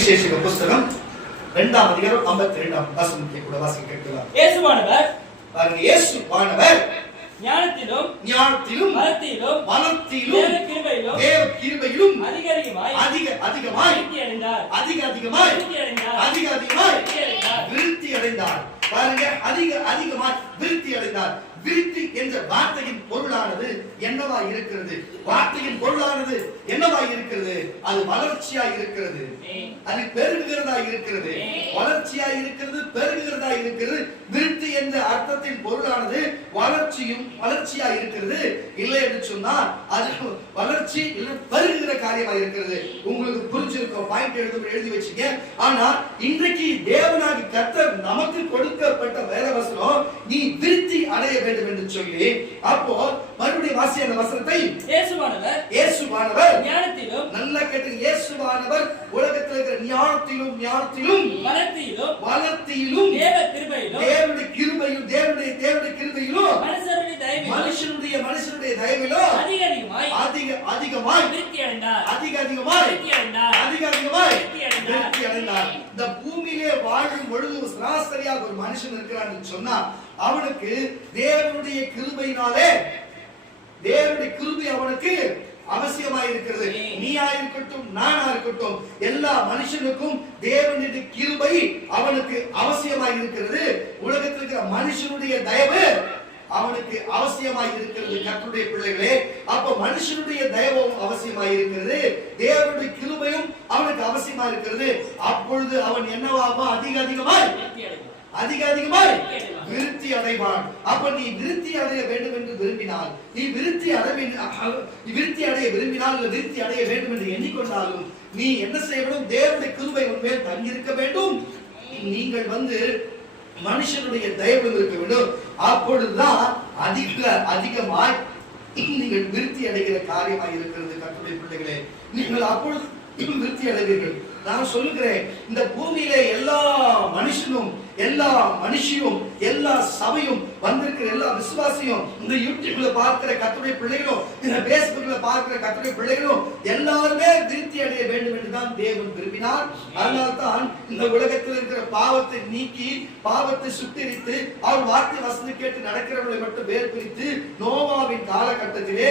சுவிசேஷ புஸ்தகம் 2ஆம் அதிகாரம் 52ஆம் வசனத்தை கூட வாசிக்க கேட்கலாம். இயேசுவானவர் பாருங்க, இயேசுவானவர் ஞானத்திலும் வளத்திலும் தேவ கிருபையிலும் அதிகமாய் விருத்தி அடைந்தார். பாருங்க, அதிகமாய் விருத்தி அடைந்தார். விருத்தி என்ற வார்த்தையின் பொருளானது என்னவா இருக்கிறது? வார்த்தையின் பொருளானது என்னவா இருக்கிறது? அது வளர்ச்சியா இருக்கிறது, அது பெருகுகிறதா இருக்கிறது, வளர்ச்சியா இருக்கிறது, பெருகுகிறதா இருக்கிறது. விருத்தி என்ற அர்த்தத்தின் பொருளானது வளர்ச்சியா இருக்கிறது. இல்லை என்று சொன்னால் அது வளர்ச்சி இல்லை பெருகுகிற காரியமா இருக்கிறது. உங்களுக்கு புரிஞ்சிருக்கும், பாயிண்ட் எழுதி வச்சுக்க. ஆனா இன்றைக்கு தேவனாகி கர்த்தர் நமக்கு கொடுக்கப்பட்ட வேதவசனம், நீ விருத்தி அடைய வேண்டும் என்று சொல்லி, அப்போ மறுபடியும் வாசி அந்த வசனத்தை. இயேசுவானவர் ஞானத்திலும், நல்லா கேட்டு, இயேசுவானவர் உலகத்தில் இருக்கிற ஞானத்திலும் வளத்திலும் தேவனுடைய கிருபையிலும் மனுஷனுடைய தயவிலும் அதிகமாய் விருத்தி அடைந்தார். இந்த பூமியிலே வாழும் பொழுது சராசரியாக ஒரு மனுஷன் இருக்கிறான்னு சொன்னா அவனுக்கு தேவனுடைய கிருபையினாலே, தேவனுடைய கிருபை அவனுக்கு அவசியமா இருக்கிறது. நீயா இருக்கட்டும், நானா இருக்கட்டும், எல்லா மனுஷனுக்கும் தேவனுடைய கிருபை அவனுக்கு அவசியமா இருக்கிறது. உலகத்தில் இருக்கிற மனுஷனுடைய தயவு அவனுக்கு அவசியமாய் இருக்கிறது. கர்த்தருடைய பிள்ளைகளே, அப்ப மனுஷனுடைய தயவும் அவசியமாய் இருக்கிறது, தேவனுடைய கிருபையும் அவனுக்கு அவசியமா இருக்கிறது. அப்பொழுது அவன் என்னவாகும்? அதிகமாய் விருத்தி அடைவான். அப்ப நீ விருத்தி அடைய வேண்டும் என்று விரும்பினால், நீ விருத்தி அடைய விரும்பினால், விருத்தி அடைய வேண்டும் என்று எண்ணிக்கொண்டாலும் நீ என்ன செய்ய வேண்டும்? தேவனுடைய கிருபை உன்மேல் தங்கியிருக்க வேண்டும். நீங்கள் மனுஷனுடைய தயவு இருக்க வேண்டும். அப்பொழுதுதான் அதிகமாய் நீங்கள் விருத்தி அடைகிற காரியமாக இருக்கிறது. கர்த்தருடைய பிள்ளைகளே, நீங்கள் அப்பொழுது விருத்தி அடைவீர்கள். நான் சொல்லுகிறேன், இந்த பூமியில எல்லா மனுஷனும், எல்லா மனுஷியும், எல்லா சபையும் வந்திருக்கிற எல்லா விசுவாசியும், இந்த யூடியூப்ல பார்க்கிற கர்த்தருடைய பிள்ளைகளும், இந்த பேஸ்புக்ல பார்க்கிற கர்த்தருடைய பிள்ளைகளும் எல்லாருமே விருத்தி அடைய வேண்டும் என்றுதான் தேவன் விரும்பினார். அதனால்தான் இந்த உலகத்தில் இருக்கிற பாவத்தை நீக்கி, பாவத்தை சுட்டரித்து, அவர் வார்த்தை வசனம் கேட்டு நடக்கிறவர்களை மட்டும் வேறு பிரித்து, நோவாவின் காலகட்டத்திலே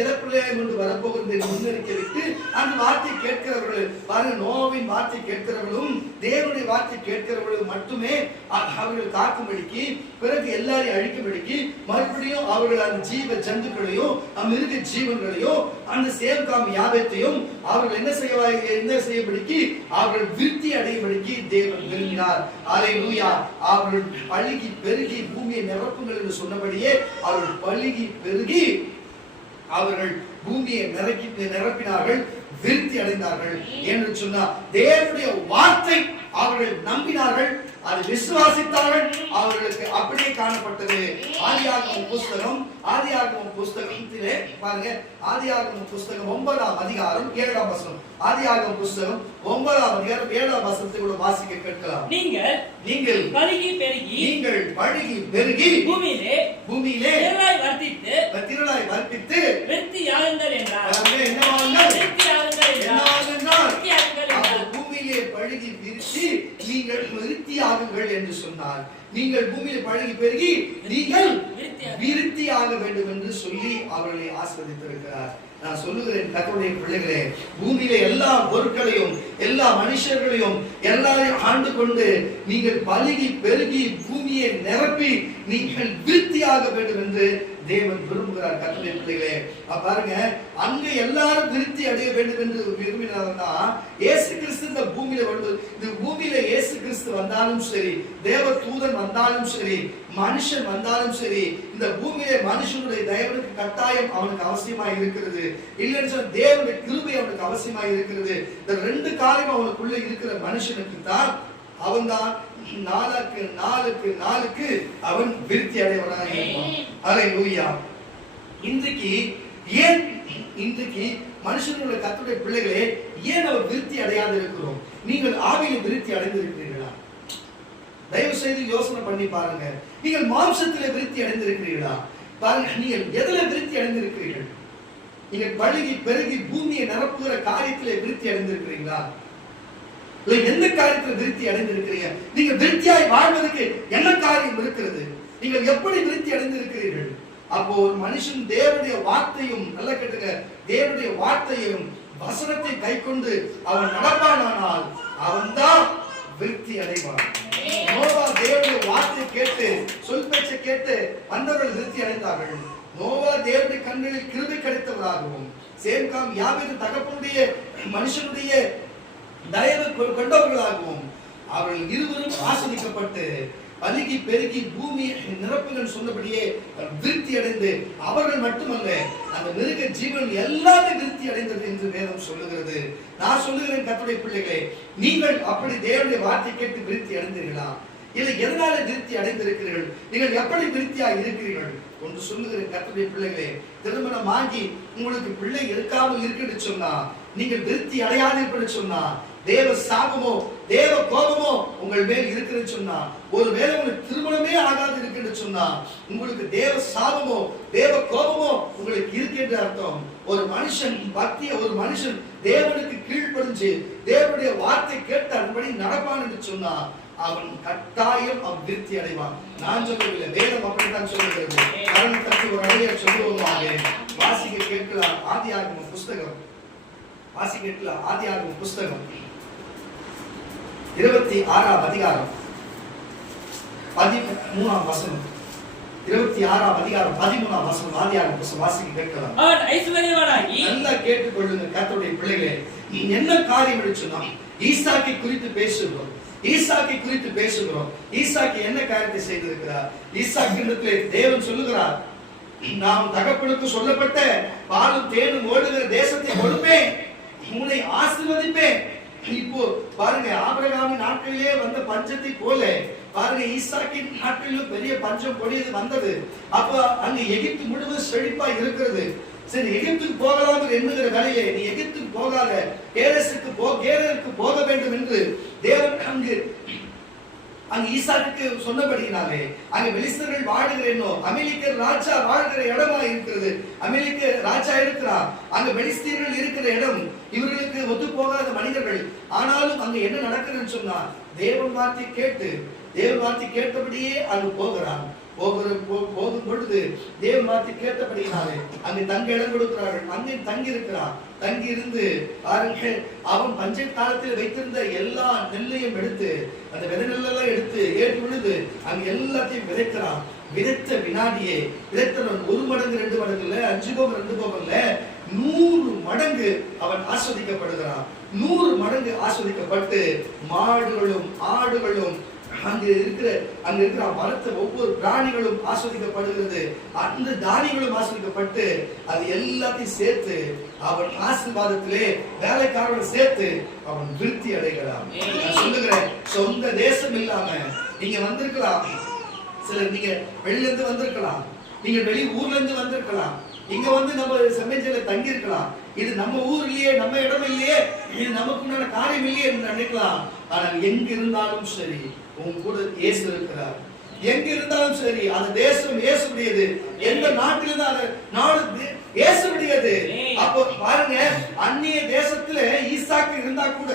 ஜலப்பிள்ளையை கொண்டு வரப்போகிறது முன்னறிக்க விட்டு, அந்த வார்த்தை கேட்கிறவர்கள் பாருங்க, நோவின் வார்த்தை கேட்கிறவர்களும் தேவனுடைய வார்த்தை கேட்கிறவர்களும் மட்டுமே அவர்கள் காக்கும்படிக்கு, பிறகு எல்லாரையும் அழிக்கும்படிக்கு, மறுபடியும் அவர்கள் அந்த ஜீவ ஜந்துக்களையும் மிருக ஜீவன்களையும் அந்த சேம்காம் யாபத்தையும் அவர்கள் என்ன செய்யபடிக்கு, அவர்கள் விருத்தி அடையும்படிக்கு தேவன் விரும்பினார். அல்லேலூயா. அவர்கள் பழுகி பெருகி பூமியை நிரப்புங்கள் என்று சொன்னபடியே அவர்கள் பழுகி பெருகி அவர்கள் பூமியை நிரப்பினார்கள், விருத்தி அடைந்தார்கள் என்று சொன்னார். தேவனுடைய வார்த்தை அவர்கள் நம்பினார்கள், அதை விசுவாசித்தார்கள், அவர்களுக்கு அப்படியே காணப்பட்டது. ஆதியாகமம் புஸ்தகத்திலே பாருங்க, ஆதியாகமம் புஸ்தகம் 9ஆம் அதிகாரம் 7ஆம் வசனம். ஆதியாகமம் புஸ்தகம் 9ஆம் அதிகாரம் 7ஆம் வசனத்தை கூட வாசிக்க கேட்கலாம். நீங்கள் பழுகி பெருகி பூமியிலே திரளாய் வர்த்தித்து விருத்தியாகுங்கள் என்றார். பூமியிலே பழுகி விருத்தி நீங்கள் விருத்தியாகுங்கள் என்று சொன்னார். நீங்கள் பூமியில் பழகி பெருகி நீங்கள் விருத்தியாக வேண்டும் என்று சொல்லி அவர்களை ஆசீர்வதித்திருக்கிறார். நான் சொல்லுகிறேன், கர்த்தருடைய பிள்ளைகளே, பூமியில எல்லா பொருட்களையும், எல்லா மனுஷர்களையும் எல்லாரையும் ஆண்டு கொண்டு நீங்கள் பழுகி பெருகி பூமியை நிரப்பி நீங்கள் விருத்தியாக வேண்டும் என்று தேவன் விரும்புகிறார். கர்த்தருடைய பிள்ளைகளே, பாருங்க, அங்க எல்லாரும் விருத்தி அடைய வேண்டும் என்று விரும்பினார்னா, இயேசு கிறிஸ்து இந்த பூமியில வருவது, இந்த பூமியில இயேசு கிறிஸ்து வந்தாலும் சரி, தேவ தூதன் வந்தாலும் சரி, மனுஷன் வந்தாலும் சரி, இந்த பூமியில மனுஷனுடைய தயவுக்கு கட்டாயம் அவனுக்கு அவசியமா இருக்கிறது. இல்லைன்னு சொன்ன தேவனுடைய கிருபை அவனுக்கு அவசியமா இருக்கிறது. இந்த ரெண்டு காரியம் அவனுக்குள்ள இருக்கிற மனுஷனுக்கு தான் அவன் தான் நாளுக்கு அவன் விருத்தி அடைவனாக இருப்பான். அல்லேலூயா. இன்றைக்கு மனுஷனுடைய கர்த்தருடைய பிள்ளைகளே, ஏன் அவர் விருத்தி அடையாது இருக்கிறோம்? நீங்கள் ஆவியில் விருத்தி அடைந்திருக்கிறீர்களா? தயவு செய்து யோசனை பண்ணி பாருங்க. நீங்கள் மாம்சத்திலே விருத்தி அடைந்திருக்கிறீர்களா? பாருங்க, நீங்கள் எதுல விருத்தி அடைந்திருக்கிறீர்கள்? நீங்கள் பழுகி பெருகி பூமியை நிரப்புகிற காரியத்திலே விருத்தி அடைந்திருக்கிறீங்களா? இல்ல எந்த காரியத்தில் விருத்தி அடைந்திருக்கிறீங்க? நீங்க விருத்தியாய் வாழ்வதற்கு என்ன காரியம் இருக்கிறது? நீங்கள் எப்படி விருத்தி அடைந்திருக்கிறீர்கள்? அப்போ ஒரு மனுஷன் தேவனுடைய வார்த்தையும், நல்லா கேட்டுங்க, தேவனுடைய வார்த்தையும் வசனத்தை கைக்கொண்டு அவன் நடப்பானால் அவன்தான் விருத்தி அடைவான். நோவா தேவனுடைய வார்த்தையை கேட்டு, சொல் பேச்சை கேட்டு வந்தவர்கள் விருத்தி அடைந்தார்கள். நோவா தேவனுடைய கண்களில் கிருபை கிடைத்தவராகவும், சேம் காம் யாபேது தகப்பனுடைய மனுஷனுடைய தயவு கொண்டவர்களாகவும் அவர்கள் இருவரும் ஆஸ்வதிக்கப்பட்டு பலுகி பெருகி பூமி நிரப்புகள் சொன்னபடியே விருத்தி அடைந்து, அவர்கள் மட்டுமல்ல அந்த மிருக ஜீவன் எல்லாமே விருத்தி அடைந்தது என்று வேதம் சொல்லுகிறது. நான் சொல்லுகிறேன் கர்த்தருடைய பிள்ளைகளே, நீங்கள் அப்படி தேவனுடைய வார்த்தை கேட்டு விருத்தி அடைந்தீர்களா? இல்லை எதனால விருத்தி அடைந்திருக்கிறீர்கள்? நீங்கள் எப்படி விருத்தியாக இருக்கிறீர்கள்? ஒன்று சொல்லுகிறேன் கர்த்தருடைய பிள்ளைகளே, திருமணம் ஆகி உங்களுக்கு பிள்ளை இருக்காமல் இருக்குன்னு சொன்னா, நீங்கள் விருத்தி அடையாது இருப்பேன்னு சொன்னா, தேவ சாபமோ தேவ கோபமோ உங்கள் மேல் இருக்குன்னு சொன்னா, ஒருவேளை உங்களுக்கு திருமணமே ஆகாது இருக்குன்னு சொன்னா, உங்களுக்கு தேவ சாபமோ தேவ கோபமோ உங்களுக்கு இருக்கு என்று அர்த்தம். ஒரு மனுஷன் ஒரு மனுஷன் தேவனுக்கு கீழ்ப்படிஞ்சு தேவனுடைய வார்த்தை கேட்டு அதன்படி நடப்பான் என்று சொன்னா, அவன் கட்டாயம் விருத்தி அடைவான். நான் சொல்லவில்லை, வேதம் அப்படித்தான் சொல்லுகிறது. கரண் தட்டி ஒரு அடைய சொல்லுவோமாக. வாசிக்க கேட்கலாம் ஆதியாகம புஸ்தகம், வாசிக்க கேட்கலாம் ஆதியாகம புஸ்தகம் 26ஆம் அதிகாரம் 13ஆம் வசனம். 26ஆம் அதிகாரம் 13ஆம் வசனம் ஆதியாகம புஸ்தகம் வாசிக்க கேட்கலாம். அவன் ஐஸ்வரியவானாகி, நல்லா கேட்டுக்கொள்ளுங்க கர்த்தருடைய பிள்ளைகளே, என்ன காரியம் என்று சொன்னா, ஈசாக்கை குறித்து பேசுகிறோம். ஈசாக்கை குறித்து பேசுகிறோம். ஈசாக்கு என்ன காரியத்தை செய்திருக்கிறார்? ஈசாக்கிடத்திலே தேவன் சொல்லுகிறார், நாம் தகப்பனுக்கு சொல்லப்பட்ட பாலும் தேனும் ஓடுகிற தேசத்தை கொடுப்பேன், உன்னை ஆசீர்வதிப்பேன். இப்போ பாருங்க, ஆபிரகாமின் நாட்களிலே வந்த பஞ்சத்தை போல பாருங்க ஈசாக்கின் நாட்களிலும் பெரிய பஞ்சம் கொடியது வந்தது. அப்ப அங்க எகிப்து முழுவதும் செழிப்பா இருக்கிறது. சரி, எகிப்துக்கு போகலாம் என்கிற வேலையை நீ எகிப்துக்கு போகாத, கேரருக்கு போக வேண்டும் என்று தேவன் அங்கு ஈசாக்கு சொன்னபடினாலே அங்க பெலிஸ்தர்கள் வாழுகிற அமெரிக்கர் ராஜா வாழ்கிற இடமா இருக்கிறது. அமெரிக்க ராஜா இருக்கிறார், அங்க பெலிஸ்தீர்கள் இருக்கிற இடம். இவர்களுக்கு ஒத்து போகாத மனிதர்கள். ஆனாலும் அங்க என்ன நடக்குதுன்னு சொன்னா, தேவன் வார்த்தை கேட்டபடியே அங்கு போகிறான். போகும் பொழுது தேவன் வார்த்தை கேட்டபடினாலே அங்கு தங்க இடம் கொடுக்கிறார்கள். அங்கே தங்கி இருக்கிறான். தங்கி இருந்து அவன் பஞ்சை காலத்தில் வைத்திருந்த எல்லா நெல்லையும் எடுத்து, அந்த விதை நெல்லெல்லாம் எடுத்து ஏற்றி விழுது அங்க எல்லாத்தையும் விதைக்கிறான். விதைத்த வினாடியே விதைத்தவன் 1 மடங்கு 2 மடங்கு இல்ல, 5 போகம் 2 போகம் இல்ல, 100 மடங்கு அவன் ஆஸ்வதிக்கப்படுகிறான். 100 மடங்கு ஆஸ்வதிக்கப்பட்டு மாடுகளும் ஆடுகளும் அங்க இருக்கிற மரத்தை ஒவ்வொரு பிராணிகளும் ஆஸ்வதிக்கப்படுகிறது. அந்த தானியங்களும் ஆஸ்வதிக்கப்பட்டு அது எல்லாத்தையும் சேர்த்து அவன் ஆசீர்வாதத்திலே வேலைக்காரர்கள் சேர்த்து அவன் விருத்தி அடைகிறான். நான் சொல்லுகிறேன், சொந்த தேசம் இல்லாம நீங்க வந்திருக்கலாம். சிலர் நீங்க வெளியில இருந்து வந்திருக்கலாம், நீங்க வெளி ஊர்ல இருந்து வந்திருக்கலாம், இங்க வந்து நம்ம செம்மஞ்சேரியில தங்கி இருக்கலாம். இது நம்ம ஊர் இல்லையே, நம்ம இடம் இல்லையே, இது நமக்கு உண்டான காரியம் இல்லையே என்று நினைக்கலாம். ஆனால் எங்க இருந்தாலும் சரி உன் கூட இயேசு இருக்கிறார். எங்க இருந்தாலும் சரி அந்த தேசம் இயேசுடையது. எந்த நாட்டிலிருந்து அந்த நாடு இயேசுடையது. அப்போ பாருங்க, அந்நிய தேசத்துல ஈசாக்கு இருந்தா கூட,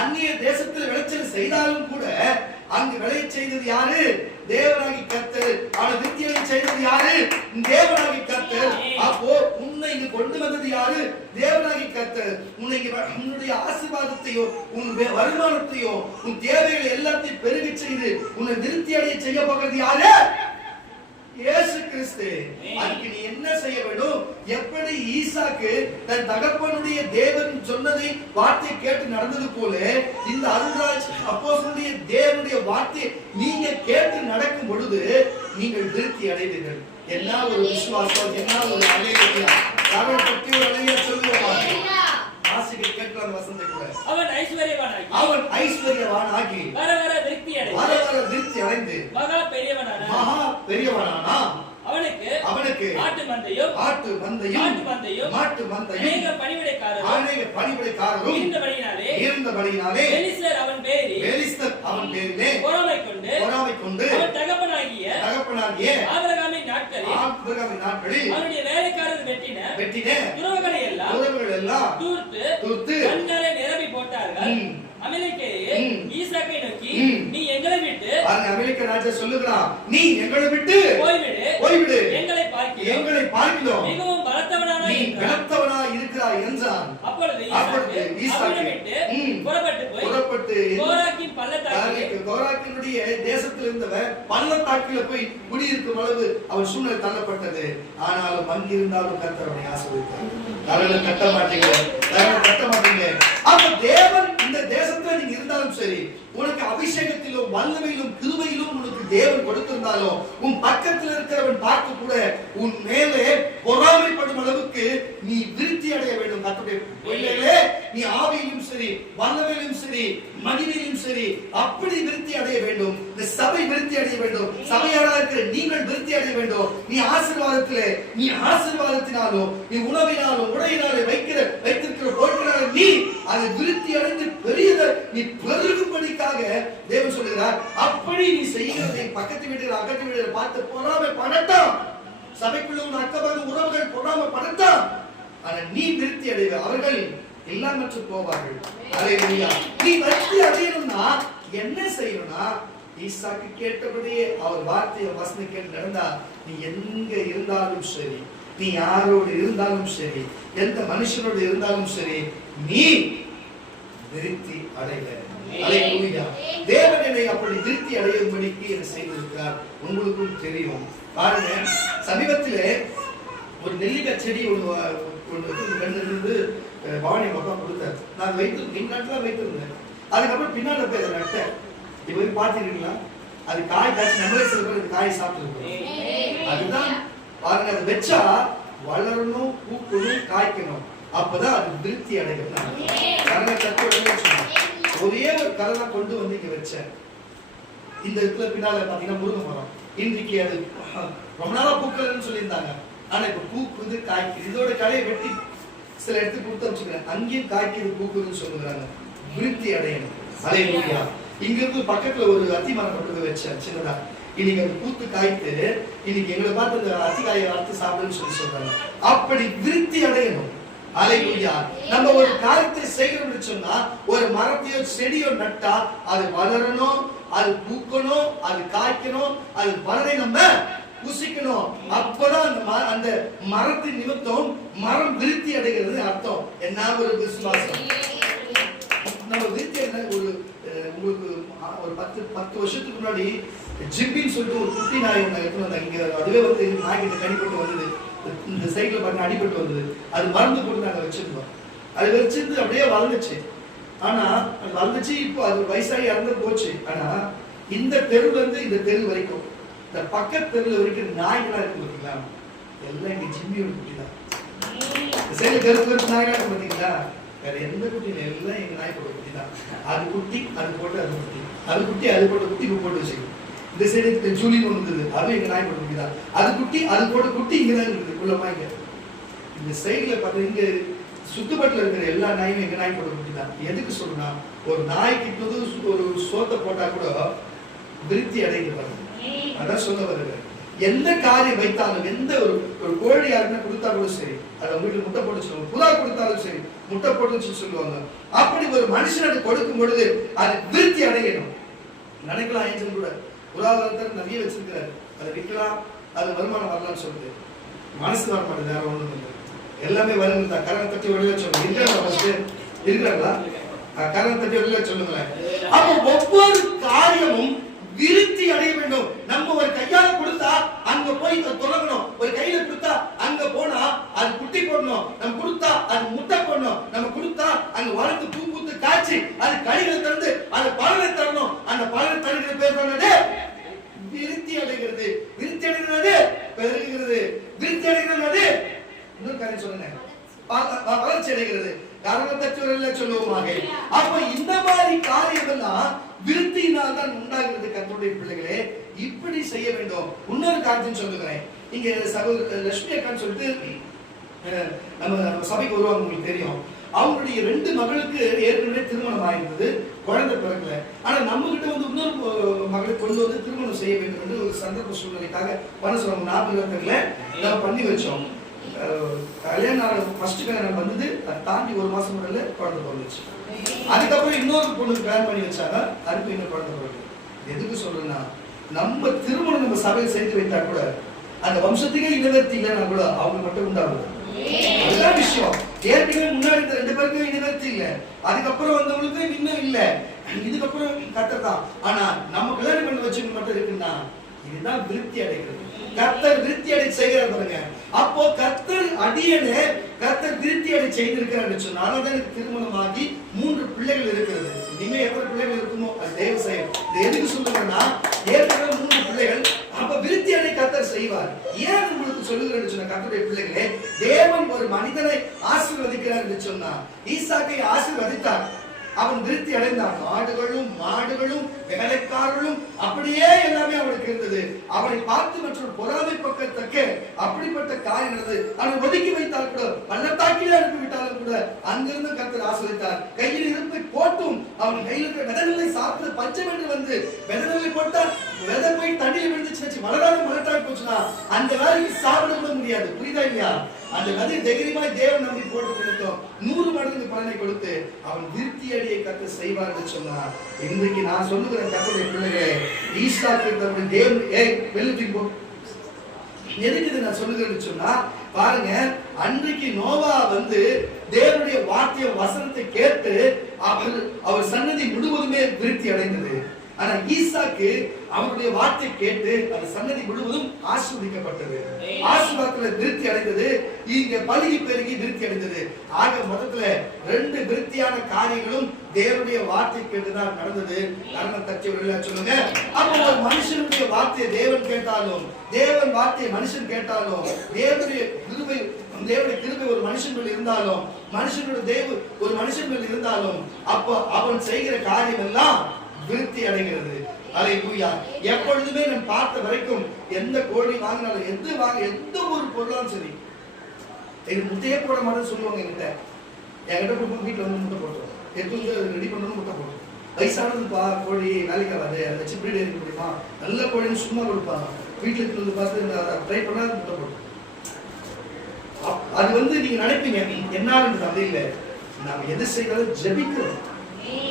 அந்நிய தேசத்துல விளைச்சல் செய்தாலும் கூட அங்கு விளைய செய்தது யாரு? தேவனாகி கர்த்தர். அவனை விருத்தியை செய்தது யாரு? தேவனாகி கர்த்தர். அப்போ உன்னை இங்கு கொண்டு வந்தது யாரு? தேவனாகி கர்த்தர். உன்னுடைய ஆசீர்வாதத்தையோ உன் வருமானத்தையோ உன் தேவைகள் எல்லாத்தையும் பெருகி செய்து உன்னை விருத்தி அடைய செய்ய போகிறது யாரு? இயேசு கிறிஸ்து. அதுக்கு நீ என்ன செய்ய வேண்டும்? எப்படி ஈசாக்கு தன் தகப்பனுடைய தேவன் சொன்னதை வார்த்தை கேட்டு நடந்தது போல இந்த அருள்ராஜ் அப்போஸ்தலனுடைய தேவனுடைய வார்த்தை நீங்க கேட்டு நடக்கும் பொழுது நீங்கள் விருத்தி அடைவீர்கள். என்ன ஒரு விசுவாசம், என்ன ஒரு அலையா! அவன் பற்றி ஒரு அலையா சொல்லுவாங்க. வாசிக்க கேட்கலாம் வசந்தை கூட. அவன் ஐஸ்வரியவானாகி வர வர விருத்தி அடைந்து மகா பெரியவனானா. அவனுக்கு ஆட்டு மந்தையும் மாட்டு மந்தையும் அநேக பணிவிடைக்காரரும் இருந்தபடியினாலே பெலிஸ்தர் அவன் பேரிலே பொறாமை கொண்டு அவன் தகப்பனாகிய ஆபிரகாமின் நாட்களில் அவனுடைய வேலைக்காரர் வெட்டின துறவுகளை எல்லாம் தூர்த்து கண்களை நிரப்பி போட்டார்கள். அமலேக்கியரை இருக்க ராஜா சொல்லுகிறான், நீ எங்களை விட்டு போய்விடு, எங்களை பார்க்கிறோம், மிகவும் நீ பலத்தவனா இருக்கிறாய் என்றான். அப்பொழுது ஈசாக்கு புறப்பட்டு கோராக்கினுடைய தேசத்தில் இருந்தவன் பள்ளத்தாக்கில போய் குடியிருக்கும் அளவு அவன் சூழ்நிலை தள்ளப்பட்டது. ஆனாலும் அங்கிருந்தாலும் கர்த்தர் அவனை ஆசீர்வதித்தார். தலையில கட்ட மாட்டீங்க. அப்ப தேவன் இந்த தேசத்துல நீங்க இருந்தாலும் சரி, உனக்கு அபிஷேகத்திலும் வல்லமையிலும் கிருபையிலும் உனக்கு தேவன் கொடுத்திருந்தாலும், உன் பக்கத்தில் இருக்கிறவன் பார்த்து கூட உன் மேலே பொறாமைப்படும் அளவுக்கு நீ விருத்தி அடைய வேண்டும். கர்த்தருடைய நீ ஆவியிலும் சரி, வல்லமையிலும் சரி, மகிமையிலும் சரி, அப்படி விருத்தி அடைய வேண்டும். இந்த சபை விருத்தி அடைய வேண்டும். சபையாளராக இருக்கிற நீங்கள் விருத்தி அடைய வேண்டும். நீ ஆசீர்வாதத்தினாலும், நீ உணவினாலும், உடையினாலும் வைத்திருக்கிற பொருட்களாலும் நீ அதை விருத்தி அடைந்து பெரியதை நீ பெருகும்படிக்காக தேவன் சொல்லுகிறார். அப்படி நீ செய்கிறதை பக்கத்து வீட்டில் அக்கத்து வீட்டில் பார்த்து பொறாமை படட்டும். சபைக்குள்ள உன் அக்கபக்க உறவுகள் பொறாமை படட்டும். ஆனா நீ விருத்தி அடைவ, அவர்கள் இல்லாமற்று போவார்கள். அல்லேலூயா. நீ விருத்தி அடையணும்னா என்ன செய்யணும்னா, ஈசாக்கு கேட்டபடியே அவர் வார்த்தையை வசனம் கேட்டு நடந்தா, நீ எங்க இருந்தாலும் சரி, நீ யாரோடு இருந்தாலும் சரி, எந்த மனுஷனோடு இருந்தாலும் சரி, நீ விருத்தி அடைவ. அல்லேலூயா. தேவன் என்னை அப்படி விருத்தி அடையும்படிக்கு என்ன செய்திருக்கிறார் உங்களுக்கும் தெரியும். பாருங்க, சமீபத்திலே ஒரு நெல்லிக்காய் செடி ஒன்று பவானி அப்பா கொடுத்தாரு. நான் வைத்திருந்தேன். அதுக்கப்புறம் பின்னால போய் அதை நட்டேன். இப்ப போய் பார்த்துருக்கீங்களா? அது காய் காய்ச்சி நம்மளே சில பேர் காய் சாப்பிட்டு. அதுதான் பாருங்க, அதை வச்சா வளரணும், பூக்கணும், காய்க்கணும். அப்பதான் அது திருப்தி அடைக்கணும். ஒரே ஒரு கரை கொண்டு வந்து இங்க வச்சேன். இந்த இடத்துல பின்னால பாத்தீங்கன்னா முருங்கை மரம். இன்றைக்கு அது ரொம்ப நாளா பூக்கள்னு சொல்லியிருந்தாங்க. ஆனா இப்ப பூக்குது, காய்க்குது. இதோட கலையை வெட்டி சில இடத்துக்கு கொடுத்து வச்சுக்கிறேன். அங்கேயும் காய்க்குது, பூக்குதுன்னு சொல்லுறாங்க. விருத்தி அடையணும். அல்லேலூயா. இங்க இருந்து பக்கத்துல ஒரு அத்தி மரம் கொண்டு போய் வச்சேன் சின்னதா. இன்னைக்கு அது பூத்து காய்த்து, இன்னைக்கு எங்களை பார்த்து அந்த அத்தி காயை அறுத்து சாப்பிடுன்னு சொல்றாங்க. அப்படி விருத்தி அடையணும். அல்லேலூயா. நம்ம ஒரு காரியத்தை செய்யணும்னு சொன்னா, ஒரு மரத்தையோ செடியோ நட்டா அது வளரணும், அது பூக்கணும், அது காய்க்கணும், அது வளரை நம்ம புசிக்கணும். அப்பதான் அந்த மரத்தின் நிமித்தம் மரம் விருத்தி அடைகிறது அர்த்தம். என்ன ஒரு விசுவாசம். நம்ம விருத்தி அடைந்த உங்களுக்கு ஒரு 10 வருஷத்துக்கு முன்னாடி ஜிப்பின்னு சொல்லிட்டு ஒரு குட்டி நாய் ஒன்று எடுத்து வந்தாங்க. இங்க அதுவே வந்து நாய்கிட்ட கடிப்பட்டு வந்தது. இந்த சைட்ல பாருங்க அடிபட்டு வந்தது. அது மருந்து போட்டு நாங்க வச்சிருந்தோம். அது வச்சிருந்து அப்படியே வளர்ந்துச்சு. ஆனா அது வளர்ந்துச்சு. இப்போ அது வயசாகி இறந்து போச்சு. ஆனா இந்த தெருவுல இருந்து இந்த தெரு வரைக்கும், இந்த பக்கத்து தெருவில் வரைக்கும் நாய்களா இருக்கு பார்த்தீங்களா? எல்லாம் இங்க ஜிம்மியோட குட்டி தான். சைடு தெரு நாய்களா இருக்கு பார்த்தீங்களா? வேற எந்த குட்டியும் எல்லாம் எங்க நாய் போட்ட குட்டி தான். அது குட்டி, அது போட்டு அது குட்டி, அது குட்டி, அது போட்ட குட்டி போட்டு வச்சுக்கணும். இந்த சைடு ஜூலின்னு ஒன்று இருந்தது, அதுவும் எங்க நாய் போட்ட குட்டி தான். அது குட்டி, அது போட்ட குட்டி இங்கதான் இருக்குது குள்ளமா. இங்க இந்த சைடுல பார்த்தா இங்க சுத்துப்பட்டுல இருக்கிற எல்லா நாயும் எங்க நாய் போட்ட குட்டி தான். எதுக்கு சொல்றா, ஒரு நாய்க்கு ஒரு சோத்தை போட்டா கூட விருத்தி அடைந்து பாருங்க. அதான் சொல்ல வருது. எந்த காரியம் வைத்தாலும், எந்த ஒரு கோழி யாருன்னா கொடுத்தா கூட சரி, அதை வீட்டுல முட்டை போட்டு சொல்லுவாங்க. புறா கொடுத்தாலும் சரி, முட்டை போட்டு சொல்லுவாங்க. அப்படி ஒரு மனுஷனுக்கு கொடுக்கும் பொழுது அது விருத்தி அடையணும். நினைக்கலாம் ஏஞ்சல் கூட புறாவரத்தர் நிறைய வச்சிருக்கிறாரு, அதை விற்கலாம், அது வருமானம் வரலாம்னு சொல்லுது. மனசு வர மாட்டேது. யாரும் ஒண்ணு இல்லை, எல்லாமே வருங்க. கரணம் தட்டி வெளியில சொல்லுங்க. இருக்கிறாங்களா? கரணம் தட்டி வெளியில சொல்லுங்களேன். அப்போ ஒவ்வொரு காரியமும் விருத்தி அடைய வேண்டும். நம்ம ஒரு கையால கொடுத்தா அங்க போய் தொடங்கணும். ஒரு கையில கொடுத்தா அங்க போனா அது குட்டி போடணும். நம்ம கொடுத்தா அது முட்டை போடணும். நம்ம கொடுத்தா அங்க வளர்ந்து பூ பூத்து காய்ச்சி அது கனிகளை திறந்து அது பலனை தரணும். அந்த பலனை தருகிற பேர் சொன்னது விருத்தி அடைகிறது. விருத்தி அடைகிறது பெருகிறது. விருத்தி அடைகிறது இன்னொரு காரியம் சொல்லுங்க, வளர்ச்சி அடைகிறது. காரணத்தற்றவர்கள் சொல்லுவோமாக. அப்ப இந்த மாதிரி காரியங்கள்லாம் விருத்தியினால் தான் உண்டாகிறது. கர்த்தருடைய பிள்ளைகளே, இப்படி செய்ய வேண்டும். இன்னொரு காரியத்தையும் சொல்லுகிறேன். இங்க சகோதரி லட்சுமி அக்கான்னு சொல்லிட்டு நம்ம சபைக்கு வருவாங்க, உங்களுக்கு தெரியும். அவங்களுடைய 2 மகளுக்கு ஏற்கனவே திருமணம் ஆயிருந்தது, குழந்தை பிறக்கல. ஆனா நம்ம கிட்ட வந்து இன்னொரு மகளை கொண்டு வந்து திருமணம் செய்ய வேண்டும் என்று ஒரு சந்தர்ப்ப சூழ்நிலைக்காக பண்ண சொல்லுவாங்க. 40 நம்ம பண்ணி வச்சோம். கல்யாணம் ஃபர்ஸ்ட் கல்யாணம் வந்தது, அதை தாண்டி 1 மாசம் முறையில குழந்தை பிறந்துச்சு. அதுக்கப்புறம் இன்னொரு பொண்ணுக்கு பிளான் பண்ணி வச்சாங்க, அதுக்கு இன்னும் குழந்தை பிறகு. எதுக்கு சொல்றேன்னா, நம்ம திருமணம் நம்ம சபையில் செய்து வைத்தா கூட அந்த வம்சத்துக்கே இனவர்த்தி இல்லைன்னா கூட அவங்க மட்டும் உண்டாகும். அதுதான் விஷயம். ஏற்கனவே முன்னாடி இந்த 2 பேருக்கும் இனவர்த்தி இல்ல, அதுக்கப்புறம் வந்தவங்களுக்கு இன்னும் இல்ல, இதுக்கப்புறம் கர்த்தர் தான். ஆனா நம்ம கல்யாணம் பண்ண வச்சவங்க மட்டும் இருக்குன்னா இதுதான் விருத்தி அடைகிறது. கர்த்தர் விருத்தி அடை செய்கிறார் பாருங்க. அப்போ கர்த்தர் அடியனே கர்த்தர் விருத்தி அடை செய்திருக்கிறார் சொன்னால தான் எனக்கு திருமணமாகி 3 பிள்ளைகள் இருக்கிறது. இனிமே எவ்வளவு பிள்ளைகள் இருக்குமோ அது தேவ செயல். இது எதுக்கு சொல்லுங்கன்னா ஏற்கனவே 3 பிள்ளைகள், அப்ப விருத்தி அடை கர்த்தர் செய்வார். ஏன் உங்களுக்கு சொல்லுகிறேன்னு சொன்ன கர்த்தருடைய பிள்ளைகளே, தேவன் ஒரு மனிதனை ஆசீர்வதிக்கிறார் என்று சொன்னா ஈசாக்கை ஆசீர்வதித்தார், அவன் விருத்தி அடைந்தான். ஆடுகளும் மாடுகளும் வேலைக்காரர்களும் அப்படியே எல்லாமே அவனுக்கு இருந்தது. அவனை பார்த்து மற்றொரு பொறாமை பக்கத்தக்க அப்படிப்பட்ட காரியம் நடந்தது. அவன் ஒதுக்கி வைத்தால் கூட பள்ளத்தாக்கிலே அனுப்பிவிட்டாலும் கூட அங்கிருந்து கர்த்தர் ஆசீர்வதித்தார். கையில் இருப்பை போட்டும் அவன் கையில் இருக்கிற விதநெல்லை சாப்பிட்டு பச்சை என்று வந்து விதநெல்லை போட்டா விதை போய் தண்ணியில் விழுந்துச்சு, மலராத மலட்டாய் போச்சுன்னா அந்த வேலைக்கு சாப்பிட கூட முடியாது. புரியுதா இல்லையா? அந்த விதை தைரியமாய் தேவன் நம்பி போட்டு கொடுத்தோம் 100 மடங்கு பலனை கொடுத்து அவன் விருத்தி அடியை கர்த்தர் செய்வார் என்று சொன்னார். இன்றைக்கு நான் சொல்லுகிற கர்த்தருடைய பிள்ளைகளே, ஈசாக்கு தன்னுடைய தேவன் வெள்ளத்துக்கு போ எதுக்கு நான் சொல்லுகிறேன்னு சொன்னா பாருங்க, அன்றைக்கு நோவா வந்து தேவனுடைய வார்த்தைய வசனத்தை கேட்டு அவர் சன்னதி முழுவதுமே விருத்தி அடைந்தது. ஆனா ஈசாக்கு அவருடைய வார்த்தை கேட்டு அந்த சன்னதி முழுவதும் ஆசீர்வதிக்கப்பட்டது, ஆசீர்வாதத்துல விருத்தி அடைந்தது, இங்க பலுகி பெருகி விருத்தி அடைந்தது. ஆக மொத்தத்துல 2 விருத்தியான காரியங்களும் தேவனுடைய வார்த்தை கேட்டுதான் நடந்தது. கர்மம் தச்சவர்கள் சொல்லுங்க. அப்ப ஒரு மனுஷனுடைய வார்த்தையை தேவன் கேட்டாலும், தேவன் வார்த்தையை மனுஷன் கேட்டாலும், தேவனுடைய கிருபை ஒரு மனுஷன் மேல் இருந்தாலும், மனுஷனுடைய தேவ ஒரு மனுஷன் மேல் இருந்தாலும், அப்ப அவன் செய்கிற காரியம் எல்லாம் விருத்தி அடைகிறது. அல்லேலூயா. எப்பொழுதுமே நான் பார்த்த வரைக்கும் எந்த கோழி வாங்கினாலும் எந்த ஒரு பொருளாலும் சரி, எனக்கு முட்டையே போட மாட்டேன்னு சொல்லுவாங்க. என்கிட்ட கொடுப்போம், வீட்டில் வந்து முட்டை போட்டோம், எடுத்து ரெடி பண்ணணும், முட்டை போட்டோம். வயசானதுப்பா கோழி வேலைக்கு ஆகாது, அதை வச்சு பிரீட் எடுக்க முடியுமா, நல்ல கோழின்னு சும்மா கொடுப்பாங்க. வீட்டில் வந்து பார்த்து ட்ரை பண்ணா முட்டை போட்டோம். அது வந்து நீங்க நினைப்பீங்க என்னாலும் அப்படி இல்லை. நாம் எது செய்தாலும் ஜெபிக்கிறோம்.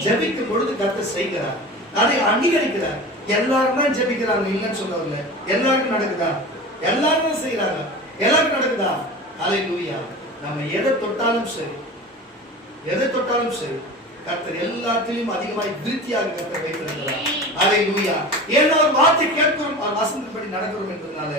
ஜெபிக்கும் பொழுது கர்த்தர் செய்கிறார், அதை அங்கீகரிக்கிறார். எல்லாரும் தான் ஜெபிக்கிறாங்க இல்லைன்னு சொல்லவில்லை, எல்லாருக்கும் நடக்குதா, எல்லாரும் செய்யறாங்க, எல்லாருக்கும் நடக்குதா. அல்லேலூயா. நம்ம எதை தொட்டாலும் சரி, எதை தொட்டாலும் சரி, கர்த்தர் எல்லாத்திலும் அதிகமாய் விருத்தியாக கர்த்தர் வைத்திருக்கிறார். அல்லேலூயா. ஏன்னா ஒரு வார்த்தை கேட்கிறோம், வசனத்தின்படி நடக்கிறோம் என்பதனால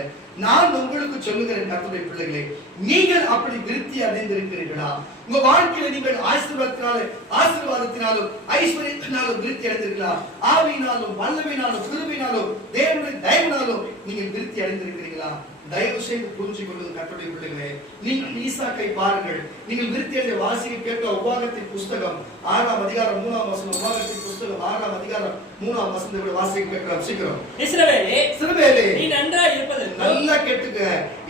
நான் உங்களுக்கு சொல்லுகிறேன் கர்த்தருடைய பிள்ளைகளே, நீங்கள் அப்படி விருத்தி அடைந்திருக்கிறீர்களா? உங்க வாழ்க்கையில நீங்கள் ஆசீர்வாதத்தினாலும் ஐஸ்வர்யத்தினாலும் விருத்தி அடைந்திருக்கிறீர்களா? ஆவியினாலும் வல்லமையினாலும் கிருபையினாலும் தேவனுடைய தயவினாலும் நீங்கள் விருத்தி அடைந்திருக்கிறீர்களா? தயவு செய்து புரிஞ்சு கொள்வது கர்த்தருடைய பிள்ளைகளே, நீங்கள் ஈசாக்கை பாருங்கள். நீங்கள் விருத்தி அடைய வாசிக்க கேட்க உபாகத்தின் புஸ்தகம் 6ஆம் அதிகாரம் 3ஆம் வசனம், உபாகத்தின் புஸ்தகம் 6ஆம் அதிகாரம் 3ஆம் வசனத்தை வாசிக்க கேட்கலாம். சீக்கிரம். இஸ்ரவேலே நீ நன்றாய் இருப்பதற்கு நல்லா கேட்டுக்க.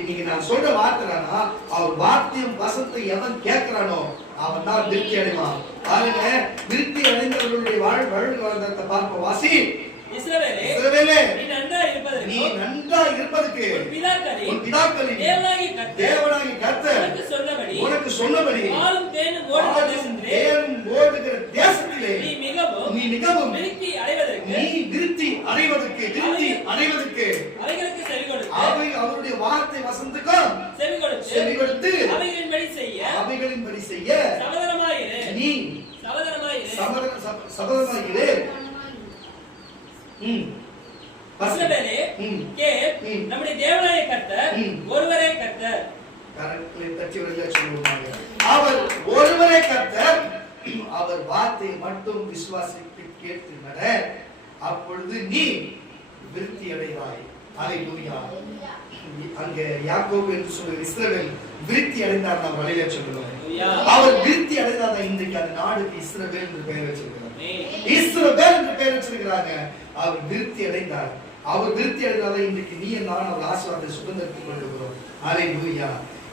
இன்னைக்கு நான் சொல்ற வார்த்தைனா அவர் வார்த்தையும் வசனத்தை எவன் கேட்கிறானோ அவன் தான் விருத்தி அடைவான். பாருங்க, விருத்தி அடைந்தவர்களுடைய வாழ்க்கை பார்ப்போம். வாசி. இஸ்ரவேலே நீ நன்றாய் இருப்பதற்கு உன் பிதாக்களின் தேவனாகிய கர்த்தர் உனக்கு சொன்னபடி பாலும் தேனும் ஓடுகிற தேசத்திலே நீ மிகவும் விருத்தி அடைவதற்கு அவைகளுக்கு செவி கொடுத்து, அவை அவருடைய வார்த்தை வசனத்துக்கும் செவி கொடுத்து அவைகளின்படி செய்ய நீ சபதமாயிரு. நம்முடைய தேவனாகிய கர்த்தர் ஒருவரே கர்த்தர். அவர் ஒருவரே கர்த்தர். அவர் வார்த்தை மட்டும் விசுவாசித்து கேட்டு நட, அப்பொழுது நீ விருத்தி அடைவாய். அல்லேலூயா. அங்கே யாக்கோபு என்று சொல்லுகிற இஸ்ரவேல் விருத்தி அடைந்தார். நாம் வழியில சொல்லுவோம், அவர் விருத்தி அடைந்தார். இன்றைக்கு அந்த நாடுக்கு இஸ்ரவேல் என்று பெயர் வச்சிருக்கிறார். இஸ்ரவேல் என்று பெயர் வச்சிருக்கிறாங்க. அவர் விருத்தி அடைந்தார். அவர் விருத்தி அடைந்தால் இன்றைக்கு நீ நான் அவர் ஆசீர்வாதத்தை சுதந்திரத்துக் கொண்டிருக்கிறோம். அல்லேலூயா.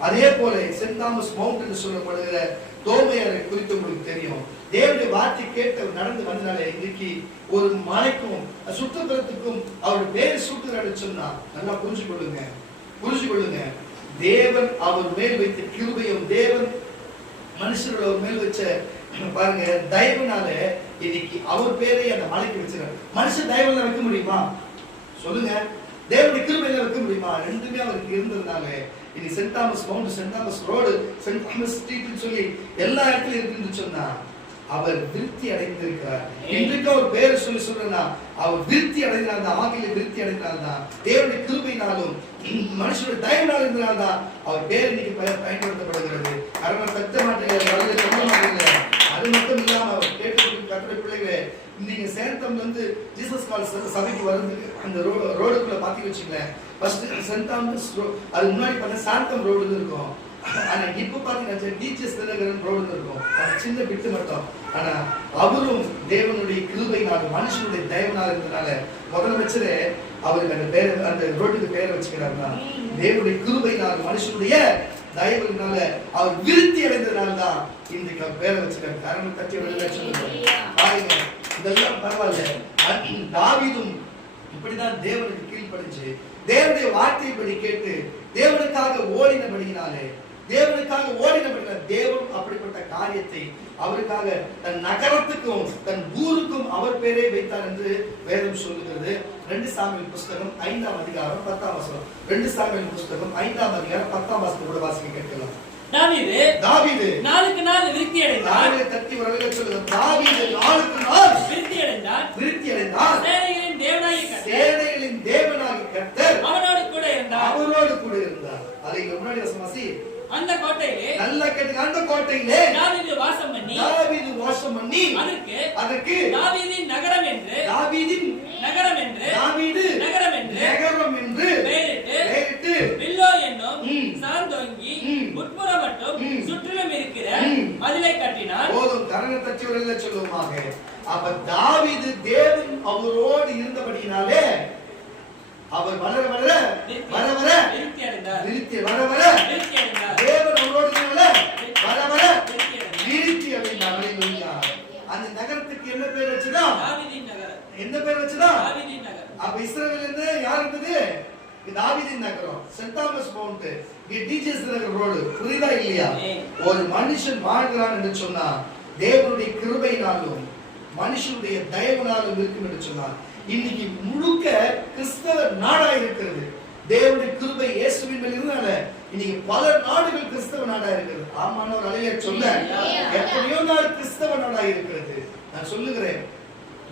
அதே போல சென்ட் தாமஸ் மவுண்ட் என்று சொல்லப்படுகிற தோமையாரை குறித்து உங்களுக்கு தெரியும். தேவனுடைய வார்த்தை கேட்டு நடந்து வந்தனால இன்றைக்கு ஒரு மலைக்கும் சுற்றுப்புறத்துக்கும் அவர் பேர் சூட்டுறாரு சொன்னா நல்லா புரிஞ்சு கொள்ளுங்க. தேவன் அவர் மேல் வைத்த கிருபையும், தேவன் மனுஷரோட அவர் மேல் வச்ச பாருங்க தயவுனால இன்னைக்கு அவர் பேரை அந்த மலைக்கு வச்சிருக்காரு. மனுஷன் தயவுல வைக்க முடியுமா? சொல்லுங்க, தேவனுடைய கிருபையில இருக்க முடியுமா? ரெண்டுமே அவருக்கு இருந்ததுனால இனி Saint Thomas Mount, Saint Thomas Road, Saint Thomas Street சொல்லி எல்லா இடத்துலயும் இருக்குன்னு சொன்னா அவர் விருத்தி அடைந்திருக்கிறார். இன்றைக்கு அவர் பேரை சொல்லி சொல்றேன்னா அவர் விருத்தி அடைந்தால்தான், ஆகிய விருத்தி அடைந்தால்தான், தேவனுடைய கிருபையினாலும் மனுஷனுடைய தயவுனாலும் இருந்தனால்தான் அவர் பேர் இன்னைக்கு பயன்படுத்தப்படுகிறது. காரணம் தட்ட மாட்டேங்க, சொல்ல மாட்டேங்க. அது மட்டும் இல்லாம அவர் கேட்டு கட்டுரை பிள்ளைகளே, நீங்க சேந்தம்ல இருந்து ஜீசஸ் கால் சபைக்கு வந்து அந்த ரோடுக்குள்ள பாத்தி வச்சுங்களேன். ஃபர்ஸ்ட் சென்ட் தாமஸ் அது முன்னாடி பார்த்தா சாந்தம் ரோடு இருக்கும். ஆனா இப்ப பாத்தீங்கன்னா டிஜிஎஸ் தினகரன் ரோடு இருக்கும். அது சின்ன பிட்டு மட்டும். ஆனா அவரும் தேவனுடைய கிருபையினாலும் மனுஷனுடைய தயவுனால இருந்தனால முதலமைச்சரே அவருக்கு அந்த பேர், அந்த ரோட்டுக்கு பேரை வச்சுக்கிறாருன்னா தேவனுடைய கிருபையினாலும் மனுஷனுடைய தயவுனால அவர் விருத்தி அடைந்ததுனால தான் இன்றைக்கு அவர் பேரை வச்சுக்கிறார். காரணம் தட்டி பாருங்க, இதெல்லாம் பரவாயில்ல. தாவீதும் இப்படிதான் தேவனுக்கு கீழ்ப்படிஞ்சு தேவனுடைய வார்த்தைப்படி கேட்டு தேவனுக்காக ஓடினபடியினாலே, தேவனுக்காக ஓடினபடினால தேவன் அப்படிப்பட்ட காரியத்தை அவருக்காக தன் நகரத்துக்கும் தன் ஊருக்கும் அவர் பேரே வைத்தார் என்று வேதம் சொல்லுகிறது. 2 சாமுவேல் புஸ்தகம் 5ஆம் அதிகாரம் 10ஆம் வசனம். 2 சாமுவேல் புஸ்தகம் 5ஆம் அதிகாரம் 10ஆம் வசனம் கூட வாசிக்க கேட்கலாம். தாவீது நாளுக்கு நாள் விருத்தி அடைந்தார். தட்டி வரல சொல்லுங்க. தாவீது நாளுக்கு நாள் விருத்தி அடைந்தார். சேனைகளின் தேவனாகிய கர்த்தர் அவரோடு கூட இருந்தார். அதை முன்னாடி வசனமாசி. அந்த கோட்டையிலே நல்ல கேட்டுங்க, அந்த கோட்டையிலே தாவீது வாசம் பண்ணி அதற்கு தாவீதின் நகரம் என்று பெயரிட்டு மில்லோ என்னும் சாந்தோங்கி உட்புறம் மட்டும் சுற்றிலும் இருக்கிற மதிலை கட்டினார். போதும், கரண தச்சுவரல்ல சொல்லுவாங்க. அப்ப தாவீது தேவன் அவரோடு இருந்தபடியினாலே அவர் வர வர விருத்தி அடைந்தார். தேவன் அவரோடு வர வர விருத்தி அடைந்தார். அந்த நகரத்துக்கு என்ன பேர் வச்சதா? தாவீதின் நகரம். என்ன பேர் வச்சதா? தாவீதின் நகரம். அப்ப இஸ்ரவேல்ல இருந்து யார் இருந்தது? தாவீதின் நகரம், சென்ட் தாமஸ் மவுண்ட், டிஜிஎஸ் நகர் ரோடு. புரியுதா இல்லையா? ஒரு மனுஷன் வாழ்கிறான் என்று சொன்னா தேவனுடைய கிருபையினாலும் மனுஷனுடைய தயவுனாலும் இருக்கும் என்று சொன்னார். இன்னைக்கு முழுக்க கிறிஸ்தவ நாடா இருக்கிறது. தேவனுடைய கிருபை இயேசுவின் மேல் இருந்தனால இன்னைக்கு பல நாடுகள் கிறிஸ்தவ நாடா இருக்கிறது. ஆமானவர் அலைய சொல்ல எத்தனையோ நாடு கிறிஸ்தவ நாடா இருக்கிறது. நான் சொல்லுகிறேன்,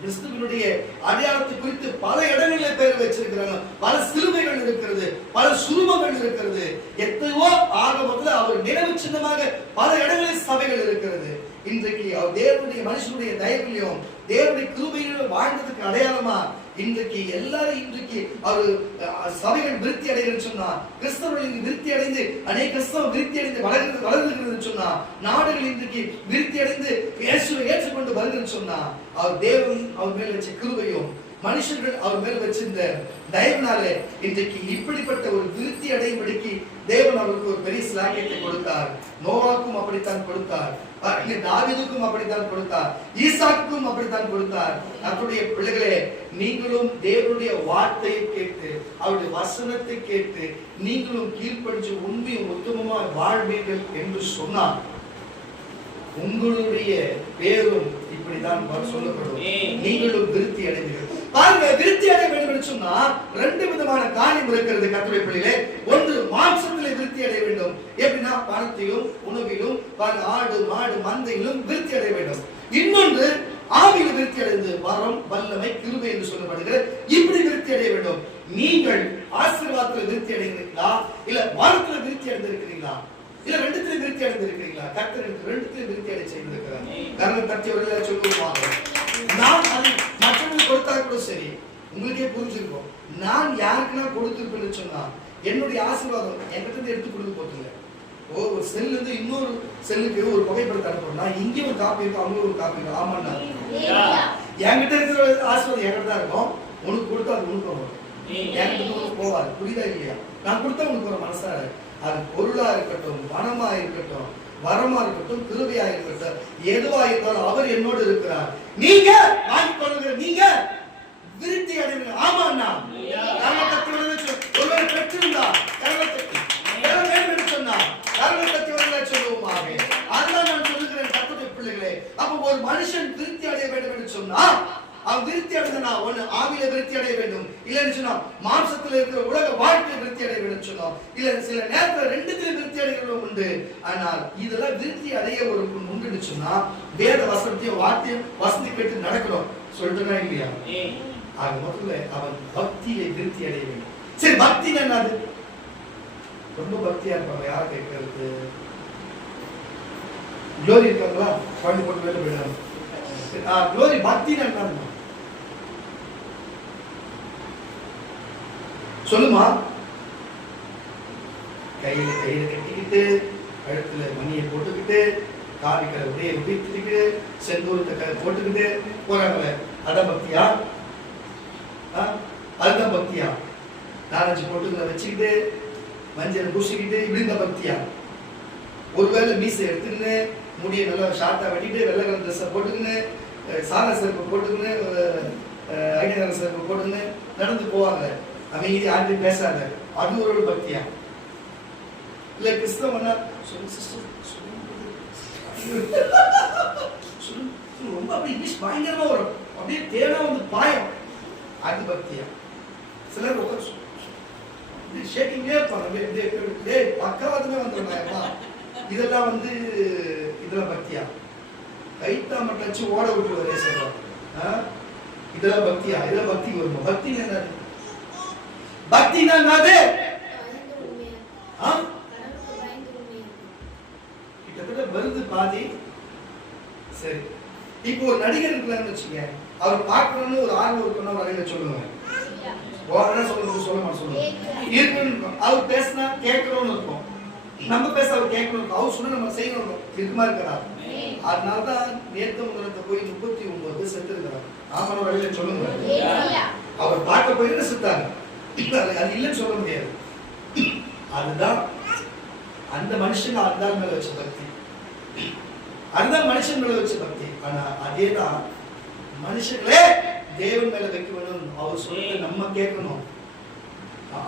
கிறிஸ்துவனுடைய அடையாளத்தை குறித்து பல இடங்களில் பேர் வச்சிருக்கிறாங்க. பல சிலுவைகள் இருக்கிறது, பல சுரூபங்கள் இருக்கிறது. எத்தனையோ ஆக மொத்தத்தில் அவர் நினைவு சின்னமாக பல இடங்களில் சபைகள் இருக்கிறது. இன்றைக்கு அவர் தேவனுடைய மனுஷனுடைய தயவிலையும் தேவனுடைய கிருபையிலும் வாழ்ந்ததுக்கு அடையாளமா இன்றைக்கு எல்லாரும் இன்றைக்கு அவர் சபைகள் விருத்தி அடைகிறது சொன்னா, கிறிஸ்தவர்கள் விருத்தி அடைந்து அநேக கிறிஸ்தவ விருத்தி அடைந்து வளர்கிறது சொன்னா, நாடுகள் இன்றைக்கு விருத்தி அடைந்து இயேசுவை ஏற்றுக்கொண்டு வருகிறது சொன்னா, அவர் தேவன் அவர் மேல் வச்ச கிருபையும் மனுஷர்கள் அவர் மேல் வச்சிருந்த தயவுனாலே இன்றைக்கு இப்படிப்பட்ட ஒரு விருத்தி அடையும்படிக்கு தேவன் அவருக்கு ஒரு பெரிய சிலாக்கியத்தை கொடுத்தார். நோவாக்கும் அப்படித்தான் கொடுத்தார், தாவீதுக்கும் அப்படித்தான் கொடுத்தார், ஈசாக்குக்கும் அப்படித்தான் கொடுத்தார். நம்முடைய பிள்ளைகளே, நீங்களும் தேவனுடைய வார்த்தையை கேட்டு அவருடைய வசனத்தை கேட்டு நீங்களும் கீழ்ப்படிச்சு உண்மையும் உத்தமமாக வாழ்வீர்கள் என்று சொன்னார் உங்களுடைய பேரும் இப்படிதான் சொல்லப்படும். நீங்களும் விருத்தி அடைவீர்கள். பாருங்க, விருத்தி அடைய வேண்டும் என்று சொன்னா 2 விதமான காரியம் இருக்கிறது கர்த்தருடைய பிள்ளைகளே. ஒன்று, மாம்சத்திலே விருத்தி அடைய வேண்டும். எப்படின்னா பணத்திலும் உணவிலும் ஆடு மாடு மந்தையிலும் விருத்தி அடைய வேண்டும். இன்னொன்று, ஆவியில் விருத்தி அடைந்து வரம் வல்லமை கிருபை என்று சொல்லப்படுகிறது. இப்படி விருத்தி அடைய வேண்டும். நீங்கள் ஆசீர்வாதத்தில் விருத்தி அடைகிறீர்களா, இல்ல வரத்துல விருத்தி அடைந்திருக்கிறீங்களா, இல்ல 2த்திலும் விருத்தி அடைந்திருக்கிறீங்களா? கர்த்தர் 2த்திலும் விருத்தி அடை செய்திருக்கிறார். கர்த்தர் தட்டியவர்களே சொல்லுவாங்க, நான் அது மற்றவங்களுக்கு கொடுத்தா கூட சரி, உங்களுக்கே புரிஞ்சிருக்கும். நான் யாருக்குன்னா கொடுத்திருப்பேன்னு சொன்னா என்னுடைய ஆசீர்வாதம் என்கிட்ட எடுத்து கொடுத்து போட்டுங்க. ஒரு செல்ல இருந்து இன்னொரு செல்லுக்கு ஒரு புகைப்படத்தை அனுப்பணும்னா இங்கே ஒரு காப்பி இருக்கும், அங்க ஒரு காப்பி இருக்கும். ஆமாண்ணா, என்கிட்ட இருக்கிற ஆசீர்வாதம் என்கிட்ட தான் இருக்கும். உனக்கு கொடுத்தா அது உனக்கு வரும், என்கிட்ட உனக்கு போவாது. புரியுதா இல்லையா? நான் கொடுத்தா உனக்கு ஒரு மனசார, அது பொருளா இருக்கட்டும், பணமா இருக்கட்டும், வரமா இருக்கட்டும், கிருபையா இருக்கட்டும், எதுவா இருந்தாலும் அவர் என்னோடு இருக்கிறார். நீங்க வாங்கிக் கொள்ளுங்க, நீங்க விருத்தி அடைவீங்க. ஆமாண்ணா, ஒருவர் பெற்றிருந்தா சொல்லுவோமாக. அதுதான் நான் சொல்லுகிறேன் கர்த்தருடைய பிள்ளைகளே. அப்ப ஒரு மனுஷன் விருத்தி அடைய வேண்டும் என்று சொன்னா அவன் விருத்தி அடைந்தனா ஒண்ணு ஆவியில விருத்தி அடைய வேண்டும், இல்லைன்னு சொன்னா மாம்சத்துல இருக்கிற உலக வாழ்க்கை விருத்தி அடைய வேண்டும் சொன்னோம். இல்ல சில நேரத்துல ரெண்டுத்துல விருத்தி அடைகிறவங்க உண்டு. ஆனால் இதெல்லாம் விருத்தி அடைய ஒரு உண்டுன்னு சொன்னா வேத வசனத்தையும் வார்த்தையும் வசதி கேட்டு நடக்கணும் சொல்றா இல்லையா? ஆக முதல்ல அவன் பக்தியை விருத்தி அடைய வேண்டும். சரி, பக்தி என்னது? ரொம்ப பக்தியா இருப்பாங்க, யார கேட்கறது? குளோரி இருக்காங்களா? குழந்தை போட்டு வெளில போயிடாங்க. குளோரி பக்தி என்னது சொல்லுமா? கையில கட்டிக்கிட்டு, கழுத்துல மணியை போட்டுக்கிட்டு, காவிக்கிற உடைய உபயோகிச்சுக்கிட்டு, செந்தூரத்தை போட்டுக்கிட்டு போறாங்களே, அதான் பக்தியா? அதுதான் பக்தியா? நாலஞ்சு போட்டுகளை வச்சுக்கிட்டு மஞ்சள் பூசிக்கிட்டு இப்படி இந்த பக்தியா? ஒருவேளை மீசை எடுத்துக்கின்னு முடிய நல்லா ஷார்ட்டா வெட்டிட்டு வெள்ளை கலர் ட்ரெஸ்ஸை போட்டுக்கின்னு சாதா செருப்பு போட்டுக்கின்னு ஐடியா செருப்பு போட்டுக்கின்னு நடந்து போவாங்க. அமைதி, யார்கிட்டையும் பேசாத. அது ஒரு பக்தியா? இல்ல கிறிஸ்தவனா ரொம்ப அப்படி இங்கிலீஷ் பயங்கரமா வரும், அப்படியே தேனா வந்து பாயம், அது பக்தியா? சிலர் ஷேக்கிங்கே இருப்பாங்க, பக்கவாதமே வந்துடுறாங்கப்பா. இதெல்லாம் வந்து இதெல்லாம் பக்தியா? கைத்தா மட்டும் ஓட விட்டுருவாரே சொல்றோம். இதெல்லாம் பக்தியா? இதெல்லாம் பக்திக்கு வருமா? பக்தி என்னது? பக்தினா என்னது? கிட்டத்தட்ட வருது பாதி. சரி, இப்போ ஒரு நடிகர் இருக்கலாம்னு வச்சுங்க, அவர் பார்க்கணும்னு ஒரு ஆர்வம் இருக்கணும், வரையில சொல்லுங்க. அவர் பேசினா கேட்கணும்னு இருக்கும், நம்ம பேச அவர் கேட்கணும், அவர் சொன்ன நம்ம செய்யணும் இருக்குமா இருக்கிறா? அதனாலதான் நேற்று முதலத்தை போய் 39 செத்து இருக்கிறார். ஆமா, வரையில சொல்லுங்க. அவர் பார்க்க போய் செத்தாங்க, அது இல்லைன்னு சொல்ல முடியாது. அதுதான் அந்த மனுஷன் அதுதான் மேல வச்ச பக்தி, அதுதான் மனுஷன் மேல வச்ச பக்தி. ஆனா அதேதான் மனுஷங்களே தேவன் மேல வைக்க வேணும். அவர் சொல்றது நம்ம கேட்கணும்,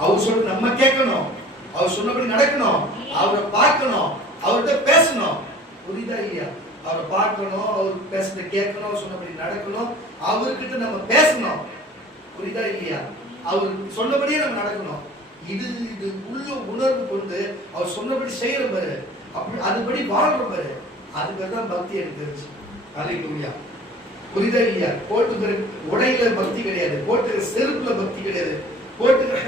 அவர் சொல்றது நம்ம கேட்கணும், அவர் சொன்னபடி நடக்கணும், அவரை பார்க்கணும், அவர்கிட்ட பேசணும். புரியுதா இல்லையா? அவரை பார்க்கணும், அவர் பேசுறத கேட்கணும், அவர் சொன்னபடி நடக்கணும், அவர்கிட்ட நம்ம பேசணும். புரியுதா இல்லையா? அவர் சொன்னபடியே நம்ம நடக்கணும். இது உள்ள உணர்வு கொண்டு அவர் சொன்னபடி செய்யற பாரு, அப்படி அதுபடி வாழ்ற பாரு, அதுக்கு தான் பக்தி எனக்கு தெரிஞ்சு. அல்லேலூயா. புரியுதா இல்லையா? போட்டுக்கிற உடையில பக்தி கிடையாது, போட்டுக்கிற செருப்புல பக்தி கிடையாது, போட்டுக்கிற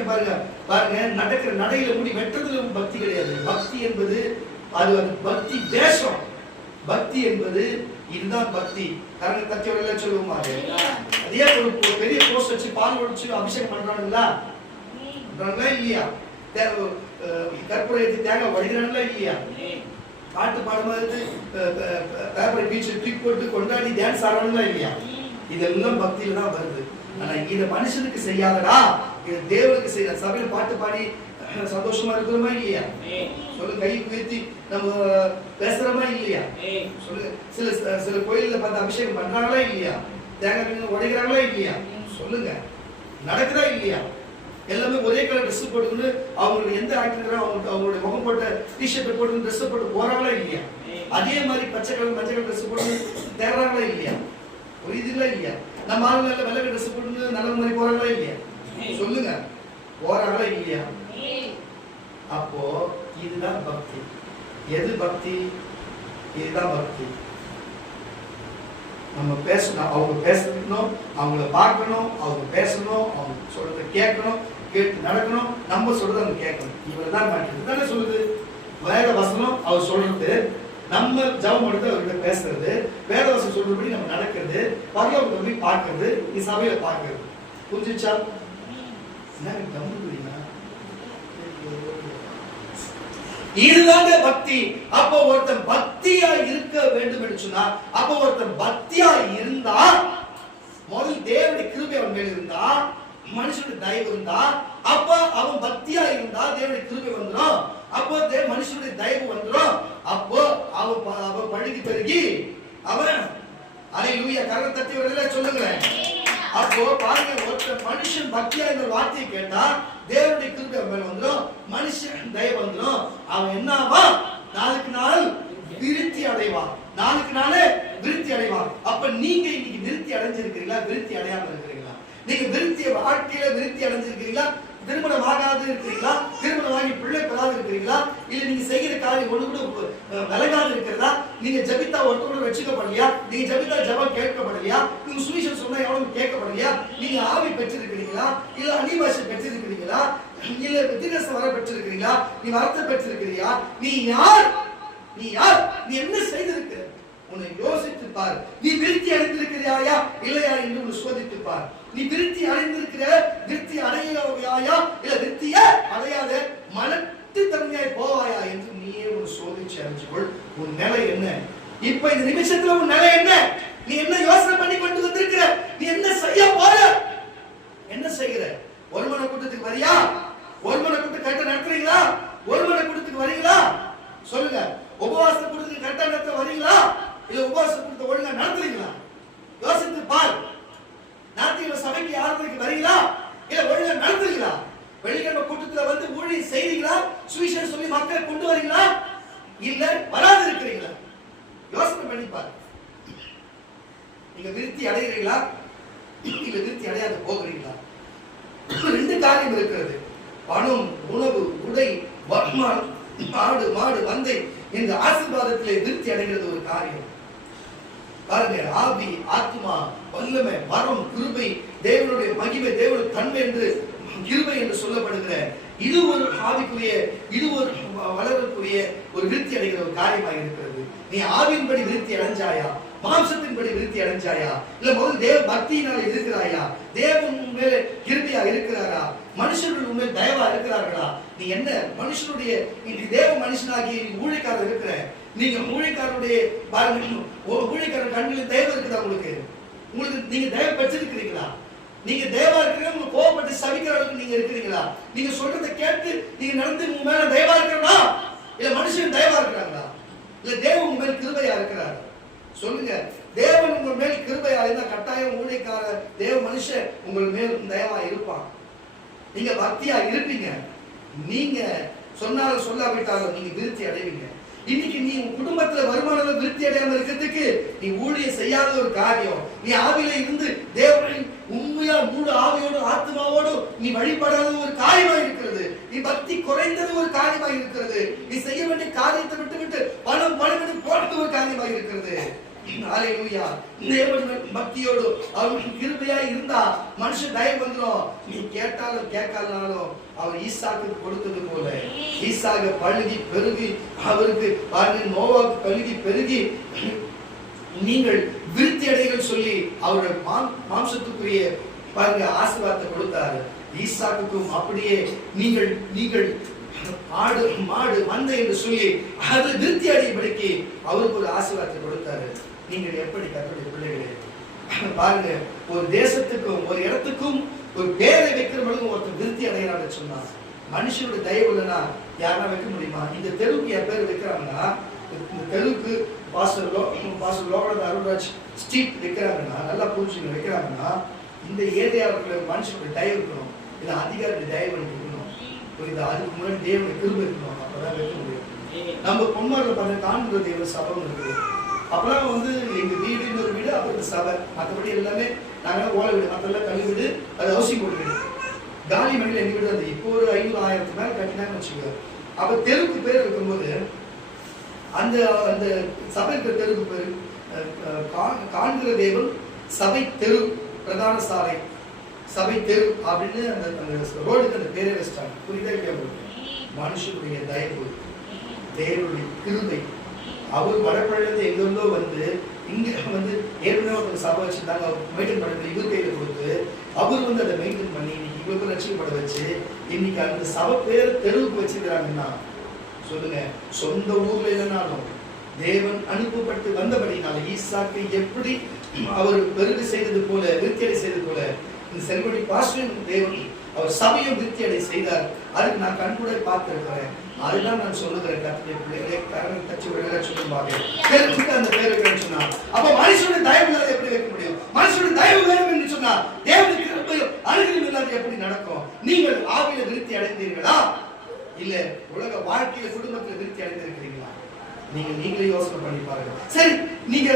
பாருங்க நடக்கிற நடையில முடி வெட்டுறதுல பக்தி கிடையாது. பக்தி என்பது அது பக்தி தேசம். பக்தி என்பது இதுதான் பக்தி. கரங்க தத்தியோட சொல்லுவோமா? அதே ஒரு பெரிய போஸ்ட் வச்சு பால் ஒழிச்சு அபிஷேகம் பண்றானுங்களா? பண்றாங்களா இல்லையா? கற்பூரத்தை தேங்காய் வடிக்கிறாங்களா இல்லையா? பாட்டு பாடும்போது பேப்பரை பீச்சு தூக்கி போட்டு கொண்டாடி டான்ஸ் ஆடுறாங்களா இல்லையா? இதெல்லாம் பக்தியில தான் வருது. ஆனா இத மனுஷனுக்கு செய்யாதடா, இது தேவனுக்கு செய்ய. சபையில பாட்டு பாடி சந்தோஷமா இருக்கிறோமா இல்லையா? சொல்லு, கை உயர்த்தி நம்ம பேசுறோமா இல்லையா? சொல்லு, சில கோயில்ல பார்த்து அபிஷேகம் பண்றாங்களா இல்லையா? தேங்காய் உடைக்கிறாங்களா இல்லையா? சொல்லுங்க, நடக்குதா இல்லையா? எல்லாமே ஒரே கலர் ட்ரெஸ் போட்டுக்கிட்டு அவங்களுக்கு எந்த ஆக்டர் அவங்களுடைய முகம் போட்ட டிஷர்ட் போட்டு ட்ரெஸ் போட்டு போறாங்களா இல்லையா? அதே மாதிரி பச்சை கலர் மஞ்சள் கலர் ட்ரெஸ் போட்டு தேடுறாங்களா இல்லையா? புரியுதுங்களா இல்லையா? நம்ம ஆளுங்க வெள்ளை ட்ரெஸ் போட்டு நல்ல மாதிரி போறாங்களா இல்லையா? சொல்லுங்க, போறாங்களா இல்லையா? அப்போ இதுதான் பக்தி. எது பக்தி? இதுதான் பக்தி. நம்ம பேசணும், அவங்க பேசணும், அவங்கள பார்க்கணும், அவங்க பேசணும், அவங்க சொல்றதை கேட்கணும், கேட்டு நடக்கணும், நம்ம சொல்றதை அவங்க கேட்கணும். இவ்வளவுதான் மாற்றம் தானே சொல்லுது வேத வசனம். அவர் சொல்றது நம்ம ஜபம் எடுத்து அவர்கிட்ட பேசுறது, வேத வசனம் சொல்றபடி நம்ம நடக்கிறது, பரலோகத்தை போய் பார்க்கறது, இந்த சபையில பார்க்கறது. புரிஞ்சுச்சா? இதுதாங்க பக்தி. அப்போ ஒருத்தன் பக்தியா இருக்க வேண்டும் என்று சொன்னா, அப்போ ஒருத்தன் பக்தியா இருந்தா, முதல் தேவனுடைய கிருபை அவன் மேல இருந்தா, மனுஷனுடைய தயவு இருந்தா, அப்ப அவன் பக்தியா இருந்தா தேவனுடைய கிருபை வந்துடும். அப்போ மனுஷனுடைய தயவு வந்துடும். அப்போ அவன் பழுகி பெருகி அவன் அல்லேலூயா கரத்தை தட்டி வரல சொல்லுங்களேன். அப்போ பாருங்க, ஒருத்தர் மனுஷன் பக்தியா இந்த வார்த்தையை கேட்டா தேவனுடைய கிருபை அவன் மேல வந்துடும், மனுஷன் தயவு வந்துடும். அவன் என்ன ஆவா? நாளுக்கு நாள் விருத்தி அடைவான், நாளுக்கு நாளே விருத்தி அடைவான். அப்ப நீங்க இன்னைக்கு விருத்தி அடைஞ்சிருக்கிறீங்களா, விருத்தி அடையாம இருக்கிறீங்களா? நீங்க விருத்தி வாழ்க்கையில விருத்தி அடைஞ்சிருக்கிறீங்களா, திருமணம் ஆகாது இருக்கிறீங்களா, திருமணமாகி பிள்ளை பெறாது இருக்கிறீங்களா, இல்ல நீங்க செய்கிற காரியம் ஒண்ணு கூட விலகாது இருக்கிறதா, நீங்க ஜபித்தா ஒருத்தரோட வச்சுக்கப்படலையா, நீங்க ஜபித்தா ஜபம் கேட்கப்படலையா, நீங்க சுவிசேஷம் சொன்னா எவனும் கேட்கப்படலையா, நீங்க ஆவி பெற்றிருக்கிறீங்களா, இல்ல அனிபாஷை பெற்றிருக்கிறீங்களா, இல்ல வித்தியாச வர பெற்றிருக்கிறீங்களா, நீ வரத்தை பெற்றிருக்கிறியா, நீ யார், நீ யார், நீ என்ன செய்திருக்கிற, உன்னை யோசித்து பார். நீ விருத்தி அடைந்திருக்கிறாயா இல்லையா என்று உன்னை சோதித்து பார். நீ விருத்தி அடைந்திருக்கிற, விருத்தி அடையாயா இல்ல விருத்திய அடையாத மனத்து தன்மையாய் போவாயா என்று நீயே ஒரு சோதிச்சு அறிஞ்சுக்கொள். உன் நிலை என்ன இப்ப இந்த நிமிஷத்துல, உன் நிலை என்ன, நீ என்ன யோசனை பண்ணி கொண்டு வந்திருக்கிற, நீ என்ன செய்ய போற, என்ன செய்கிற? ஒரு மன கூட்டத்துக்கு வரியா, ஒரு மன கூட்டம் கரெக்டா நடத்துறீங்களா, ஒரு மன கூட்டத்துக்கு வரீங்களா சொல்லுங்க. உபவாச கூட்டத்துக்கு கரெக்டா நடத்த வரீங்களா, இல்ல உபவாச கூட்டத்தை ஒழுங்கா நடத்துறீங்களா? யோசித்து பார். ஞாயிற்றுக்கிழமை சபைக்கு ஆராதனைக்கு வரீங்களா, இல்ல ஒழுங்கா நடத்துறீங்களா? வெள்ளிக்கிழமை கூட்டத்துல வந்து ஊழியம் செய்றீங்களா, சுவிசேஷம் சொல்லி மக்களை கொண்டு வரீங்களா, இல்ல வராது இருக்கிறீங்களா? யோசனை பண்ணி பார். நீங்க விருத்தி அடைகிறீங்களா, இல்ல விருத்தி அடையாத போகிறீங்களா? ரெண்டு காரியம் இருக்கிறது. பணம், உணவு, உடை, வருமானம், ஆடு மாடு வந்தை இந்த ஆசீர்வாதத்திலே விருத்தி அடைகிறது ஒரு காரியம். பாருங்க, ஆவி, ஆத்மா, வல்லமை, வரம், கிருபை, தேவனுடைய மகிமை, தேவனுடைய தன்மை என்று கிருபை என்று சொல்லப்படுகிற இது ஒரு ஆவிக்குரிய, இது ஒரு வளரக்கூடிய ஒரு விருத்தி அடைகிற ஒரு காரியமாக இருக்கிறது. நீ ஆவியின்படி விருத்தி அடைஞ்சாயா, மாம்சத்தின்படி விருத்தி அடைஞ்சாயா, இல்ல முதல் தேவ பக்தியினால இருக்கிறாயா, தேவன் மேல கிருபையா இருக்கிறாரா, மனுஷர்கள் உண்மையில் தயவா இருக்கிறார்களா? நீ என்ன மனுஷனுடைய தேவ மனுஷனாகி ஊழியக்காரர் இருக்கிற, நீங்க ஊழியக்காரருடைய ஊழியக்காரர் கண்களில் தயவு இருக்குதா? உங்களுக்கு நீங்க தயவு பெற்றிருக்கிறீங்களா? நீங்க தேவா இருக்கிறீங்க, உங்களுக்கு கோபப்பட்டு சபிக்கிற அளவுக்கு நீங்க இருக்கிறீங்களா? நீங்க சொல்றதை கேட்டு நீங்க நடந்து உங்க மேல தயவா இருக்கிறா, இல்ல மனுஷன் தயவா இருக்கிறாங்களா, இல்ல தேவன் உங்க மேல் கிருபையா இருக்கிறார்? சொல்லுங்க. தேவன் உங்க மேல் கிருபையா இருந்தா கட்டாயம் ஊழியக்கார தேவ மனுஷன் உங்கள் மேல் தயவா இருப்பான். நீங்க பக்தியா இருப்பீங்க. நீங்க சொன்னாலும் சொல்லாவிட்டாலும் நீங்க விருத்தி அடைவீங்க. இன்னைக்கு நீ குடும்பத்துல வருமானத்துல விருத்தி அடையாம இருக்கிறதுக்கு நீ ஊழியம் செய்யாத ஒரு காரியம். நீ ஆவியில இருந்து தேவனை உண்மையா முழு ஆவியோடு ஆத்மாவோடு நீ வழிபடாத ஒரு காரியமா இருக்கிறது. நீ பக்தி குறைந்தது ஒரு காரியமா இருக்கிறது. நீ செய்ய வேண்டிய காரியத்தை விட்டு விட்டு பணம் போட்டு ஒரு காரியமா இருக்கிறது. ஹல்லேலூயா. தேவன் பக்தியோடு அவருக்கு கிருபையா இருந்தா மனுஷன் தயவு வந்துடும். நீ கேட்டாலும் கேட்காதனாலும் அவர் ஈசாக்கு கொடுத்தது போல ஈசாக்கு பழுகி பெருகி அவருக்கு நோவாக்கு பழுகி பெருகி நீங்கள் விருத்தி அடைகள் சொல்லி அவருடைய மாம்சத்துக்குரிய பாருங்க ஆசீர்வாதத்தை கொடுத்தாரு. ஈசாக்குக்கும் அப்படியே நீங்கள் நீங்கள் ஆடு மாடு மந்தை என்று சொல்லி அது விருத்தி அடைபடிக்கு அவருக்கு ஒரு ஆசீர்வாதத்தை கொடுத்தாரு. நீங்கள் எப்படி கர்த்தருடைய பிள்ளைகளே பாருங்க, ஒரு தேசத்துக்கும் ஒரு இடத்துக்கும் ஒரு பேரை வைக்கிற பொழுது ஒருத்தர் விருத்தி அடைகிறான்னு சொன்னா மனுஷனுடைய தயவு இல்லைன்னா யாரா வைக்க முடியுமா? இந்த தெருவுக்கு என் பேர் வைக்கிறாங்கன்னா, இந்த தெருவுக்கு பாஸ்டர் லோகநாத் அருள்ராஜ் ஸ்ட்ரீட் வைக்கிறாங்கன்னா, நல்லா புரிஞ்சுங்க வைக்கிறாங்கன்னா, இந்த ஏரியாவுக்குள்ள மனுஷனுடைய தயவு இருக்கணும், இல்லை அதிகாரியுடைய தயவு இருக்கணும், புரியுதா? அதுக்கு முன்னாடி தேவனுடைய கிருபை இருக்கணும், அப்பதான் வைக்க முடியும். நம்ம பொம்மாரில் பண்ண காண்கிற தேவ சபம் இருக்குது. அப்பெல்லாம் வந்து எங்க வீடு இன்னொரு வீடு, அப்புறம் சபை, மற்றபடி எல்லாமே நாங்கள் ஓலை வீடு, மற்றெல்லாம் கல் வீடு, அது ஹவுசிங் போர்டு வீடு. காலி மணியில் எங்க வீடு வந்து இப்போ ஒரு 500,000 மேல கட்டினாங்கன்னு வச்சுக்கோ. அப்ப தெருவுக்கு பேர் இருக்கும்போது அந்த அந்த சபை தெருவுக்கு பேரு காண்கிற தேவன் சபை தெரு, பிரதான சாலை சபை தெரு அப்படின்னு அந்த ரோடுக்கு அந்த பேரே வச்சிட்டாங்க. புரியுதா இல்லையா? மனுஷனுடைய தயவு, தேவனுடைய கிருபை. அவர் வடப்பழந்து எங்கிருந்தோ வந்து இங்க வந்து ஏற்கனவே ஒரு சபை வச்சிருந்தாங்க, மெயின்டைன் பண்ணி இவர் கையில கொடுத்து அவர் வந்து அதை மெயின்டைன் பண்ணி இவருக்கு ரட்சிக்கப்பட வச்சு இன்னைக்கு அந்த சபை பேர் தெருவுக்கு வச்சிருக்கிறாங்கன்னா சொல்லுங்க. சொந்த ஊர்ல இல்லைனாலும் தேவன் அனுப்பப்பட்டு வந்தபடினால ஈசாக்கை எப்படி அவர் பெருகு செய்தது போல விருத்தியடை செய்தது போல இந்த செல்வடி பாஸ்டர் தேவன் அவர் சபையும் விருத்தியடை செய்தார். அதுக்கு நான் கண்கூட பார்த்திருக்கிறேன். அதுதான் நான் சொல்லுகிறேன். கர்த்தருடைய பிள்ளைகளே, கரங்களை தட்டி விடுதலை சொல்லுவாங்க தெருவுக்கு அந்த பேர் வைக்கணும்னு சொன்னா, அப்ப மனுஷனுடைய தயவு இல்லாத எப்படி வைக்க முடியும்? மனுஷனுடைய தயவு வேணும் என்று சொன்னா தேவனுக்கு அருகில் இல்லாத எப்படி நடக்கும்? நீங்கள் ஆவியில விருத்தி அடைந்தீர்களா, இல்ல உலக வாழ்க்கையில குடும்பத்துல விருத்தி அடைந்திருக்கிறீங்களா? நீங்களே யோசனை பண்ணி பாருங்க. சரி, நீங்க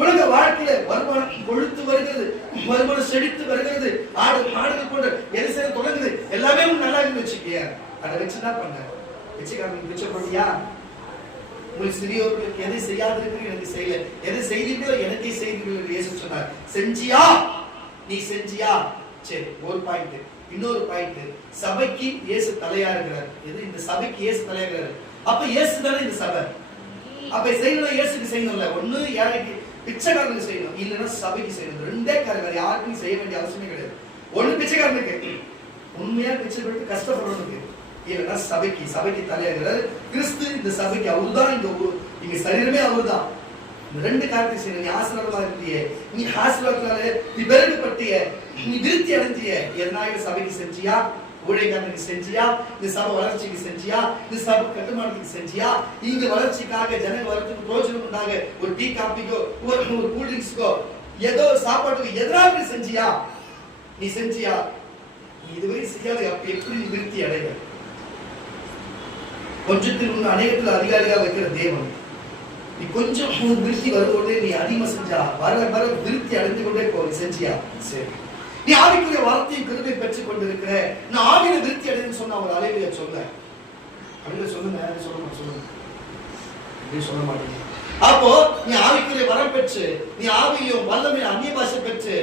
உலக வாழ்க்கையில வருமானம் கொழுத்து வருகிறது, வருமானம் செழித்து வருகிறது, ஆடுகள் போன்ற எது செய்ய தொடங்குது, எல்லாமே நல்லா இருந்து வச்சுக்கிய. அதை வச்சுதான் பண்ண வச்சுக்காம வச்ச போட்டியா? உங்களுக்கு சிறியோர்களுக்கு எதை செய்யாதிருக்கிறீர்கள் எனக்கு செய்யல, எதை செய்தீர்களோ எனக்கே செய்தீர்கள் என்று இயேசு சொன்னார். செஞ்சியா? நீ செஞ்சியா? சரி, ஒரு பாயிண்ட். இன்னொரு பாயிண்ட், சபைக்கு இயேசு தலையா இருக்கிறார். எது? இந்த சபைக்கு இயேசு தலையா இருக்கிறார். அப்ப இயேசு தானே இந்த சபை. அப்ப செய்யணும், இயேசுக்கு செய்யணும்ல. ஒண்ணு யாருக்கு? பிச்சைக்காரனுக்கு செய்யணும், இல்லைன்னா சபைக்கு செய்யணும். ரெண்டே காரணம், யாருக்கும் செய்ய வேண்டிய அவசியமே கிடையாது. ஒண்ணு பிச்சைக்காரனுக்கு, உண்மையா பிச்சை பெற்று கஷ்டப்படுறவனுக்கு, இல்லைன்னா சபைக்கு தலையாகிறார் கிறிஸ்து. இந்த சபைக்கு அவர்தான், இங்க சரீரமே அவர்தான். ரெண்டு காரியத்தை செய்யணும். நீ ஆசீர்வாதமா இருந்தியே, நீ ஆசீர்வாதத்தால நீ பெருகப்பட்டிய, நீ விருத்தி அடைஞ்சிய, எதனால சபைக்கு செஞ்சியா? ஊழியக்காரனுக்கு செஞ்சியா? இந்த சபை வளர்ச்சிக்கு செஞ்சியா? இந்த சபை கட்டுமானத்துக்கு செஞ்சியா? இந்த வளர்ச்சிக்காக, ஜனங்க வரத்துக்கு பிரோஜனம் உண்டாக ஒரு டீ காப்பிக்கோ, ஒரு கூல் ட்ரிங்க்ஸ்க்கோ, ஏதோ சாப்பாட்டுக்கு எதனால செஞ்சியா? நீ செஞ்சியா? இதுவரை செய்யாத எப்படி நீ விருத்தி அடைவ? கொஞ்சத்தில் ஒன்று அநேகத்தில் அதிகாரியாக வைக்கிற தேவன், நீ கொஞ்சம் விருத்தி வரும்போதே நீ அதிகமா செஞ்சா, வர வர விருத்தி அடைந்து கொண்டே போ. செஞ்சியா? சரி. நீ ஆவிக்குரிய வார்த்தையும் கிருபை பெற்றுக் கொண்டிருக்கிற, நான் ஆவியில விருத்தி அடைந்து சொன்ன ஒரு அலையில சொல்ல அப்படின்னு சொல்லுங்க. சொல்ல மாட்டீங்க. அப்போ நீ ஆவிக்குரிய வரம் பெற்று, நீ ஆவியும் வல்லமையும் அந்நிய பாஷை பெற்று,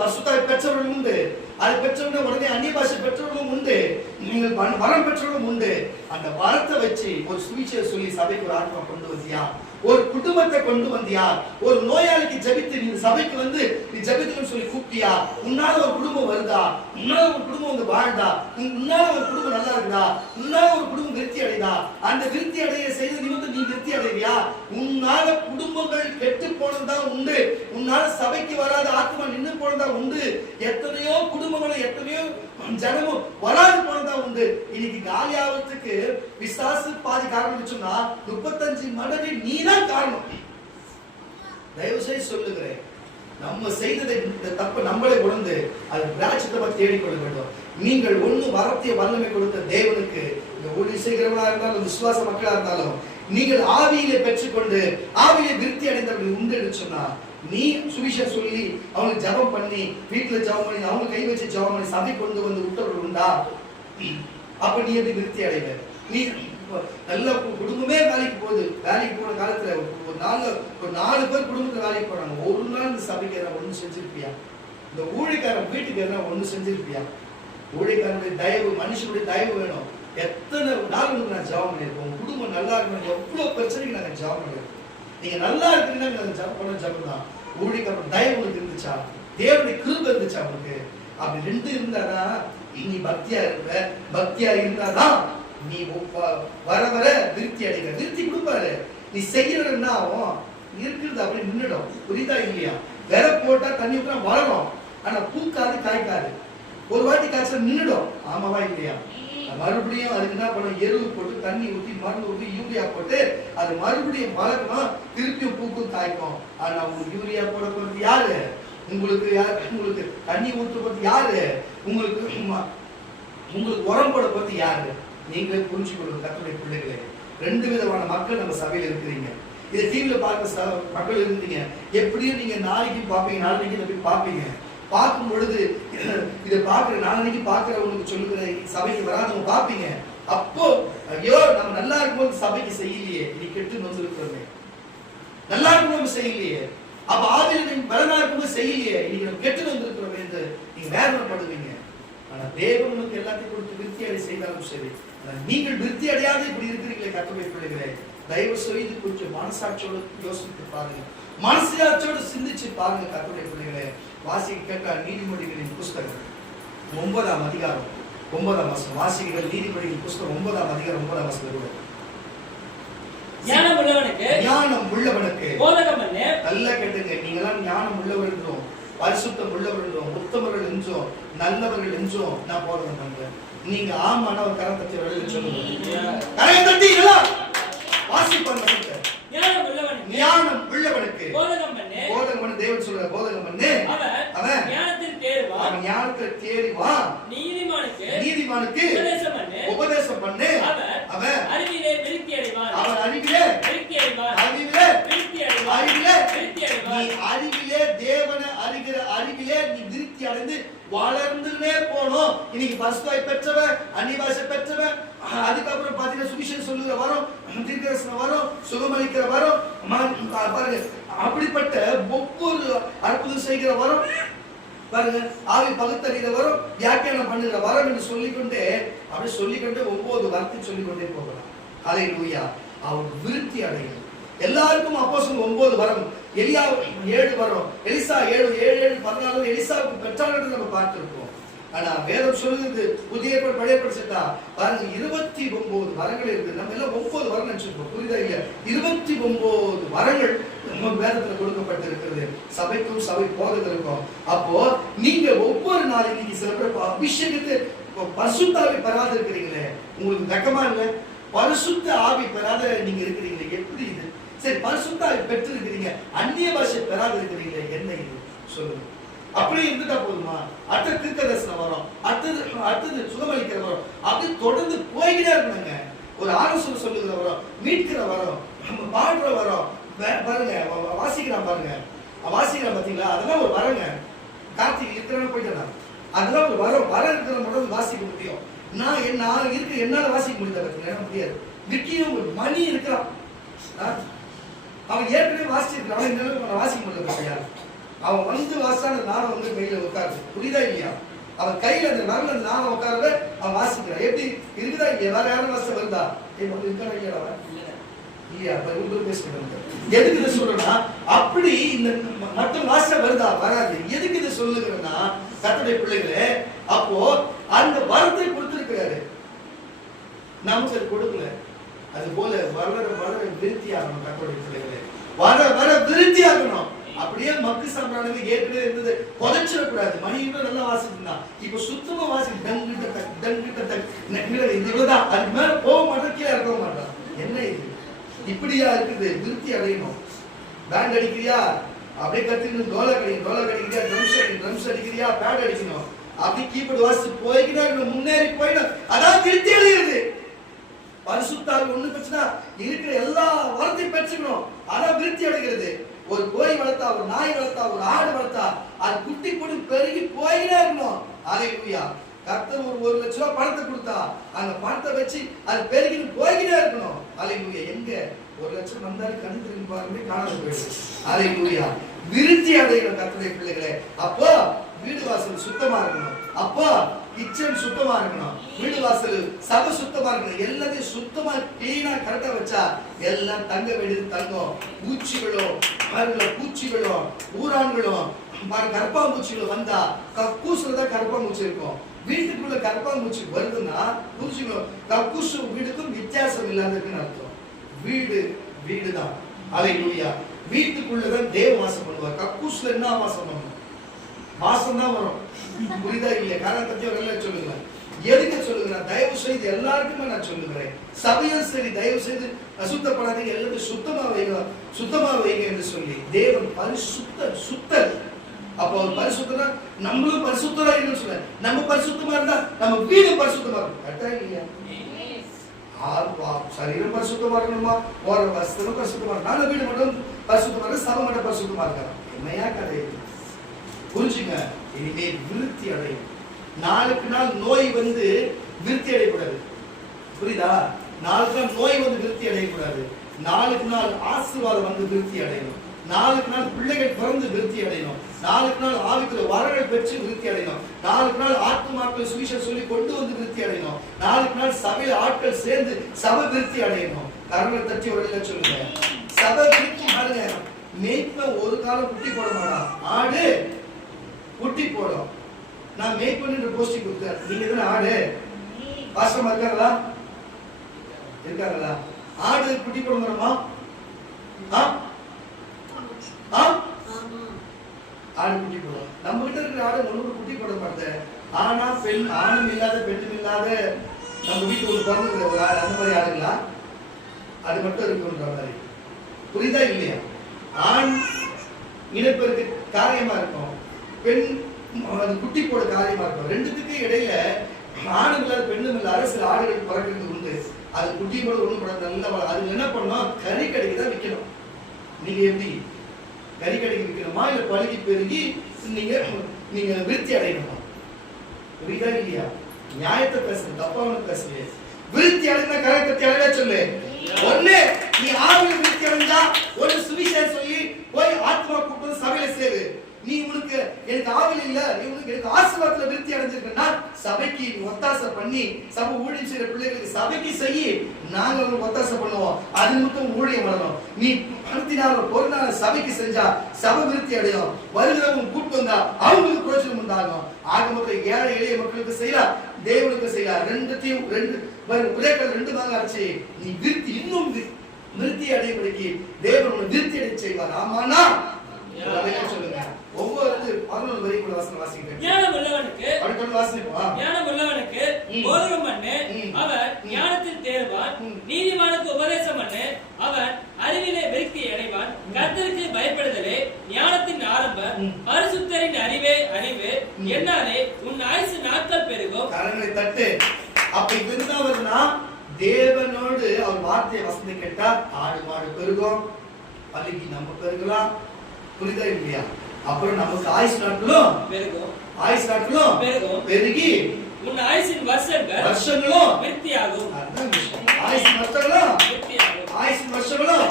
பரிசுத்தாவி பெற்றவர்களும் உண்டு. அது பெற்றவங்க உடனே அந்நிய பாஷை பெற்றவர்களும் உண்டு. நீங்கள் வரம் பெற்றவர்களும் உண்டு. அந்த வரத்தை வச்சு ஒரு சுவிசேஷம் சொல்லி சபைக்கு ஒரு ஆத்மா கொண்டு வந்தியா? ஒரு குடும்பத்தை கொண்டு வந்தியா? ஒரு நோயாளிக்கு ஜெபித்து நீ சபைக்கு வந்து நீ ஜெபித்துன்னு சொல்லி கூப்பிட்டியா? உன்னால ஒரு குடும்பம் வருதா? உன்னால ஒரு குடும்பம் வந்து வாழ்தா? உன்னால ஒரு குடும்பம் நல்லா இருக்குதா? உன்னால ஒரு குடும்பம் விருத்தி அடைதா? அந்த விருத்தி அடைய செய்த நிமித்தம் நீ விருத்தி அடைவியா? உன்னால குடும்பங்கள் கெட்டு போனதா உண்டு. உன்னால சபைக்கு வராத ஆத்மா நின்று போனதா உண்டு. எத்தனையோ குடும்பங்களும் எத்தனையோ ஜனமும் வராது போனதா உண்டு. இன்னைக்கு காலி ஆகிறதுக்கு விசாசு பாதி காரணம் சொன்னா 35 மடங்கு நீதான் காரணம். தயவு செய்து சொல்லுகிறேன், நம்ம செய்ததை இந்த தப்பு நம்மளே உணர்ந்து அது பிராட்சித்தமா தேடிக்கொள்ள வேண்டும். நீங்கள் ஒண்ணு வரத்திய வல்லமை கொடுத்த தேவனுக்கு, இந்த ஊழியம் செய்கிறவங்களா இருந்தாலும் விசுவாச மக்களா இருந்தாலும், நீங்கள் ஆவியிலே பெற்றுக்கொண்டு ஆவியிலே விருத்தி அடைந்தவர்கள் உண்டு என்று சொன்னா, நீ சுவிசேஷம் சொல்லி அவங்களுக்கு ஜபம் பண்ணி, வீட்டுல ஜபம் பண்ணி, அவங்க கை வச்சு ஜபம் பண்ணி சபை கொண்டு வந்து விட்டவர்கள் உண்டா? அப்ப நீ எப்படி விருத்தி அடைவ? நீ நல்ல குடும்பமே வேலைக்கு போகுது. வேலைக்கு போன காலத்துல ஒரு 4 பேர் குடும்பத்துல வேலைக்கு போறாங்க. ஒரு நாள் இந்த சபைக்கு எதாவது ஒண்ணு செஞ்சிருப்பியா? இந்த ஊழியக்காரன் வீட்டுக்கு எதாவது ஒண்ணு செஞ்சிருப்பியா? ஊழியக்காரனுடைய தயவு, மனுஷனுடைய தயவு வேணும். எத்தனை நாள் நான் ஜபம் பண்ணிருக்கோம். குடும்பம் நல்லா இருக்கணும், எவ்வளவு பிரச்சனைக்கு நாங்க ஜபம் பண்ணிருக்கோம். நீங்க நல்லா இருக்கீங்கன்னா ஜபம் பண்ண ஜபம் தான். ஊழியக்காரன் தயவு உங்களுக்கு இருந்துச்சா? தேவனுடைய கிருபை இருந்துச்சா உங்களுக்கு? அப்படி ரெண்டு இருந்தாதான் நீ பக்தியா இருப்ப. பக்தியா இருந்தாதான் நீ வர வர விருத்தி அடைக்க. விருத்தி கொடுப்பாரு. நீ செய்யறதுன்னா ஆகும், இருக்கிறது அப்படி நின்றுடும். புரியுதா இல்லையா? விதை போட்டா தண்ணி ஊற்றா வளரும், ஆனா பூக்காது காய்க்காது. ஒரு வாட்டி காய்ச்சல் நின்றுடும். ஆமாவா இல்லையா? மறுபடியும் அதுக்கு என்ன பண்ண? எருவு போட்டு தண்ணி ஊற்றி மருந்து ஊற்றி யூரியா போட்டு அது மறுபடியும் வளர்க்கணும், திருப்பியும் பூக்கும் காய்க்கும். ஆனா உங்களுக்கு யூரியா போட போறது யாரு? உங்களுக்கு தண்ணி ஊற்ற போறது யாரு? உங்களுக்கு உரம் போட போறது யாரு? நீங்களே புரிஞ்சுக்கொள்ளுங்க கர்த்தருடைய பிள்ளைகளே. 2 விதமான மக்கள் நம்ம சபையில இருக்கிறீங்க. இதை டிவியில பார்க்க மக்கள் இருந்தீங்க. எப்படியும் நீங்க நாளைக்கு பார்ப்பீங்க, நாளைக்கு இதை போய் பார்ப்பீங்க. பார்க்கும் பொழுது இதை பார்க்குற நாளைக்கு பார்க்குறவங்களுக்கு சொல்லுகிற சபைக்கு வராதவங்க பார்ப்பீங்க. அப்போ ஐயோ நம்ம நல்லா இருக்கும்போது சபைக்கு செய்யலையே, நீ கெட்டு வந்துருக்கிறோமே. நல்லா இருக்கும்போது செய்யலையே, அப்ப ஆவியில பலனா இருக்கும்போது செய்யலையே, இன்னைக்கு நம்ம கெட்டு வந்திருக்கிறோம் என்று நீங்க வேதனைப்படுவீங்க. ஆனா தேவனுக்கு எல்லாத்தையும் கொடுத்து விருத்தி அடை செய்தாலும் சரி, நீங்கள் விருத்தி அடையாது இப்படி இருக்கிறீங்களே கர்த்தருடைய பிள்ளைகளே, தயவு செய்து கொஞ்சம் மனசாட்சியோடு யோசித்து பாருங்க, மனசாட்சியோடு சிந்திச்சு பாருங்க கர்த்தருடைய பிள்ளைகளே. வாசிக்க கேட்க நீதிமொழிகளின் புஸ்தகம் 9ஆம் அதிகாரம் 9ஆம் வசனம். வாசிகள் நீதிமொழிகளின் புஸ்தகம் 9ஆம் அதிகாரம் 9ஆம் வசனம் கூட. ஞானம் உள்ளவனுக்கு போதகம் பண்ணு. நல்லா கேட்டுங்க, நீங்க எல்லாம் ஞானம் உள்ளவர் என்றும் பரிசுத்தம் உள்ளவர் என்றும் உத்தமர்கள் என்றும் நல்லவர்கள் என்றும் நான் போதகம் பண்றேன். நீங்க ஆமான ஒரு கரத்தத்தை வெளியில சொல்லுங்க. கரையை தட்டி எல்லாம் வாசிப்பாங்க. ஞானம் உள்ளவனுக்கு போதகம் பண்ணு. போதகம் பண்ணு. தேவன் சொல்ற போதகம் பண்ணு. அவன் ஞானத்தில் தேறுவான். அவன் ஞானத்தில் தேறிவான். நீதிமானுக்கு உபதேசம் பண்ணு. அவன் அறிவிலே விருத்தி அடைவான். அவன் அறிவிலே விருத்தி அறிவிலே நீ அறிவிலே தேவனை அறிகிற அறிவிலே நீ விருத்தி அடைந்து வளர்ந்துனே போனோம். இன்னைக்கு பரிசுத்தாய் பெற்றவன், அந்நிய பெற்றவன், அதுக்கப்புறம் பாத்தீங்கன்னா சுவிசேஷம் சொல்லுகிற வரோம், தீர்க்கதரிசனம் வரோம், சுகமளிக்கிற வரோம், பாருங்க அப்படிப்பட்ட ஒவ்வொரு அற்புதம் செய்கிற வரோம் பாருங்க, ஆவி பகுத்தறிகிற வரும், வியாக்கியானம் பண்ணுகிற வரம் என்று சொல்லிக்கொண்டே அப்படி சொல்லிக்கொண்டே 9 வார்த்தை சொல்லிக்கொண்டே போகலாம். ஹல்லேலூயா. அவர் விருத்தி அடையும். எல்லாருக்கும் அப்போஸ்தலர் 9 வரம், எலியா 7 வரம், எலிசா 7 14 எலிசாவுக்கு பெற்றார்கள் நம்ம பார்த்திருக்கோம். ஆனா வேதம் சொல்லுது புதிய ஏற்பாடு பழைய ஏற்பாடு சேர்த்தா பாருங்க 29 வரங்கள் இருக்கு. நம்ம எல்லாம் 9 வரம் நினைச்சிருக்கோம், புரியுதா இல்லையா? 29 வரங்கள் நம்ம வேதத்துல கொடுக்கப்பட்டிருக்கிறது சபைக்கும் சபை போதகருக்கும். அப்போ நீங்க ஒவ்வொரு நாளும் இன்னைக்கு சில பேர் அபிஷேகத்தை பரிசுத்த ஆவி பெறாத இருக்கிறீங்களே, உங்களுக்கு வெக்கமா இல்லை? பரிசுத்த ஆவி பெறாத நீங்க இருக்கிறீங்களே, எப்படி இது? சரி, பரிசுத்த ஆவி பெற்று இருக்கிறீங்க, அந்நிய பாஷை பெறாத இருக்கிறீங்களே, என்ன இது சொல்லுங்க? அப்படி இருந்துட்டா போதுமா? அடுத்த தீர்க்கதரிசனம் வரும், அடுத்தது சுகமளிக்கிற வரும், அப்படி தொடர்ந்து போய்கிட்டே இருக்கணுங்க. ஒரு ஆலோசனை சொல்லுகிற வரும், மீட்கிற வரும், பாடுற வரும், பாருங்க வாசிக்கிறான், பாருங்க வாசிக்கிறான் பாத்தீங்களா? அதெல்லாம் ஒரு வரங்க. கார்த்திகை இருக்கிறவங்க போயிட்டா அதெல்லாம் ஒரு வரம் இருக்கிற மட்டும் வாசிக்க முடியும். நான் இருக்க என்னால வாசிக்க முடியாது, முடியாது. விக்கியும் மணி இருக்கிறான், அவன் ஏற்கனவே வாசிச்சிருக்கான், அவன் என்னால வாசிக்க முடியாது. அவன் வந்து வாசான நானும் வந்து கையில உட்காரு, புரியுதா இல்லையா? அவன் கையில அந்த வரல நானும் உட்காரவே அவன் வாசிக்கிறான். எப்படி இருக்குதா இல்லையா? வேற யாரும் வாசம் வருதா? இருக்கா இல்லையா? இல்லையா? எதுக்கு இதை சொல்றேன்னா, அப்படி இந்த மற்ற வாச வருதா வராது. எதுக்கு இதை சொல்லுகிறேன்னா, கர்த்தருடைய பிள்ளைகளே, அப்போ அந்த வரத்தை கொடுத்திருக்கிறாரு, நமக்கு அது கொடுக்கல. அது போல வளர விருத்தி ஆகணும். கர்த்தருடைய பிள்ளைகளே, வர விருத்தி ஆகணும். அப்படியே மக்கு சாம்பிராணி ஏற்கனவே இருந்தது புதைச்சிடக்கூடாது. மணியும் நல்லா வாசிச்சுதான், இப்ப சுத்தமா வாசி டங்கிட்ட இவ்வளவுதான், அதுக்கு மேல போக மாட்டான், கீழே இருக்க மாட்டான். என்ன இது? இப்படியா இருக்குது? விருத்தி அடையணும். பேண்ட் அடிக்கிறியா, அப்படியே கத்துக்கணும். டோலா கடிக்கிறியா, ட்ரம்ஸ் அடிக்கிறியா, பேட் அடிக்கணும். அப்படி கீபோர்டு வாசிச்சு போய்கிட்டா முன்னேறி போயிடும். அதான் விருத்தி அடைகிறது. பரிசுத்தால் ஒண்ணு பிரச்சனை இருக்கிற எல்லா வரத்தையும் பெற்றுக்கணும். அதான் விருத்தி அடைகிறது. ஒரு கோழி வளர்த்தா, ஒரு நாய் வளர்த்தா, ஒரு ஆடு வளர்த்தா, அது குட்டி போட்டு பெருகி போயிட்டே இருக்கணும். ஹல்லேலூயா. கர்த்தர் ஒரு 1 லட்சம் ரூபாய் பணத்தை கொடுத்தா, அந்த பணத்தை வச்சு அது பெருகிட்டு போய்கிட்டே இருக்கணும். ஹல்லேலூயா. எங்க 1 லட்சம் வந்தாலும் கண் திரும்பி பாருங்க, காணாம போயிடும். ஹல்லேலூயா. விருத்தி அடையணும் கர்த்தருடைய பிள்ளைகளே. அப்போ வீடு வாசல் சுத்தமா இருக்கணும். அப்போ கிச்சன் சுத்தமா இருக்கணும். வீடு வாசல் சபை சுத்தமா இருக்கணும். எல்லாத்தையும் சுத்தமா கிளீனா கரெக்டா வச்சா எல்லாம் தங்க வேண்டியது தங்கம். பூச்சிகளும் ஊரான்களும் கரப்பாம்பூச்சிகளும் வந்தா, கக்கூசுல தான் கரப்பாம்பூச்சி இருக்கும். வீட்டுக்குள்ள கரப்பாம்பூச்சி வருதுன்னா பூச்சிகளும் கக்கூசும் வீடுக்கும் வித்தியாசம் இல்லாததுன்னு அர்த்தம். வீடுதான். ஹல்லேலூயா. வீட்டுக்குள்ளதான் தேவ வாசம் பண்ணுவார். கக்கூசுல என்ன வாசம் பண்ணும்? வாசம் தான் வரும். புரியுதா இல்லையா? காரணம் பத்தி ஒரு சொல்லுங்க. எதுக்கு சொல்லுங்க? தயவு செய்து எல்லாருக்குமே நான் சொல்லுகிறேன், சபையும் சரி, தயவு செய்து அசுத்தப்படாதீங்க, எல்லாத்தையும் சுத்தமா வைங்க என்று சொல்லி. தேவன் சுத்தர். அப்போ ஒரு பரிசுத்தனா நம்மளும் பரிசுத்தரா இருக்கணும்னு சொல்ல. நம்ம பரிசுத்தமா இருந்தா நம்ம வீடு பரிசுத்தமா இருக்கும். கரெக்டா இல்லையா? சரீரம் பரிசுத்தமா இருக்கணுமா, போற வஸ்திரம் பரிசுத்தமா இருக்கணும். நாங்க வீடு மட்டும் பரிசுத்தமா இருக்க, சபை மட்டும் பரிசுத்தமா இருக்கலாம். என்னையா கதை? புரிஞ்சுங்க. இனிமே விருத்தி அடையும். நாளுக்கு நாள் நோய் வந்து விருத்தி அடையக்கூடாது. புரியுதா? நாளுக்கு நாள் நோய் வந்து விருத்தி அடையக்கூடாது. நாளுக்கு நாள் ஆசீர்வாதம் வந்து விருத்தி அடையணும். நாளுக்கு நாள் பிள்ளைகள் பிறந்து விருத்தி அடையணும். நாளுக்கு நாள் ஆவிக்குள்ள வரங்கள் பெற்று விருத்தி அடையணும். நாளுக்கு நாள் ஆத்துமாக்கள் சுவிசேஷம் சொல்லி கொண்டு வந்து விருத்தி அடையணும். நாளுக்கு நாள் சபையில ஆட்கள் சேர்ந்து சபை விருத்தி அடையணும். கரங்களை தட்டி ஒரு சொல்லுங்க. சபை விருத்தி பாருங்க. மேய்ப்ப ஒரு காலம் குட்டி போட மாட்டான், ஆடு குட்டி போடும். நான் மேய்ப்பன் போஸ்டிங் கொடுத்தேன். நீங்க தானே ஆடு? பாசமா இருக்காங்களா? ஆடு குட்டி போட மாட்டோமா? ஆடு குட்டி போடும். நம்ம கிட்ட இருக்கிற ஆடு ஒண்ணு குட்டி போட மாட்டேன். ஆனா பெண், ஆணும் இல்லாத பெண்ணும் இல்லாத நம்ம வீட்டுக்கு ஒரு பிறந்து ஒரு ஆடு, அந்த மாதிரி ஆடுங்களா? அது மட்டும் இருக்குன்ற மாதிரி. புரியுதா இல்லையா? ஆண் இனப்பெருக்கு காரியமா இருக்கும், பெண் அது குட்டி போட காரியமா இருக்கும். ரெண்டுத்துக்கு இடையில ஆணும் இல்லாத பெண்ணும் இல்ல. அரசு ஆடுகள் பிறக்கிறது உண்டு. அது குட்டி போட ஒண்ணு போட நல்லா. அது என்ன பண்ணும்? கறி கடைக்கு தான் விற்கணும். நீங்க எப்படி கறிக்கடைக்கு விற்கணுமா இல்ல பழுகி பெருகி நீங்க நீங்க விருத்தி அடையணுமா? புரியுதா இல்லையா? நியாயத்தை பேசுங்க, தப்பான பேசுங்க. விருத்தி அடைந்தா கரெக்ட் அடையா சொல்லு. ஒண்ணு நீ ஆவில விருத்தி அடைஞ்சா ஒரு சுவிசேஷம் சொல்லி போய் ஆத்மா கூப்பிட்டு சபையில சேரு. நீ உனக்கு எனக்கு ஆவில இல்ல, நீ உனக்கு எனக்கு ஆசீர்வாதத்துல விருத்தி அடைஞ்சிருக்கனா சபைக்கு ஒத்தாசை பண்ணி சபை ஊழியம் செய்யற பிள்ளைகளுக்கு சபைக்கு செய்யி, நாங்க உங்களுக்கு ஒத்தாசை பண்ணுவோம். அது மட்டும் ஊழியம் வரணும். நீ பணத்தினால பொருளால சபைக்கு செஞ்சா சபை விருத்தி அடையும். வருகிறவங்க கூட்டு வந்தா அவங்களுக்கு பிரயோஜனம் உண்டாகும். ஆக மொத்தம் ஏழை எளிய மக்களுக்கு செய்யலாம், தேவனுக்கு செய்யலாம். ரெண்டுத்தையும் ரெண்டு தாங்க ஆச்சு. நீ விருத்தி இன்னும் விருத்தி அடையபடிக்கு தேவன் உன்னை விருத்தி அடைய செய்வார். ஆமானா சொல்லுங்க. ஒவ்வொரு 11 வரை கூட வசனம் வாசிக்கிறேன். ஞானம் உள்ளவனுக்கு அடுத்து வாசிப்போம். ஞானம் உள்ளவனுக்கு போதகம் பண்ணு, அவன் ஞானத்தில் தேர்வான். நீதிமானுக்கு உபதேசம் பண்ணு, அவன் அறிவிலே விருத்தி அடைவான். கர்த்தருக்கு பயப்படுதலே ஞானத்தின் ஆரம்பம், பரிசுத்தரின் அறிவே அறிவு. என்னாலே உன் ஆயுசு நாட்கள் பெருகும். கரங்களை தட்டு. அப்ப இது என்ன வருதுன்னா, தேவனோடு அவர் வார்த்தையை வசந்தி கேட்டா ஆடு மாடு பெருகும், பலிக்கு நம்ம பெருகலாம். புரியுதா இல்லையா? அப்புறம் நமக்கு ஆயுசு நாட்களும் பெருகும், ஆயுசு நாட்களும் பெருகும், பெருகி உன் ஆயுசின் வருஷங்களும் விருத்தியாகும். அதான் விஷயம். ஆயுசு வருஷங்களும் விருத்தியாகும், ஆயுசு வருஷங்களும்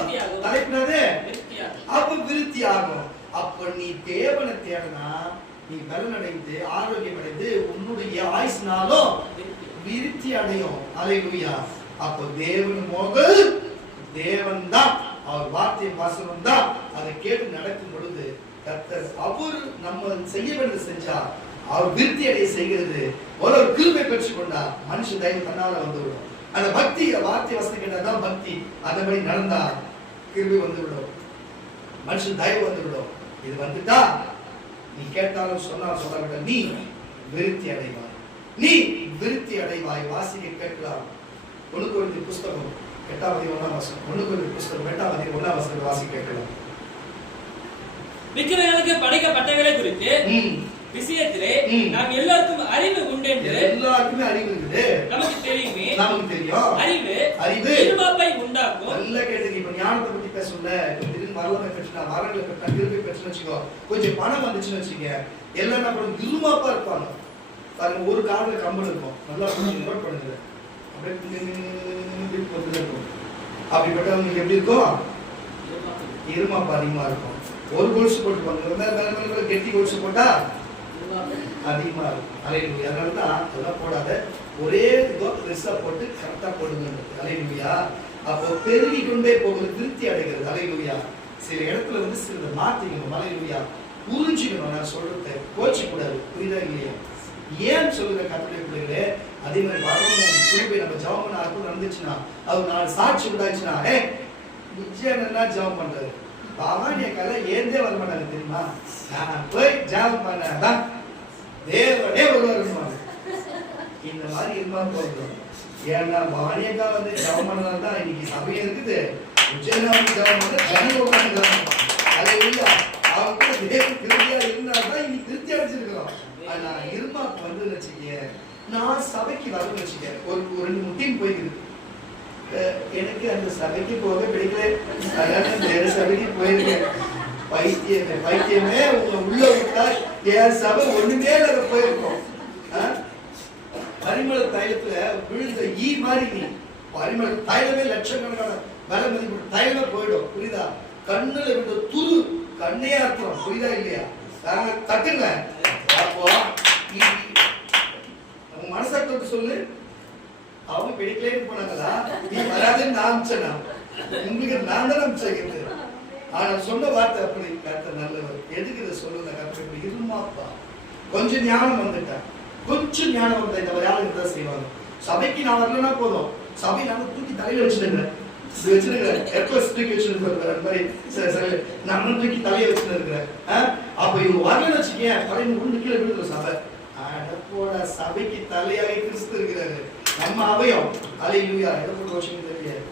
தலைப்பினது விருத்தியாகும். அப்ப விருத்தி ஆகும். அப்ப நீ தேவனை தேடனா நீ பலனடைந்து ஆரோக்கியம் அடைந்து உன்னுடைய ஆயுசுனாலும் விருத்தி அடையும். அல்லேலூயா. அப்போ தேவன் மோகல் தேவன் தான், அவர் வார்த்தை வாசனம் தான். அதை கேட்டு நடக்கும் பொழுது கர்த்தர் அவர் நம்ம செய்ய வேண்டியது செஞ்சா அவர் விருத்தி அடைய செய்கிறது. ஒரு கிருபை பெற்றுக் கொண்டா மனுஷ தயவு தன்னால வந்துவிடும். அந்த பக்தி வார்த்தை வசனம் கேட்டாதான் பக்தி. அதன்படி நடந்தா கிருபை வந்துவிடும், மனுஷன் தயவு வந்துவிடும். இது வந்துட்டா நீ கேட்டாலும் சொன்னாலும் சொல்லாவிட்ட நீ விருத்தி அடைவாய். நீ விருத்தி அடைவாய். வாசிக்க கேட்கலாம். 1 கொரிந்தியர் புஸ்தகம் 8ஆம் அதிகாரம் 1ஆம் வசனம். 1 கொரிந்தியர் புஸ்தகம் 8ஆம் அதிகாரம் 1ஆம் வசனம் வாசிக்க கேட்கலாம். விக்கிரகங்களுக்கு படைக்கப்பட்டவைகளை குறித்து விஷயத்திலே நாம் எல்லாருக்கும் அறிவு உண்டு என்று எல்லாருக்குமே அறிவு இருக்குது. நமக்கு தெரியுமே. நமக்கு தெரியும். அறிவு இருமாப்பை உண்டாக்கும். நல்ல கேட்டுங்க. இப்ப ஞானத்தை பத்தி பேசல. திடீர்னு வரலாமை பெற்றுனா வரங்களை பெற்றா திருப்பி பெற்றுன்னு வச்சுக்கோ. கொஞ்சம் பணம் வந்துச்சுன்னு வச்சுக்க, எல்லாம் என்ன பண்ணும், இருமாப்பா இருப்பாங்க. பாருங்க, ஒரு காலில் கம்பல் இருக்கும். நல்லா நோட் பண்ணுங்க. அப்படியே இருக்கும். அப்படிப்பட்டவங்களுக்கு எப்படி இருக்கும்? இருமாப்பா அதிகமா இருக்கும். ஒரு கொலுசு போட்டு பண்ணுங்க, கெட்டி கொலுசு போட்டா அதிகமா இருக்கும். அல்லேலூயா. அதனால தான் அதெல்லாம் போடாத, ஒரே பெருசா போட்டு கரெக்டா போடுங்க. அல்லேலூயா. அப்போ பெருகி கொண்டே போகிறது, திருப்தி அடைகிறது. அல்லேலூயா. சில இடத்துல வந்து சில மாத்திக்கணும். அல்லேலூயா. புரிஞ்சுக்கணும். நான் சொல்றதை கோச்சு கூடாது. புரியுதா இல்லையா? ஏன் சொல்லுற கர்த்தருடைய பிள்ளைகளே, அதே மாதிரி வரணும் திருப்பி நம்ம ஜெபம் பண்ண அற்புதம் நடந்துச்சுன்னா, அவர் 4 சாட்சி உண்டாச்சுன்னா, நிச்சயம் நல்லா ஜெபம் பண்றாரு. பாவானிய கலை ஏந்தே வர மாட்டாங்க தெரியுமா? நான் போய் ஜெபம் பண்ணாதான் தேவனே வருவார். இந்த மாதிரி இருந்தா போதும். ஏன்னா பாவானியக்கா வந்து ஜெபம் பண்ணதால தான் இன்னைக்கு சபையும் இருக்குது. உஜயநாதன் ஜெபம் பண்ண ஜனங்க அல்லேலூயா. அவங்க கூட தேவன் கிருபையா இருந்தாதான் இன்னைக்கு திருப்தி அடைஞ்சிருக்கிறோம். நான் இருமாக்கு வந்து வச்சுக்க, நான் சபைக்கு வரணும்னு வச்சுக்க, ஒரு 2 டீம் போயிருக்கு. எனக்கு அந்த சபைக்கு போக பிடிக்கல, வேற சபைக்கு போயிருக்கேன். பைத்தியமே உள்ள விட்டா என் சபை ஒண்ணுமே நாங்க போயிருக்கோம். பரிமள தைலத்துல விழுந்த ஈ மாதிரி நீ பரிமள தைலமே லட்சக்கணக்கான விலை மதிப்பு தைலமே போயிடும். புரியுதா? கண்ணுல விழுந்த துரு கண்ணே அர்த்தம். புரியுதா இல்லையா? தட்டுங்க. அப்போ உங்க மனசாட்சி சொல்லு. அவங்க பிடிக்கலேன்னு போனாங்களா? நீ வராதுன்னு நான் அமிச்சேனா? உங்களுக்கு நான் தான் அமிச்சேன். ஆனா சொன்ன வார்த்தை அப்படி. கர்த்தர் நல்லவர். எதுக்கு இதை சொல்லுங்க? கர்த்தர் இருமாப்பா. கொஞ்சம் ஞானம் வந்துட்டா, கொஞ்சம் ஞானம் வந்தா இந்த மாதிரி ஆளுங்க தான் செய்வாங்க. சபைக்கு நான் வரலன்னா போதும், சபை நாங்க தூக்கி தலையில வச்சுருங்க தூக்கி வச்சுருக்கேன். நான் தூக்கி தலையை வச்சுருக்கிறேன். அப்ப இவங்க வரலன்னு வச்சுக்கேன், தலையில உண்டு கீழே விழுந்துற சபை. அடப்போட சபைக்கு தலையாகி கிறிஸ்து இருக்கிறாரு. நம்ம அவயம். அல்லேலூயா. எதற்கு ரோஷன் தெரியாது.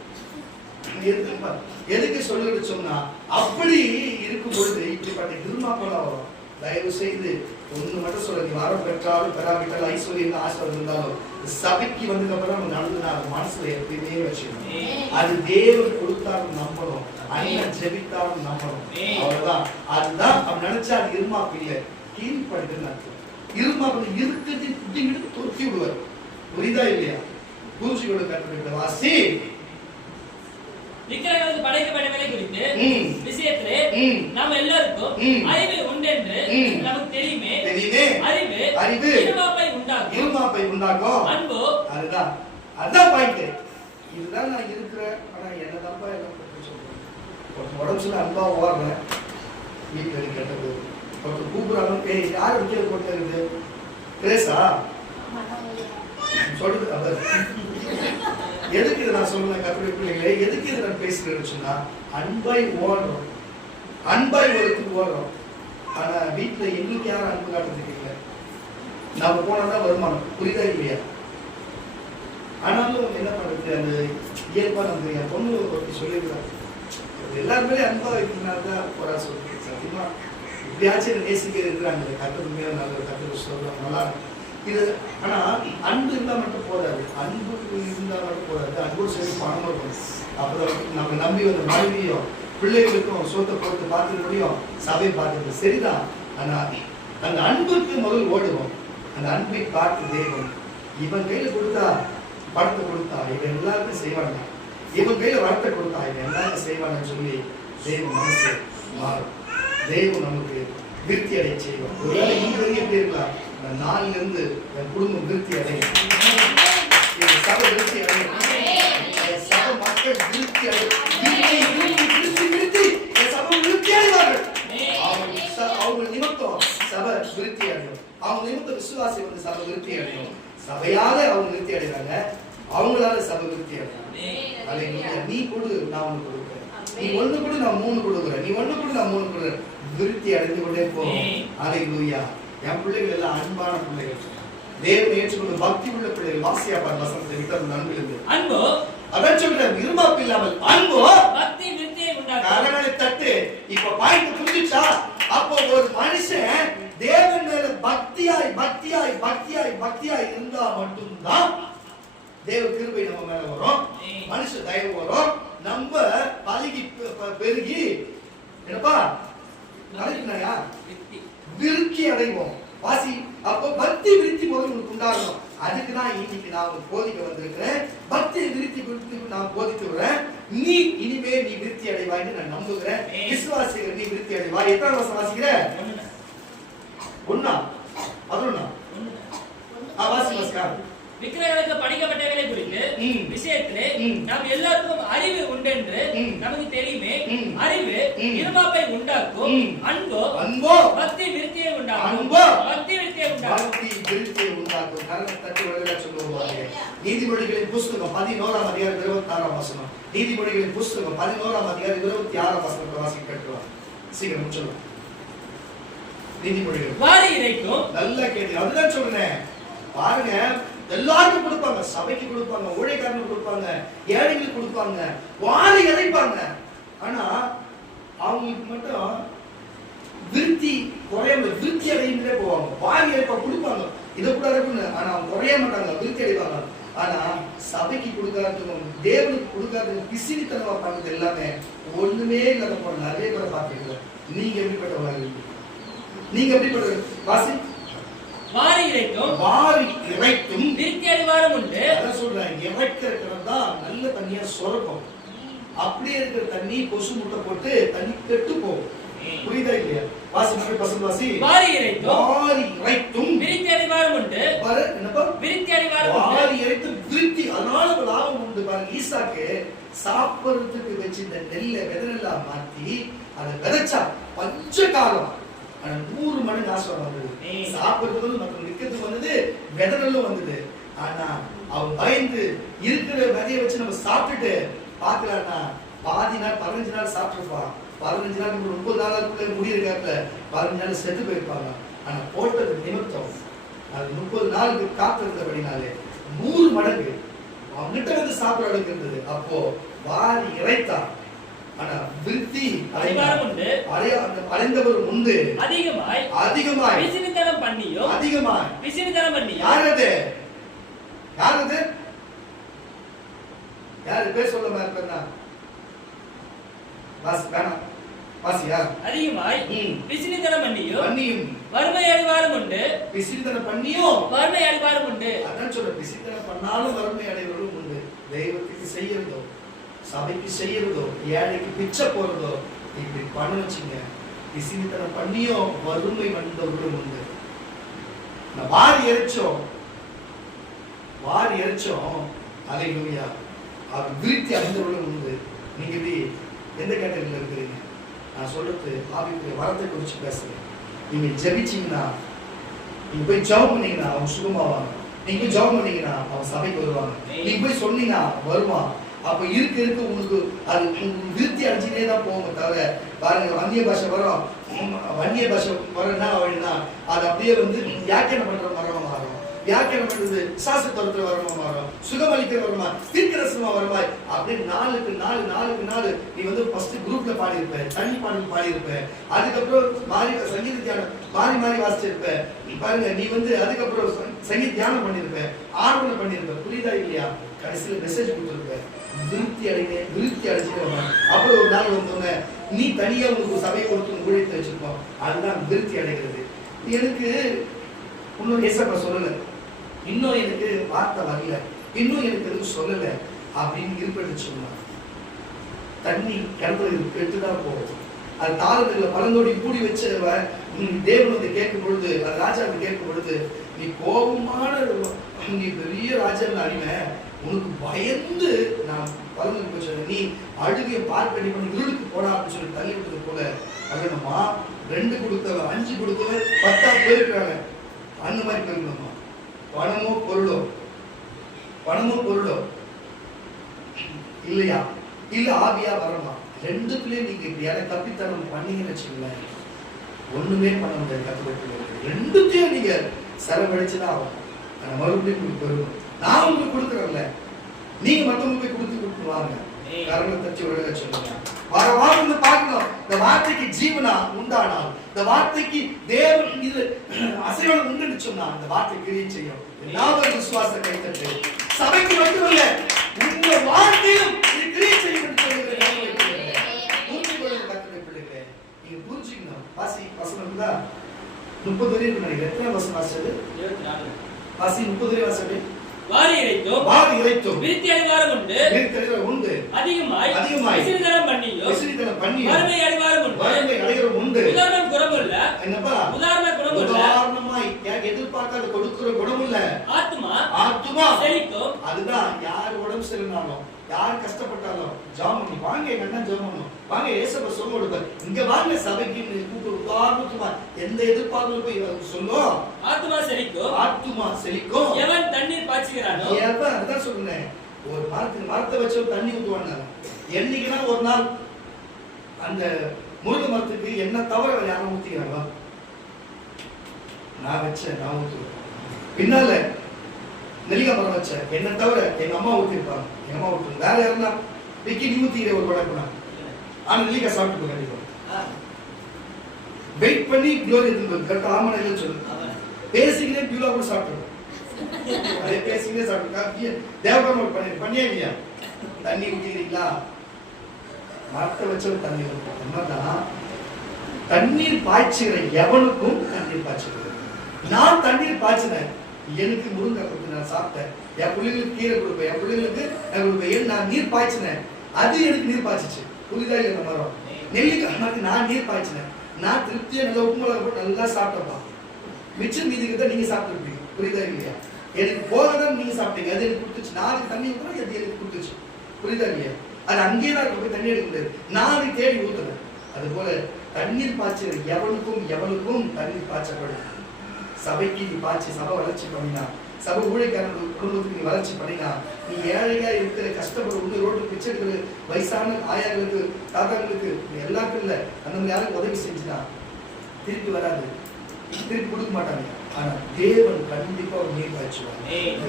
எதுக்கு சொல்லுறது சொன்னா, அப்படி இருக்கும் பொழுது இப்படிப்பட்ட இருமாப்பெல்லாம் வரும். தயவு செய்து ஒண்ணு மட்டும் சொல்ல, நீ வரம் பெற்றாலும் பெறாவிட்டாலும் ஐஸ்வர்யம் ஆசீர்வாதம் இருந்தாலும் சபைக்கு வந்ததுக்கு அப்புறம் நம்ம நடந்ததுன்னா அது மனசுல எப்பயுமே வச்சுக்கணும். அது தேவன் கொடுத்தாலும் நம்பணும், அண்ணன் ஜெபித்தாலும் நம்பணும். அவ்வளவுதான். அதுதான் அவன் நினைச்சா அது இருமாப்பு இல்லை, கீழ்படுதுன்னு அர்த்தம். இருமாப்பு இருக்கிறது புட்டிங்கிட்டு தொத்தி விடுவார். புரியுதா இல்லையா? பூஜையோட கற்றுக்கிட்ட வாசி விக்கிரகங்களுக்கு படைக்கப்பட்டவரை குறித்து விஷயத்திலே நாம் எல்லாருக்கும் அறிவு உண்டென்று நமக்கு தெரியுமே. அறிவு இருமாப்பை உண்டாக்கும். அன்பு அதுதான் பாயிண்ட். இதுதான் நான் இருக்கிறேன். ஆனா என்ன தப்பா எல்லாம் சொல்றேன். உடம்பு சொல்ல அன்பா ஓடுறேன், வீட்டுல இருக்கிறது ஒருத்தர் கூப்பிடுறாங்க, யார் விக்கிர போட்டு கிரேஸா சொல்றது. எதுக்கு இதை நான் சொல்றேன் கத்துடைய பிள்ளைகளே, எதுக்கு இதை நான் பேசுறேன்னு சொன்னா, அன்பாய் ஓடுறோம், அன்பாய் ஒருத்துக்கு ஓடுறோம். ஆனா வீட்டுல எங்களுக்கு யாரும் அன்பு காட்டுறதுக்கு இல்லை. நம்ம போனதான் வருமானம். புரியுதா இல்லையா? ஆனாலும் என்ன பண்றது, அந்த இயல்பா நம்ம என் பொண்ணு பற்றி சொல்லிடுறாங்க, எல்லாருமே அன்பா வைக்கிறதுனாலதான் போரா சொல்றேன். சத்தியமா இப்படியாச்சும் நேசிக்க இருக்கிறாங்க. கத்துமையா நல்ல கத்து சொல்றாங்க, நல்லா இது. ஆனா அன்பு இருந்தா மட்டும் போதாது, அன்பு இருந்தா மட்டும் போதாது, அன்போடு சரி பணம் இருக்கும். அப்புறம் நம்ம நம்பி வந்த மனைவியும் பிள்ளைகளுக்கும் சொத்தை பொறுத்து பார்த்துக்க முடியும், சபையை பார்த்துக்க சரிதான். ஆனா அந்த அன்புக்கு முதல் ஓடுவோம். அந்த அன்பை பார்த்து தெய்வம் இவன் கையில கொடுத்தா, படத்தை கொடுத்தா இவன் எல்லாருக்கும் செய்வாங்க, இவன் கையில வரத்தை கொடுத்தா இவன் எல்லாருக்கும் செய்வாங்கன்னு சொல்லி தெய்வம் மனசு மாறும். தெய்வம் நமக்கு திருப்தி அடைய செய்வோம். ஒருவேளை இங்க வரைக்கும் எப்படி இருக்கலாம், நாளில இருந்து என் குடும்பம் திருப்தி அடையும், என் சபை திருப்தி அடையும், என் சபை மக்கள் திருப்தி அடையும், என் சபை திருப்தி அடைவார்கள். அவங்க நிமித்தம் சபை திருப்தி அடையும், அவங்க நிமித்தம் விசுவாசி வந்து சபை திருப்தி அடையும். சபையால அவங்க திருப்தி அடைகிறாங்க, அவங்களால சபை திருப்தி அடைகிறாங்க. நீ கொடு, நான் ஒண்ணு கொடுக்குறேன், நீ ஒண்ணு கொடு, நான் மூணு கொடுக்குறேன், நீ ஒண்ணு கொடு, நான் மூணு கொடுக்குறேன். திருப்தி அடைந்து கொண்டே போகும். அல்லேலூயா. என் பிள்ளைகள் எல்லாம் அன்பான பிள்ளைகள், தேவனை ஏற்றுக்கொண்டு பக்தி உள்ள பிள்ளைகள். வாசியா பார் வசனத்தை விட்டு அன்பிலிருந்து அன்போ, அதான் சொல்றேன், இருமாப்பு இல்லாமல் அன்போ பக்தி விருத்தியை உண்டாக்கும். கரங்களை தட்டு. இப்ப பாயிண்ட் புரிஞ்சுச்சா? அப்போ ஒரு மனுஷன் தேவன் மேல பக்தியாய் பக்தியாய் பக்தியாய் பக்தியாய் இருந்தா மட்டும்தான் தேவ கிருபை நம்ம மேல வரும், மனுஷ தயவு வரும், நம்ம பழகி பெருகி என்னப்பா நடக்குனாயா விருத்தி அடைவோம். வாசி. அப்போ பக்தி விருத்தி முதல் உங்களுக்கு உண்டாகணும். அதுக்கு தான் இன்னைக்கு நான் போதிக்க வந்திருக்கிறேன். பக்தி விருத்தி நான் போதித்து வரேன். நீ இனிமே நீ விருத்தி அடைவாய்ன்னு நான் நம்புகிறேன். விசுவாசிகள் நீ விருத்தி அடைவாய். எத்தனை வருஷம் வாசிக்கிற? ஒண்ணா? பதினொன்னா? வாசி வாசிக்கா. விக்கிரகங்களுக்கு படைக்கப்பட்டவைகளை குறித்து விஷயத்திலே நாம் எல்லாருக்கும் அறிவு உண்டென்று நமக்கு தெரியுமே. அறிவு இருமாப்பை உண்டாக்கும். அன்போ பக்தி விருத்தியை உண்டாக்கும். நீதிமொழிகளின் புஸ்தகம் 11ஆம் அதிகாரம் 26ஆம் வசனம். நீதிமொழிகளின் புஸ்தகம் 11ஆம் அதிகாரம் 26ஆம் வசனத்தை வாசிக்க கேட்கலாம். சீக்கிரம் சொல்லுங்க. நீதிமொழிகள் வாரி இறைக்கும். நல்ல கேள்வி. அதுதான் சொல்றேன். பாருங்க, எல்லாருக்கும் கொடுப்பாங்க, சபைக்கு கொடுப்பாங்க, ஊழியக்காரனுக்கு கொடுப்பாங்க, ஏழைகளுக்கு கொடுப்பாங்க, வாரி இறைப்பாங்க. ஆனா அவங்களுக்கு மட்டும் விருத்தி குறையாம விருத்தி அடைந்தே போவாங்க. வாரி இறைப்பா கொடுப்பாங்க, இதை கூட இருக்குன்னு. ஆனா அவங்க குறைய மாட்டாங்க, விருத்தி அடைவாங்க. ஆனா சபைக்கு கொடுக்காததுக்கும் தேவனுக்கு கொடுக்காததுக்கும் பிசினித்தனமா பண்ணது எல்லாமே ஒண்ணுமே இல்லாத போன நிறைய பேரை பார்த்துருக்கோம். நீங்க எப்படிப்பட்டவங்க? நீங்க எப்படிப்பட்ட வாசி? வாரி இறைக்கும். வாரி இறைக்கும் விருத்தி அடைவாரும் உண்டு. அதான் சொல்றேன், இறைக்கிறது தான் நல்ல தண்ணியா சொரக்கும். அப்படியே இருக்கிற தண்ணி கொசு முட்டை போட்டு தண்ணி கெட்டு போகும். புரியுதா இல்லையா? வாசி மட்டும் பசங்க வாசி. வாரி இறைக்கும். வாரி இறைக்கும் விருத்தி அடைவாரும் உண்டு. பாரு என்னப்பா? விருத்தி அடைவாரும் உண்டு. வாரி இறைத்து விருத்தி, அதனால லாபம் உண்டு. பாருங்க, ஈசாக்கு சாப்பிடுறதுக்கு வச்சு இந்த நெல்லை விதனெல்லா மாத்தி அதை விதைச்சா பஞ்ச காலம் 100 மடங்கு ஆசீர்வாதம் வந்தது. சாப்பிடுறதும் மற்றும் நிக்கிறதுக்கு வந்தது, விதனலும் வந்தது. ஆனா அவன் பயந்து இருக்கிற விதையை வச்சு நம்ம சாப்பிட்டுட்டு பாக்கலாம்னா பாதி நாள் 15 நாள் சாப்பிட்டுருப்பான். 15 நாள் 30 நாளுக்குள்ள முடியிருக்காப்புல 15 நாள் செத்து போயிருப்பாங்க. ஆனா போட்டது நிமித்தம் அது 30 நாளுக்கு காத்திருந்தபடினாலே 100 மடங்கு அவன்கிட்ட வந்து சாப்பிட அளவுக்கு இருந்தது. அப்போ வாரி இறைத்தான். ஆனா விருத்தி அதிகாரம் உண்டு, அடைந்தவர் உண்டு. அதிகமாய் அதிகமாய் விசிறித்தனம் பண்ணியும், அதிகமாய் விசிறித்தனம் பண்ணியும். யாரது யாரது யாரு பேர் சொல்ல மாதிரி வாசி வேணாம் வாசியா. அதிகமாய் விசிறித்தனம் பண்ணியும் பண்ணியும் வறுமை அடைவாரும் உண்டு. விசிறித்தனம் பண்ணியும் வறுமை அடைவாரும் உண்டு. அதான் சொல்ற, விசிறித்தனம் பண்ணாலும் வறுமை அடைவரும் உண்டு. தெய்வத்துக்கு செய்யறதோ, சபைக்கு செய்யறதோ, ஏழைக்கு பிச்சை போறதோ இப்படி பண்ண வச்சுங்க, விசிறித்தனம் பண்ணியும் வறுமை வந்தவர்களும் உண்டு. வாரி எரிச்சோம் அல்லேலூயா, அவர் விருத்தி அடைந்தவர்களும் உண்டு. நீங்க இப்படி எந்த கேட்டகரியில் இருக்கிறீங்க? நான் சொல்றது ஆவிக்குரிய வரத்தை குறிச்சு பேசுறேன். நீங்க ஜெபிச்சீங்கன்னா, நீங்க போய் ஜெபம் பண்ணீங்கன்னா அவங்க சுகமாவாங்க. நீங்க போய் ஜெபம் பண்ணீங்கன்னா அவங்க சபைக்கு வருவாங்க. நீங்க போய் சொன்னீங்கன்னா வருவான். அப்ப இருக்க உங்களுக்கு அது விருத்தி அடைஞ்சிட்டே தான் போகும். தவிர பாருங்க, வன்னிய பாஷை வரும், வன்னிய பாஷை வரனா அப்படின்னா அது அப்படியே வந்து வியாக்கியானம் பண்ற மரமா மாறும். வியாக்கியானம் பண்றது சாஸ்திரத்துல வரமா மாறும், சுகமளிக்கிற வரமா, தீர்க்கரசமா வருமா. அப்படியே நாளுக்கு நாள் நீ வந்து ஃபர்ஸ்ட் குரூப்ல பாடி இருப்ப, தனி பாடல் பாடி இருப்ப, அதுக்கப்புறம் மாறி சங்கீத தியானம் மாறி வாசிச்சிருப்ப. பாருங்க, நீ வந்து அதுக்கப்புறம் சங்கீத தியானம் பண்ணிருப்ப, ஆர்வனை பண்ணிருப்ப. புரியுதா இல்லையா? கடைசியில மெசேஜ் கொடுத்துருப்ப, விருத்தி அடைஞ்சிருக்க. அப்புறம் ஒரு நாள் வந்தோங்க, நீ தனியா உங்களுக்கு சபையை கொடுத்து ஊழியத்தை வச்சிருக்கோம். அதுதான் விருத்தி அடைகிறது. எனக்கு இன்னும் ஏசப்பா சொல்லல, இன்னும் எனக்கு வார்த்தை வரல, இன்னும் எனக்கு எதுவும் சொல்லல அப்படின்னு இருப்பேன்னு சொன்னா தண்ணி கிணத்துல எடுத்துதான் போகும். அது தாளத்துல பழந்தோடி கூடி வச்ச தேவன் வந்து கேட்கும் பொழுது, அது ராஜாவுக்கு கேட்கும் பொழுது, நீ கோபமான நீ பெரிய ராஜா அடிமை, உனக்கு பயந்து நான் பழந்தோடி போய் சொன்னேன், நீ அழுகையை பார்க்க நீ பண்ணி இருளுக்கு போடா அப்படின்னு சொல்லி தள்ளி விட்டது போல அகணுமா. 2 கொடுத்தவன் 5 கொடுத்தவன் 10 போயிருக்காங்க. அந்த மாதிரி போயிருக்கணுமா? பணமோ பொருளோ இல்லையா, இல்ல ஆவியா வரமா? 2த்துலயும் நீங்க இப்படியான தப்பித்தனம் பண்ணீங்கன்னு வச்சுங்களேன், ஒண்ணுமே பண்ண முடியாது. கத்துக்கிட்டு 2த்தையும் நீங்க செலவழிச்சுதான் ஆகும். மறுபடியும் உங்களுக்கு பெருகும். நான் உங்களுக்கு கொடுக்குறேன்ல, நீங்க மத்தவங்க போய் கொடுத்து வாங்க. கரங்களை தச்சு உலக சொல்லுங்க. வாரம் பார்க்கணும், இந்த வார்த்தைக்கு ஜீவனா உண்டானால், இந்த வார்த்தைக்கு தேவன் இது அசைவம் உண்டுன்னு சொன்னா அந்த வார்த்தை கிரியை செய்யும். எல்லாரும் விசுவாச கைத்தட்டு. சபைக்கு மட்டுமல்ல, உங்க வார்த்தையும் கிரியை செய்யும் என்று சொல்லுகிறேன். நீங்க புரிஞ்சுக்கணும். வாசி வசனம் தான் 30 வரைக்கும் நினைக்கிறேன். எத்தனை வசனம் வாசிச்சது? 24. வாசி 30 வரை வாசவே. வாரி இறைத்தோம் விருத்தி அடைவாரும் உண்டு, அதிகமாய் விசிறித்தனம் பண்ணியும் வறுமை அடைவாரும் உண்டு. உதாரணம் குணமுள்ள, என்னப்பா உதாரண குணமுள்ள, உதாரணமாய் எதிர்பார்க்காத கொடுக்கிற குணமுள்ள ஆத்துமா செழிக்கும். அதுதான் யார் உடம்பு சரியில்லைனாலும், யார் கஷ்டப்பட்டாலும் ஜெபம் பண்ணி வாங்க, எங்க அண்ணன் ஜெபம் பண்ணும் வாங்க, ஏசப்பா சொல்ல கொடுப்பார், இங்க வாங்க சபைக்கு கூப்பிட்டு உதாரணத்துமா எந்த எதிர்பார்ப்பு போய் சொல்லும். ஆத்துமா செழிக்கும். எவன் தண்ணீர் பாய்ச்சுகிறானோ, அதான் சொல்றேன், ஒரு மரத்தை வச்சு தண்ணி ஊத்துவாங்க. என்னைக்குன்னா ஒரு நாள் அந்த முருங்கை மரத்துக்கு என்ன தவிர யாரும் ஊத்திக்கிறாங்களா? நான் ஊத்துவேன். பின்னால நெல்லிக்காய் மரம் வச்ச என்ன தவிர எங்க அம்மா ஊத்திருப்பாங்க. எங்க அம்மா ஊத்து வேற யாருன்னா விக்கி நீ ஊத்திக்கிற ஒரு படம். ஆனா நெல்லிக்காய் சாப்பிட்டு கண்டிப்பா வெயிட் பண்ணி குளோரி எடுத்து கரெக்டா ஆமனையில சொல்லு. பேசிக்கிட்டே பியூலா கூட சாப்பிட்டு அதே பேசிக்கிட்டே சாப்பிட்டு தேவகாரம் பண்ணியா இல்லையா? தண்ணி ஊத்திக்கிறீங்களா? மரத்தை வச்சவங்க தண்ணி ஊற்றும். என்னதான் தண்ணீர் பாய்ச்சுகிற எவனுக்கும் தண்ணீர் பாய்ச்சுகிறது. நான் தண்ணீர் பாய்ச்சினேன், எனக்கு முருங்கை கொடுத்து நான் சாப்பிட்டேன், என் பிள்ளைங்களுக்கு கீரை கொடுப்பேன், என் பிள்ளைங்களுக்கு நான் கொடுப்பேன். நான் நீர் பாய்ச்சினேன், அது எனக்கு நீர் பாய்ச்சிச்சு. புரிதா இல்லையா? மரம் நெல்லிக்காய் நான் நீர் பாய்ச்சினேன், நான் திருப்தியா நல்லா உப்பு மிளகா போட்டு நல்லா சாப்பிட்டப்பா. மிச்சம் மீதிக்கு தான் நீங்க சாப்பிட்டுருப்பீங்க. புரியுதா இல்லையா? எனக்கு போகதான் நீங்க சாப்பிட்டீங்க, அது எனக்கு கொடுத்துச்சு. நான் அதுக்கு தண்ணி ஊற்றுறேன், அது எனக்கு கொடுத்துச்சு. புரியுதா இல்லையா? அது அங்கேயே தான் போய் தண்ணி எடுக்க முடியாது, நான் அதை தேடி ஊற்றுறேன். அது போல தண்ணீர் பாய்ச்சல் எவனுக்கும் தண்ணீர் பாய்ச்சப்படும். சபைக்கு நீ பாய்ச்சி சபை வளர்ச்சி பண்ணினா, சபை ஊழியக்காரர்கள் குடும்பத்துக்கு நீ வளர்ச்சி பண்ணினா, நீ ஏழையா இருக்கிற கஷ்டப்படுறது ரோட்டு பிச்சை எடுக்கிற வயசான ஆயார்களுக்கு தாத்தாங்களுக்கு எல்லாருக்கும் இல்லை, அந்த மாதிரி யாரும் உதவி செஞ்சுனா திருப்பி வராது, திருப்பி கொடுக்க மாட்டாங்க. ஆனா தேவன் கண்டிப்பா ஒரு நீர் பாய்ச்சுவார்.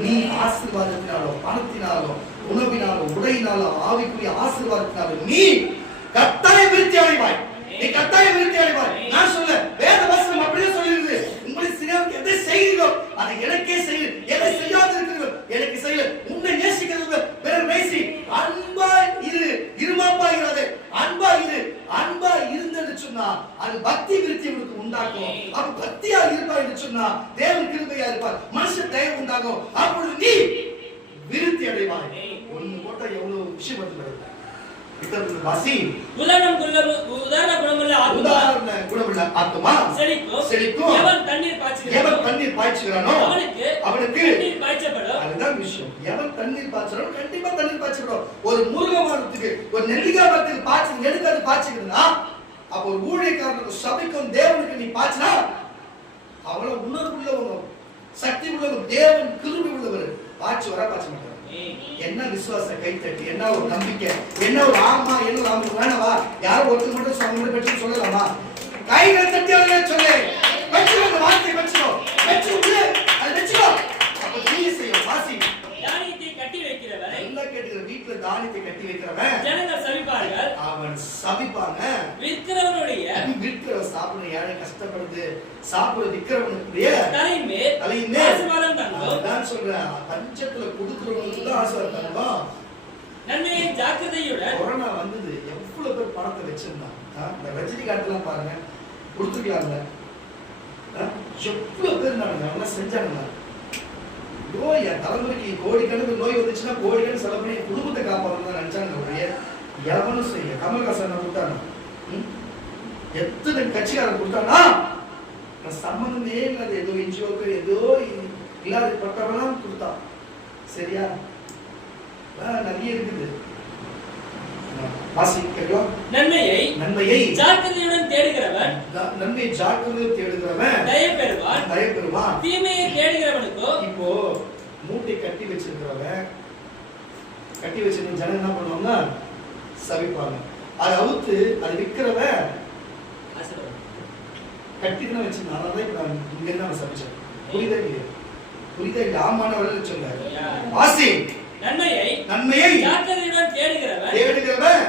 நீ ஆசீர்வாதத்தினாலோ, பணத்தினாலோ, உணவினாலோ, உடையினாலோ, ஆவிக்குரிய ஆசீர்வாதத்தினாலோ நீ கட்டாய விருத்தி அடைவாய். நீ கட்டாய விருத்தி அடைவாய். நான் சொல்ல வேத வசனம் அப்படியே சொல்லிருது. உங்களை சிறியவருக்கு எதை செய்கிறீர்களோ அதை எனக்கே செய்யுங்கள், எதை செய்யாது இருக்கிறீர்களோ எனக்கு செய்ய. உன்னை நேசிக்கிறது பிறர் நேசி. அன்பா இரு, இருமாப்பா இராதே. அன்பா இரு. அன்பா இருந்தேன்னு சொன்னா அது பக்தி விருத்தி உனக்கு உண்டாக்கும். அப்ப பக்தியா இருப்பாய் என்று சொன்னா தேவன் கிருபையா இருப்பார், மனுஷன் தயவு உண்டாகும். அப்பொழுது நீ விருத்தி அடைவாய். ஒன்னு போட்டா எவ்வளவு விஷயம் வருது. உதாரண குணமுள்ள ஆத்துமா செழிக்கும். எவன் தண்ணீர் பாய்ச்சுகிறானோ அவனுக்கு தண்ணீர் பாய்ச்சப்படும். அதுதான் விஷயம். எவன் தண்ணீர் பாய்ச்சறானோ கண்டிப்பா தண்ணீர் பாய்ச்சப்படும். ஒரு முருங்கை மரத்துக்கு ஒரு நெல்லிக்காய் மரத்துக்கு பாய்ச்சி எனக்கு அது பாய்ச்சிக்கிறதுனா, அப்ப ஒரு ஊழியக்காரனுக்கு சபைக்கும் தேவனுக்கு நீ பாய்ச்சினா அவ்வளவு உணர்வு உள்ளவங்க, சக்தி உள்ளவங்க, தேவன் கிருபை உள்ளவர். பாய்ச்சி வர பாய்ச்ச மாட்டார். என்ன விசுவாச கைத்தட்டி, என்ன ஒரு நம்பிக்கை, என்ன ஒரு ஆமா, என்ன ஒரு ஆமா வேணவா, யாரும் ஒருத்தர் மட்டும் சொன்ன பற்றி சொல்லலாமா? கைகள் தட்டி அவர்களே சொல்லு, வச்சுக்கோ, அந்த வார்த்தையை வச்சுக்கோ, வச்சுக்கோ, அதை வச்சுக்கோ. அப்ப நீ செய்யும் வாசி. தானியத்தை கட்டி வைக்கிறவன், நல்லா கேட்டுக்கிற வீட்டுல தானியத்தை கட்டி வைக்கிறவன் ஜனங்கள் சபிப்பார்கள், அவன் சபிப்பாங்க. விற்கிறவன் சாப்பிடுற ஏழை கஷ்டப்படுது, சாப்பிடுற விற்கிறவனுடைய தலையின்மே ஆசீர்வாதம் தங்கும். நான் சொல்றேன், பஞ்சத்துல கொடுக்கிறவனுக்கு தான் ஆசீர்வாதம் தங்கும். நன்மையை ஜாக்கிரதையுடன். கொரோனா வந்தது, எவ்வளவு பேர் பணத்தை வச்சிருந்தான். இந்த ரஜினி காட்டுலாம் பாருங்க, கொடுத்துக்கலாம்ல. எவ்வளவு பேர் நல்லா செஞ்சாங்க. நோய் என் தலைமுறைக்கு கோடிக்கணக்கு நோய் வந்துச்சுன்னா கோடிக்கணக்கு செலவு பண்ணி குடும்பத்தை காப்பாற்றணும் நினைச்சாங்க. எவனும் செய்ய கமல்ஹாசன் கொடுத்தாங்க, எத்தனை கட்சிக்காரன் கொடுத்தானா சம்பந்தமே இல்லாத ஏதோ என்ஜிஓக்கு ஏதோ இல்லாத பட்டவெல்லாம் கொடுத்தான். சரியா? நிறைய இருக்குது. நன்மையை ஜாக்கிரதையுடன் தேடுகிறவன், நன்மையை ஜாக்கிரதையுடன் தேடுகிறவன் தயை பெறுவான். தீமையை தேடுகிறவனுக்கோ, இப்போ மூட்டை கட்டி வச்சிருக்கிறவன், கட்டி வச்சிருக்க ஜனம் என்ன பண்ணுவாங்க? சபிப்பாங்க. அதை அவுத்து அதை விற்கிறவன் கட்டிதான் வச்சிருந்தான். அதனால இப்ப இங்க இருந்து அவன் சபிச்சான். புரியுதா இல்லையா? புரியுதா இல்லையா? ஆமான வழியில சொல்ல வாசி. நன்மையை ஜாக்கிரதையுடன் தேடுகிறவன்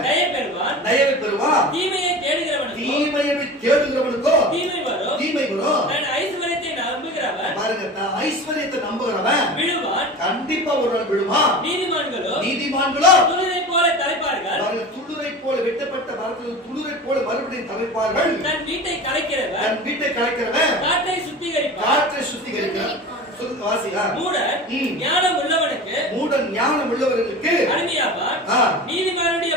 தயை பெறுவான். தீமையை தேடுகிறவனுக்கோ தீமை வரும். தன் ஐஸ்வரியத்தை நம்புகிறவன், பாருங்க, தன் ஐஸ்வரியத்தை நம்புகிறவன் விழுவான். கண்டிப்பா ஒரு நாள் விழுவான். நீதிமான்களோ துளிரை போல தலைப்பார்கள். துளிரை போல வெட்டப்பட்ட மரத்தில் துளிரை போல மறுபடியும் தலைப்பார்கள். தன் வீட்டை கலைக்கிறவன் காற்றை சுத்திகரிப்பான். மூடன் ஞானம் உள்ளவர்களுக்கு அடிமையாவான். நீதிமானுடைய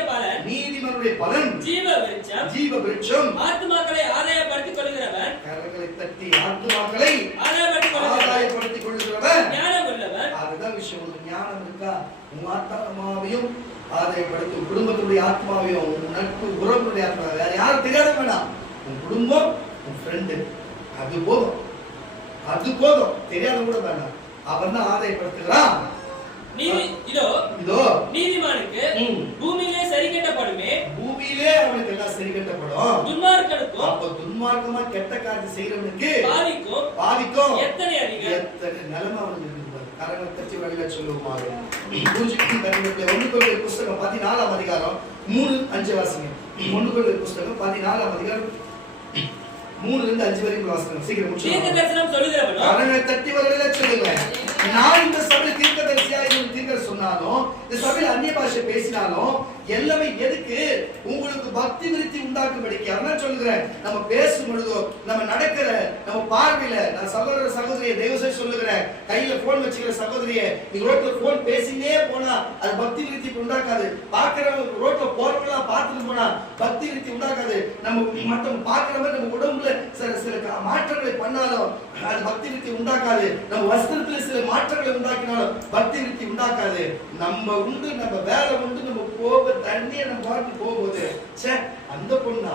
பலன் ஜீவ விருட்சம். ஆத்துமாக்களை ஆதாயப்படுத்திக் கொள்கிறவன், கரங்களை தட்டி ஆத்துமாக்களை ஆதாயப்படுத்திக் கொள்கிறவன் ஞானம் உள்ளவன். அதுதான் விஷயம். ஒரு ஞானம் இருக்கா, உன் ஆத்மாவையும் ஆதாயப்படுத்தும், குடும்பத்துடைய ஆத்மாவையும், உன் நட்பு உறவுடைய ஆத்மாவை, வேற யாரும் தெரியாத வேணாம். உன் குடும்பம், உன் ஃப்ரெண்டு, அது போதும். தெரியாத கூட வேண்டாம். அவன் தான் ஆதாயப்படுத்துகிறான். நீதிமானுக்கு பூமியிலே சரி கட்டப்படுமே, பூமியிலே அவனுக்கு எல்லாம் சரி கட்டப்படும். துன்மார்க்கனுக்கும், அப்ப துன்மார்க்கமா கெட்ட காரியம் செய்யறவனுக்கு பாவிக்கும் எத்தனை நிலைமை அவனுக்கு இருக்கு. கரங்களை தட்டி வழியில சொல்லுவாங்க. 1 கொரிந்தியர் புத்தகம் 14ஆம் அதிகாரம் 3-5 வாசிங்க. 1 கொரிந்தியர் புத்தகம் 14ஆம் அதிகாரம் 3-5 வரைக்கும் வாசிங்க. சீக்கிரம் முடிச்சு. கரங்களை தட்டி வழியில சொல்லுங்க. நான் இந்த சபையில் தீர்க்கதரிசியா தீர்க்க சொன்னாலும், இந்த சபையில் அந்நிய பாஷை பேசினாலும் எல்லாமே எதுக்கு? உங்களுக்கு பக்தி விருத்தி உண்டாக்கும்படிக்கு. அதான் சொல்லுகிறேன், நம்ம பேசும் பொழுதோ, நம்ம நடக்கிற, நம்ம பார்வையில, நான் சகோதர சகோதரியை தயவுசெய்து சொல்லுகிறேன், கையில போன் வச்சுக்கிற சகோதரியை, நீங்க ரோட்ல போன் பேசினே போனா அது பக்தி விருத்தி உண்டாக்காது. பாக்குறவங்க ரோட்ல போறவங்களா பார்த்துட்டு போனா பக்தி விருத்தி உண்டாக்காது. நம்ம மற்றவங்க பாக்குற மாதிரி நம்ம உடம்புல சில மாற்றங்களை பண்ணாலும் அது பக்தி விருத்தி உண்டாக்காது. நம்ம வஸ்திரத்துல சில மாற்றங்களை உண்டாக்கினாலும் பக்தி விருத்தி உண்டாக்காது. நம்ம உண்டு, நம்ம வேலை உண்டு, நம்ம போக தண்ணியை நம்ம பார்த்து போகும்போது அந்த பொண்ணா,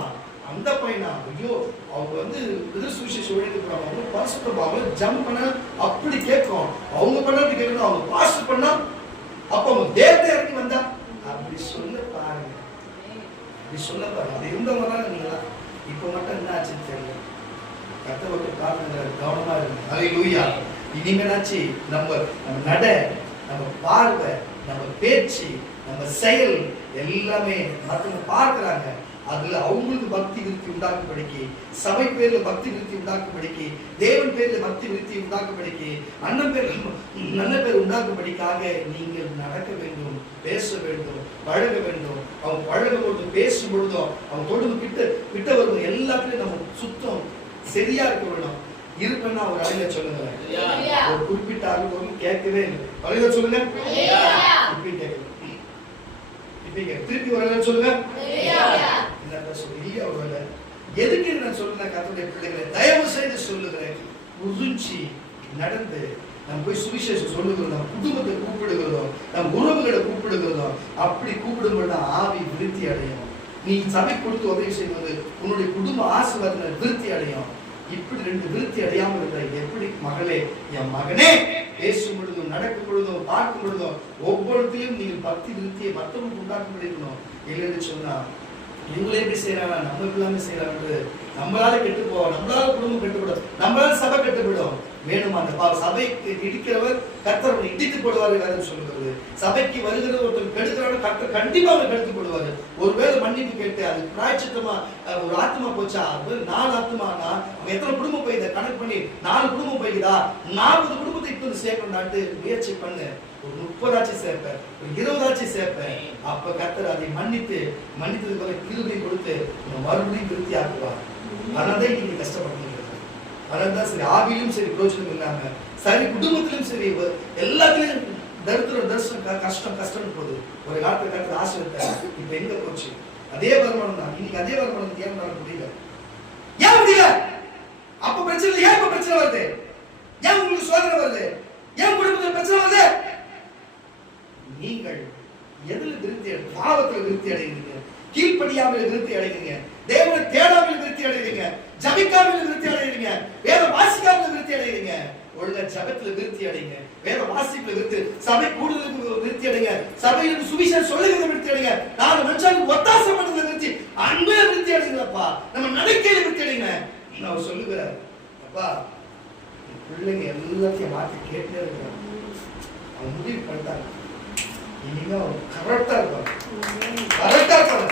அந்த பையனா, ஐயோ அவங்க சுவிசேஷ உழைத்து போறாங்க, அவங்க பாஸ்டர் அவங்க ஜம்ப் பண்ண அப்படி கேட்கும், அவங்க பண்ண அப்படி கேட்கணும், அவங்க பாஸ்டர் பண்ணா அப்ப அவங்க தேவதை இறங்கி வந்தா அப்படி சொல்ல பாருங்க. அது இருந்தவங்க தான் நீங்களா. இப்ப மட்டும் என்ன ஆச்சுன்னு தெரியல. கர்த்தருக்கு பாருங்க, கவனமா இருக்கு. ஹல்லேலூயா. இனிமேலாச்சு நம்ம நட, நம்ம பார்வை, நம்ம பேச்சு, நம்ம செயல் எல்லாமே மற்றவங்க பார்க்கிறாங்க. அதுல அவங்களுக்கு பக்தி விருத்தி உண்டாக்கும்படிக்கு, சபை பேர்ல பக்தி விருத்தி உண்டாக்கும்படிக்கு, தேவன் பேர்ல பக்தி விருத்தி உண்டாக்கும்படிக்கு, அண்ணன் பேர் நல்ல பேர் உண்டாக்கும்படிக்காக நீங்கள் நடக்க வேண்டும், பேச வேண்டும், பழக வேண்டும். அவங்க பழகும் பொழுது, பேசும் பொழுதும், அவங்க தொழுது கிட்ட வரும்போது எல்லாத்துலயும் நம்ம சுத்தம் சரியா இருக்க வேணும். இருப்பேன்னா ஒரு அறையில சொல்லுங்க. ஒரு குறிப்பிட்ட அளவு கேட்கவே இல்லை. அறையில சொல்லுங்க. திருப்பி ஒரு சொல்லுங்க. எதுக்கு நான் சொல்லுறேன்? கர்த்தருடைய பிள்ளைகளை தயவு செய்து சொல்லுகிறேன். உறிஞ்சி நடந்து நம்ம போய் சுவிசேஷம் சொல்லுகிறோம், நம்ம குடும்பத்தை கூப்பிடுகிறோம், நம்ம உறவுகளை கூப்பிடுகிறோம். அப்படி கூப்பிடும்போது ஆவி விருத்தி அடையும். நீ சபை கொடுத்து உதவி செய்வது உன்னுடைய குடும்ப ஆசீர்வாதத்தில் விருத்தி அடையும். இப்படி ரெண்டு விருத்தி அடையாமல் இருக்கிற எப்படி மகளே, என் மகனே, பேசும் பொழுதும் நடக்கும் பொழுதும் பார்க்கும் பொழுதும் ஒவ்வொருத்தையும் நீங்கள் பக்தி விருத்தியை மற்றவங்களுக்கு உண்டாக்க இருக்கணும். இல்லைன்னு சொன்னா இவங்களே எப்படி செய்யறாங்க, நம்ம எல்லாமே செய்யறாங்க, நம்மளால கெட்டு போவோம், நம்மளால குடும்பம் கெட்டுவிடும், நம்மளால சபை கெட்டுவிடும். வேணும் அந்த சபைக்கு இடிக்கிறவர் கர்த்தர் இடித்து போடுவாரு சொல்லுகிறது. சபைக்கு வருகிற ஒருத்தர் கெடுக்கிறவங்க கர்த்தர் கண்டிப்பா அவர் கெடுத்து போடுவாரு. ஒருவேளை மன்னிப்பு கேட்டு அது பிராயச்சித்தமா ஒரு ஆத்மா போச்சா, அது 4 ஆத்மானா எத்தனை குடும்பம் போய் கணக்கு பண்ணி 4 குடும்பம் போய்க்குதா, 40 குடும்பத்தை இப்போ சேர்க்கணும்னாட்டு முயற்சி பண்ணு. ஒரு 30 சேர்ப்பேன், ஒரு 20 சேர்ப்பேன். அப்ப கர்த்தர் அதை மன்னித்ததுக்கு பதில் கிருபை கொடுத்து மறுபடியும் திருப்தி ஆக்குவார். அதனால்தான் நீங்க கஷ்டப்படுறீங்க. அதனால்தான் சரி ஆவியிலும் சரி பிரோஜனம் இல்லாம, சரி குடும்பத்திலும் சரி எல்லாத்திலும் தரிசனம் கஷ்டம் போகுது. ஒரு காலத்துல கர்த்தர் ஆசீர்வதித்தார், இப்ப எங்க போச்சு? அதே வருமானம் தான் இன்னைக்கு, அதே வருமானம் ஏன் முடியல? ஏன் முடியல? அப்ப பிரச்சனை இல்லை, ஏன் இப்ப பிரச்சனை வருது? ஏன் உங்களுக்கு சோதனை வருது? ஏன் குடும்பத்தில் பிரச்சனை வருது? நீங்கள் எதுல விருத்தி அடை, பாவத்துல விருத்தி அடைகிறீங்க, கீழ்ப்படியாமல் விருத்தி அடைகிறீங்க, தேவனை தேடாமல் விருத்தி அடைகிறீங்க, ஜபிக்காமல் விருத்தி அடைகிறீங்க, வேத வாசிக்காமல் விருத்தி அடைகிறீங்க. ஒழுங்கா ஜபத்துல விருத்தி அடைங்க, வேத வாசிப்புல விருத்தி, சபை கூடுதலுக்கு விருத்தி அடைங்க, சபையில் சுவிசேஷம் சொல்லுகிறத விருத்தி அடைங்க, 4 மனுஷனுக்கு ஒத்தாசை பண்றத விருத்தி, அன்பே விருத்தி அடைங்கப்பா, நம்ம நடக்கையில விருத்தி அடைங்க. நான் சொல்லுகிறேன் அப்பா, பிள்ளைங்க எல்லாத்தையும் மாற்றி கேட்டே இருக்கிறாங்க. அவன் முடிவு பண்ணிட்டாங்க, இனிமே கரெக்டா இருப்பாங்க, கரெக்டா இருப்பாங்க.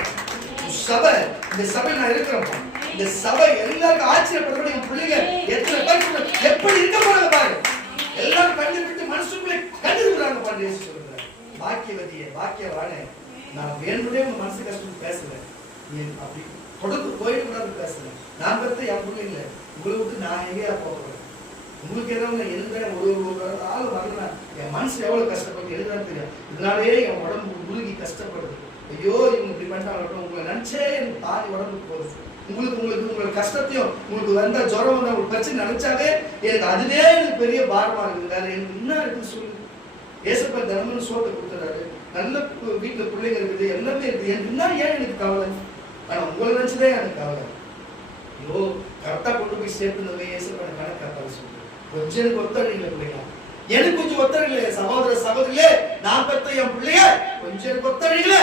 சபை, இந்த சபை நான் இருக்கிறேன், இந்த சபை எல்லாருக்கும் ஆச்சரியப்படுற என் பிள்ளைங்க எத்தனை பேர் எப்படி இருக்க போறாங்க பாரு. எல்லாரும் கண்ணு விட்டு மனசுக்குள்ளே கண்டுறாங்க பாரு. சொல்றேன் பாக்கியவதியே, பாக்கியவானே, நான் வேணும்னே உங்க மனசு கஷ்டம் பேசுறேன், நீ அப்படி தொடர்ந்து போயிட்டு கூடாது பேசுறேன். நான் பெற்ற என் பிள்ளைங்கள உங்களை விட்டு நான் எங்கேயா போகிறேன்? உங்களுக்கு எதாவது எழுதுறேன், ஒரு ஆள் வரலாம், என் மனசு எவ்வளவு கஷ்டப்பட்டு எழுதுறான்னு தெரியும். இதனாலேயே என் உடம்பு முழுகி கஷ்டப்படுது. ஐயோ இவங்க இப்படி பண்ணிட்டாங்க, உங்களை நினைச்சே எனக்கு பாதி உடம்புக்கு போகுது. உங்களுக்கு கஷ்டத்தையும், உங்களுக்கு வந்த ஜுரம் வந்த ஒரு பிரச்சனை நினைச்சாவே எனக்கு அதுவே எனக்கு பெரிய பாரமா இருக்குது. வேற எனக்கு என்ன இருக்குன்னு சொல்லுங்க. ஏசப்பா தினமும் சோத்தை கொடுத்துறாரு, நல்ல வீட்டுல பிள்ளைங்க இருக்குது, எல்லாமே இருக்குது, எனக்கு என்ன ஏன் எனக்கு கவலை? ஆனா உங்களை நினைச்சதே எனக்கு கவலை. ஐயோ கரெக்டா கொண்டு போய் சேர்த்துனதே ஏசப்பா கணக்காக சொல்லுங்க. கொஞ்சம் எனக்கு ஒத்தடையில பிள்ளைங்க, எனக்கு கொஞ்சம் ஒத்தடையில சகோதர சகோதரிகளே, நான் பெற்ற என் பிள்ளைய கொஞ்சம் எனக்கு ஒத்தடையில,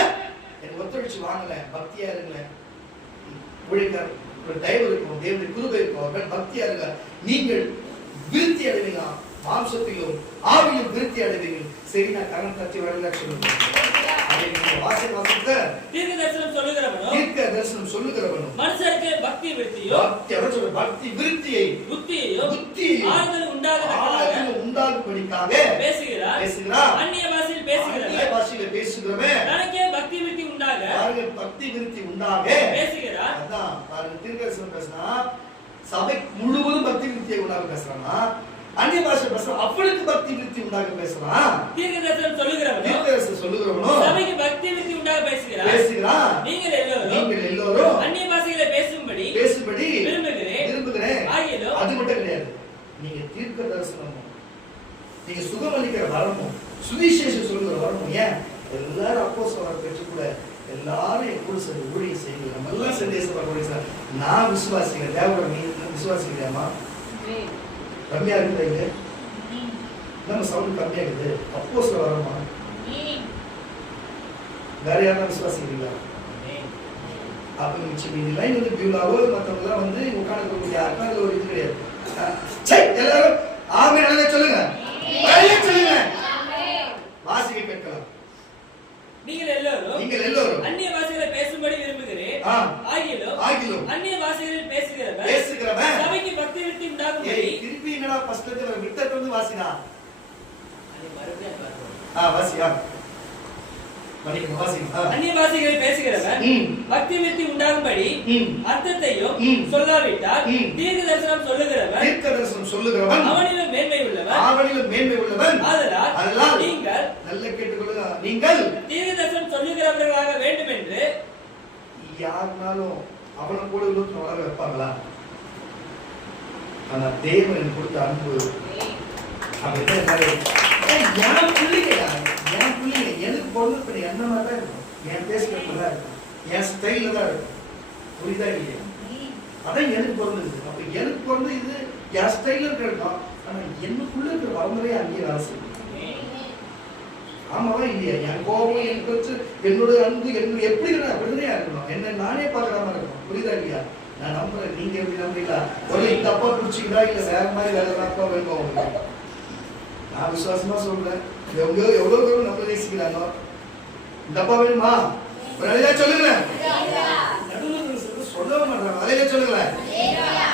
எனக்கு ஒத்துழைச்சு வாங்கல, பக்தியா இருங்கள, உழைக்கார் ஒரு தயவு இருக்கும், தேவனுடைய கிருபை இருக்கும், பக்தியா இருங்க. நீங்கள் விருத்தி அடைவீங்க, மாம்சத்திலும் ஆவியும் விருத்தி அடைவீங்க. சரி, நான் கரணம் தத்தி வரல சொல்லுங்க. மனுஷருக்கு பக்தி விருத்தியோ, பக்தி விருத்தியை புத்தியையும் உண்டாகும்படிக்காக பேசுகிறார். அந்நிய பாஷையில் பேசுகிறவன் தனக்கே பக்தி விருத்தி உண்டாக, பக்தி விருத்தி உண்டாக பேசுகிறார். அதான் பாருங்க, தீர்க்கதரிசனம் பேசினா சபை முழுவதும் பக்தி விருத்தியை உண்டாக பேசுறானா, அந்நிய பாஷை பேசுறான் அவனுக்கு பக்தி விருத்தி உண்டாக பேசுறான். தீர்க்கதரிசனம் சொல்லுகிறவனோ சபைக்கு பக்தி விருத்தி உண்டாக பேசுகிறான். நீங்கள் எல்லோரும் அந்நிய பாஷைகளை பேசும்படி விரும்புகிறேன். அது மட்டும் கிடையாது, நீங்க தீர்க்க தரிசனமும், நீங்க சுகமளிக்கிற வரமும், சுவிசேஷம் சொல்லுகிற வரமும், ஏன் எல்லாரும் அப்போஸ்தலரை பெற்று கூட எல்லாரும் என் கூட சேர்ந்து ஊழியம் செய்யுங்க. நம்ம எல்லாம் சேர்ந்து நான் விசுவாசிக்கிறேன். தேவரோட நீ விசுவாசிக்கிறியாமா? கம்மியா இருக்குதுங்க, நம்ம சவுண்ட் கம்மியா இருக்குது. அப்போஸ்தலர் வரமா? வேற யாரும் விசுவாசிக்கிறீங்களா? அப்ப மிச்சம் லைன் வந்து பியூலாவோ மற்றவங்களாம் வந்து உட்காந்துக்கூடிய யாருக்கும் அதுல ஒரு இது கிடையாது. எல்லாரும் ஆமென் சொல்லுங்க, சொல்லுங்க, வாசிக்க கேட்கலாம். நீங்கள் எல்லோரும் அந்நிய பாஷைகளை பேசும்படி விரும்புகிறேன். இல்லையா? அதை மறுபடியும் பார்ப்போம். வாசியா மணிக்கு வாசிங்க. அந்நிய பாஷைகளை பேசுகிறவன் பக்தி விருத்தி உண்டாகும்படி அர்த்தத்தையும் சொல்லாவிட்டால் தீர்க்க தரிசனம் சொல்லுகிறவன் அவனிலும் மேன்மை உள்ளவன். ஆதலால் நீங்கள் நல்ல கேட்டுக்கொள்ளுங்க, நீங்கள் தீர்க்க தரிசனம் சொல்லுகிறவர்களாக வேண்டும் என்று. யாருனாலும் அவனை கூட உலகத்துல வளர வைப்பாங்களா? ஆனா தேவன் கொடுத்த அன்பு என் பிள்ளைங்க எனக்கு பொண்ணு என்ன மாதிரி தான் இருக்கும், என் பேசுறதுல தான் இருக்கும், என் ஸ்டைல தான் இருக்கும். புரியுதா இல்லையா? அதான் எனக்கு பிறந்தது. அப்ப எனக்கு பிறந்த இது என் ஸ்டைல இருக்கும். ஆனா எனக்குள்ள இருக்கிற வரமுறையே அங்கேயே வேலை செய்யும். ஆமாவா இல்லையா? என் கோபம், என் பிரச்சனை, என்னோட அன்பு என்ன எப்படி அப்படிதான் இருக்கணும். என்ன நானே பாக்குற மாதிரி இருக்கும். புரியுதா இல்லையா? நான் நம்புறேன். நீங்க எப்படி நம்புறீங்களா? ஒரு இந்த அப்பா குடிச்சிங்களா இல்ல வேற மாதிரி வேற அப்பா வேணும் உங்களுக்கு? நான் விசுவாசமா சொல்றேன். எவ்வளவு பேரும் நம்ம நேசிக்கிறாங்க. இந்த அப்பா வேணுமா? ஒரு அலையா சொல்லுங்களேன். சொல்லவே மாட்டாங்க. அலையா சொல்லுங்களேன்.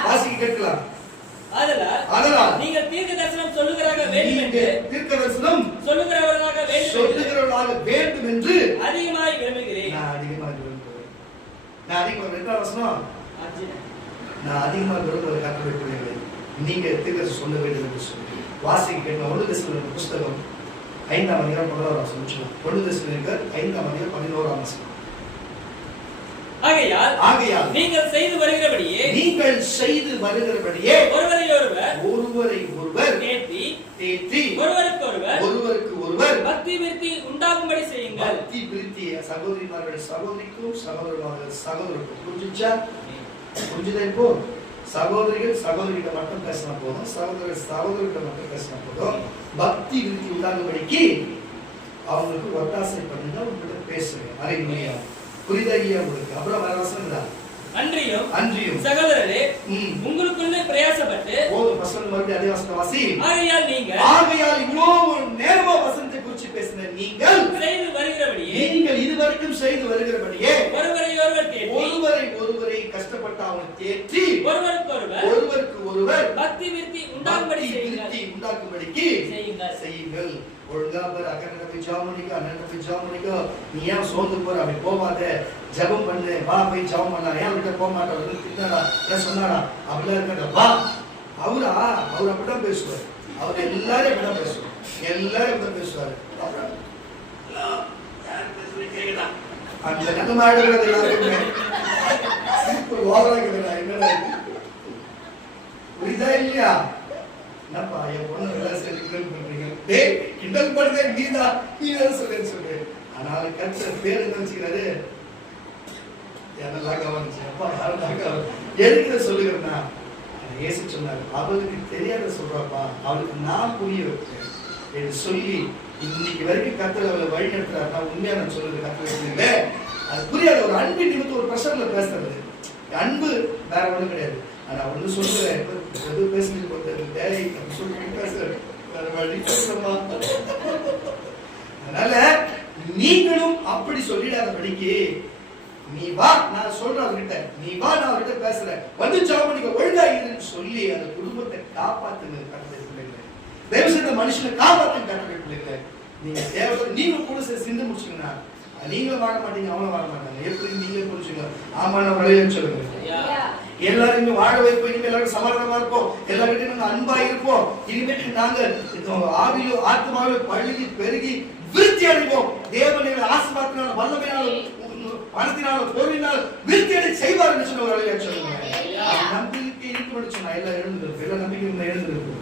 வாசிக்க கேட்கலாம். ஆதலால் நீங்கள் தீர்க்க தரிசனம் சொல்லுகிறவர்களாக வேண்டும் என்று அதிகமாய் விரும்புகிறேன். நான் அதிகமாக விரும்புகிற கர்த்தருடைய பிள்ளைகளே, நீங்க தீர்க்க சொல்ல வேண்டும் என்று சொல்லி வாசிக்க கேட்கலாம். 1 தெசலோனிக்கர் புத்தகம் 5ஆம் அதிகாரம் 11ஆம் வசனம். 1 தெசலோனிக்கர் 5ஆம் அதிகாரம் 11ஆம் வசனம். ஆகையால் நீங்கள் செய்து வருகிறபடியே ஒருவரை ஒருவர் தேற்றி ஒருவருக்கு பக்தி விருத்தி உண்டாகும்படி செய்யுங்கள். பக்தி விருத்தி சகோதரிமார்கள் சகோதரிக்கும் சகோதரருக்கும் புரிஞ்சுதா? இப்போ சகோதரிகள் சகோதரிகிட்ட மட்டும் பேசினா போதும், சகோதரர்கள் சகோதரிகிட்ட மட்டும் பேசினா போதும். பக்தி விருத்தி உண்டாகும்படிக்கு அவங்களுக்கு ஒத்தாசை பண்ணி தான் உங்கள்கிட்ட பேசுறேன். அரைமுறையா புரியுதா இல்லையா உங்களுக்கு? அப்புறம் வர வசனம் தான். அன்றியும் சகோதரரே, உங்களுக்குள்ளே பிரயாசப்பட்டு மறுபடியும் அதே வசனம் வாசி. ஆகையால் இவ்வளவு நேரமா வசனத்தை குறிச்சு பேசின நீங்கள் இதுவரைக்கும் செய்து வருகிறபடியே ஒருவரை ஒருவரை கஷ்டப்பட்டு அவனை தேற்றி ஒருவருக்கு ஒருவர் பக்தி விருத்தி உண்டாக்கும்படிக்கு செய்யுங்கள். ஒழுங்கா பேர் அக்கறை போய் ஜாமனிக்கோ அண்ணன் போய் ஜாமனிக்கோ, நீ ஏன் சோர்ந்து போற? அப்படி போகாத, ஜபம் பண்ணு, வா போய் ஜபம் பண்ணலாம். ஏன் விட்ட போக மாட்டாரு திட்டாடா ஏன் சொன்னாடா அப்படிலாம் இருக்கா? வா. அவர் அப்படிதான் பேசுவார். அவர் எல்லாரும் அப்படிதான் பேசுவார். எல்லாரும் அப்படிதான் பேசுவாரு. அந்த நகமாடுறது எல்லாருக்குமே என்னடா புரியுதா இல்லையா? என்னப்பா என் பொண்ணு வேலை செய்து கிண்டல் பண்றீங்க? டேய், கிண்டல் பண்றதே நீதான் சொல்லு. அதனால கற்ற பேர் என்ன வச்சுக்கிறாரு? என்னெல்லாம் கவனிச்சு அப்பா யாரெல்லாம் எதுக்கு சொல்லுகிறேன்னா, இயேசு சொன்னாரு, அவளுக்கு தெரியாத சொல்றாப்பா, அவளுக்கு நான் புரிய வைப்பேன் என்று சொல்லி இன்னைக்கு வரைக்கும் கர்த்தர் அவளை வழி நடத்துறாருன்னா உண்மையா நான் சொல்றது கர்த்தர் அது புரியாத ஒரு அன்பின் நிமித்தம் ஒரு பிரஷர்ல பேசுறது. அன்பு வேற ஒண்ணும் கிடையாது. ஆனா ஒண்ணு சொல்றேன், எது பேசுறது அதனால நீங்களும் அப்படி சொல்லிடாதபடிக்கு நீ வா, நான் சொல்றேன் அவர்கிட்ட, நீ வா, நான் அவர்கிட்ட பேசுறேன், வந்து ஜாமனிக்கு ஒழுங்கா இருன்னு சொல்லி அந்த குடும்பத்தை காப்பாத்துங்க. கர்த்தருடைய பிள்ளைகளை தயவு செய்து மனுஷனை காப்பாத்துங்க. கர்த்தருடைய பிள்ளைகளை நீங்க தேவை நீங்க கூட சிந்து முடிச்சுங்கன்னா நீங்களும் வாழ மாட்டீங்க, அவங்களும் வாழ மாட்டாங்க. எப்படி நீங்க புரிச்சுங்க? ஆமா, நான் வரையும் சொல்லுங்க. எல்லாரும் இங்க வாழ வைப்போம். இனிமே எல்லாரும் சமாதானமா இருப்போம். எல்லார்கிட்டையும் நாங்க அன்பா இருப்போம். இனிமேட்டு நாங்க ஆவிலோ ஆத்மாவிலோ பழுகி பெருகி விருத்தி அடைவோம். தேவனுடைய ஆசீர்வாதத்தினால வல்லமையினாலும் பணத்தினாலும் பொருளினாலும் விருத்தி அடை செய்வார் என்று சொன்ன ஒரு சொல்லுங்க. நம்பிக்கை இருக்கு சொன்னா எல்லாம் எழுந்திருக்கு. எல்லா நம்பிக்கையும் எழுந்திருக்கு.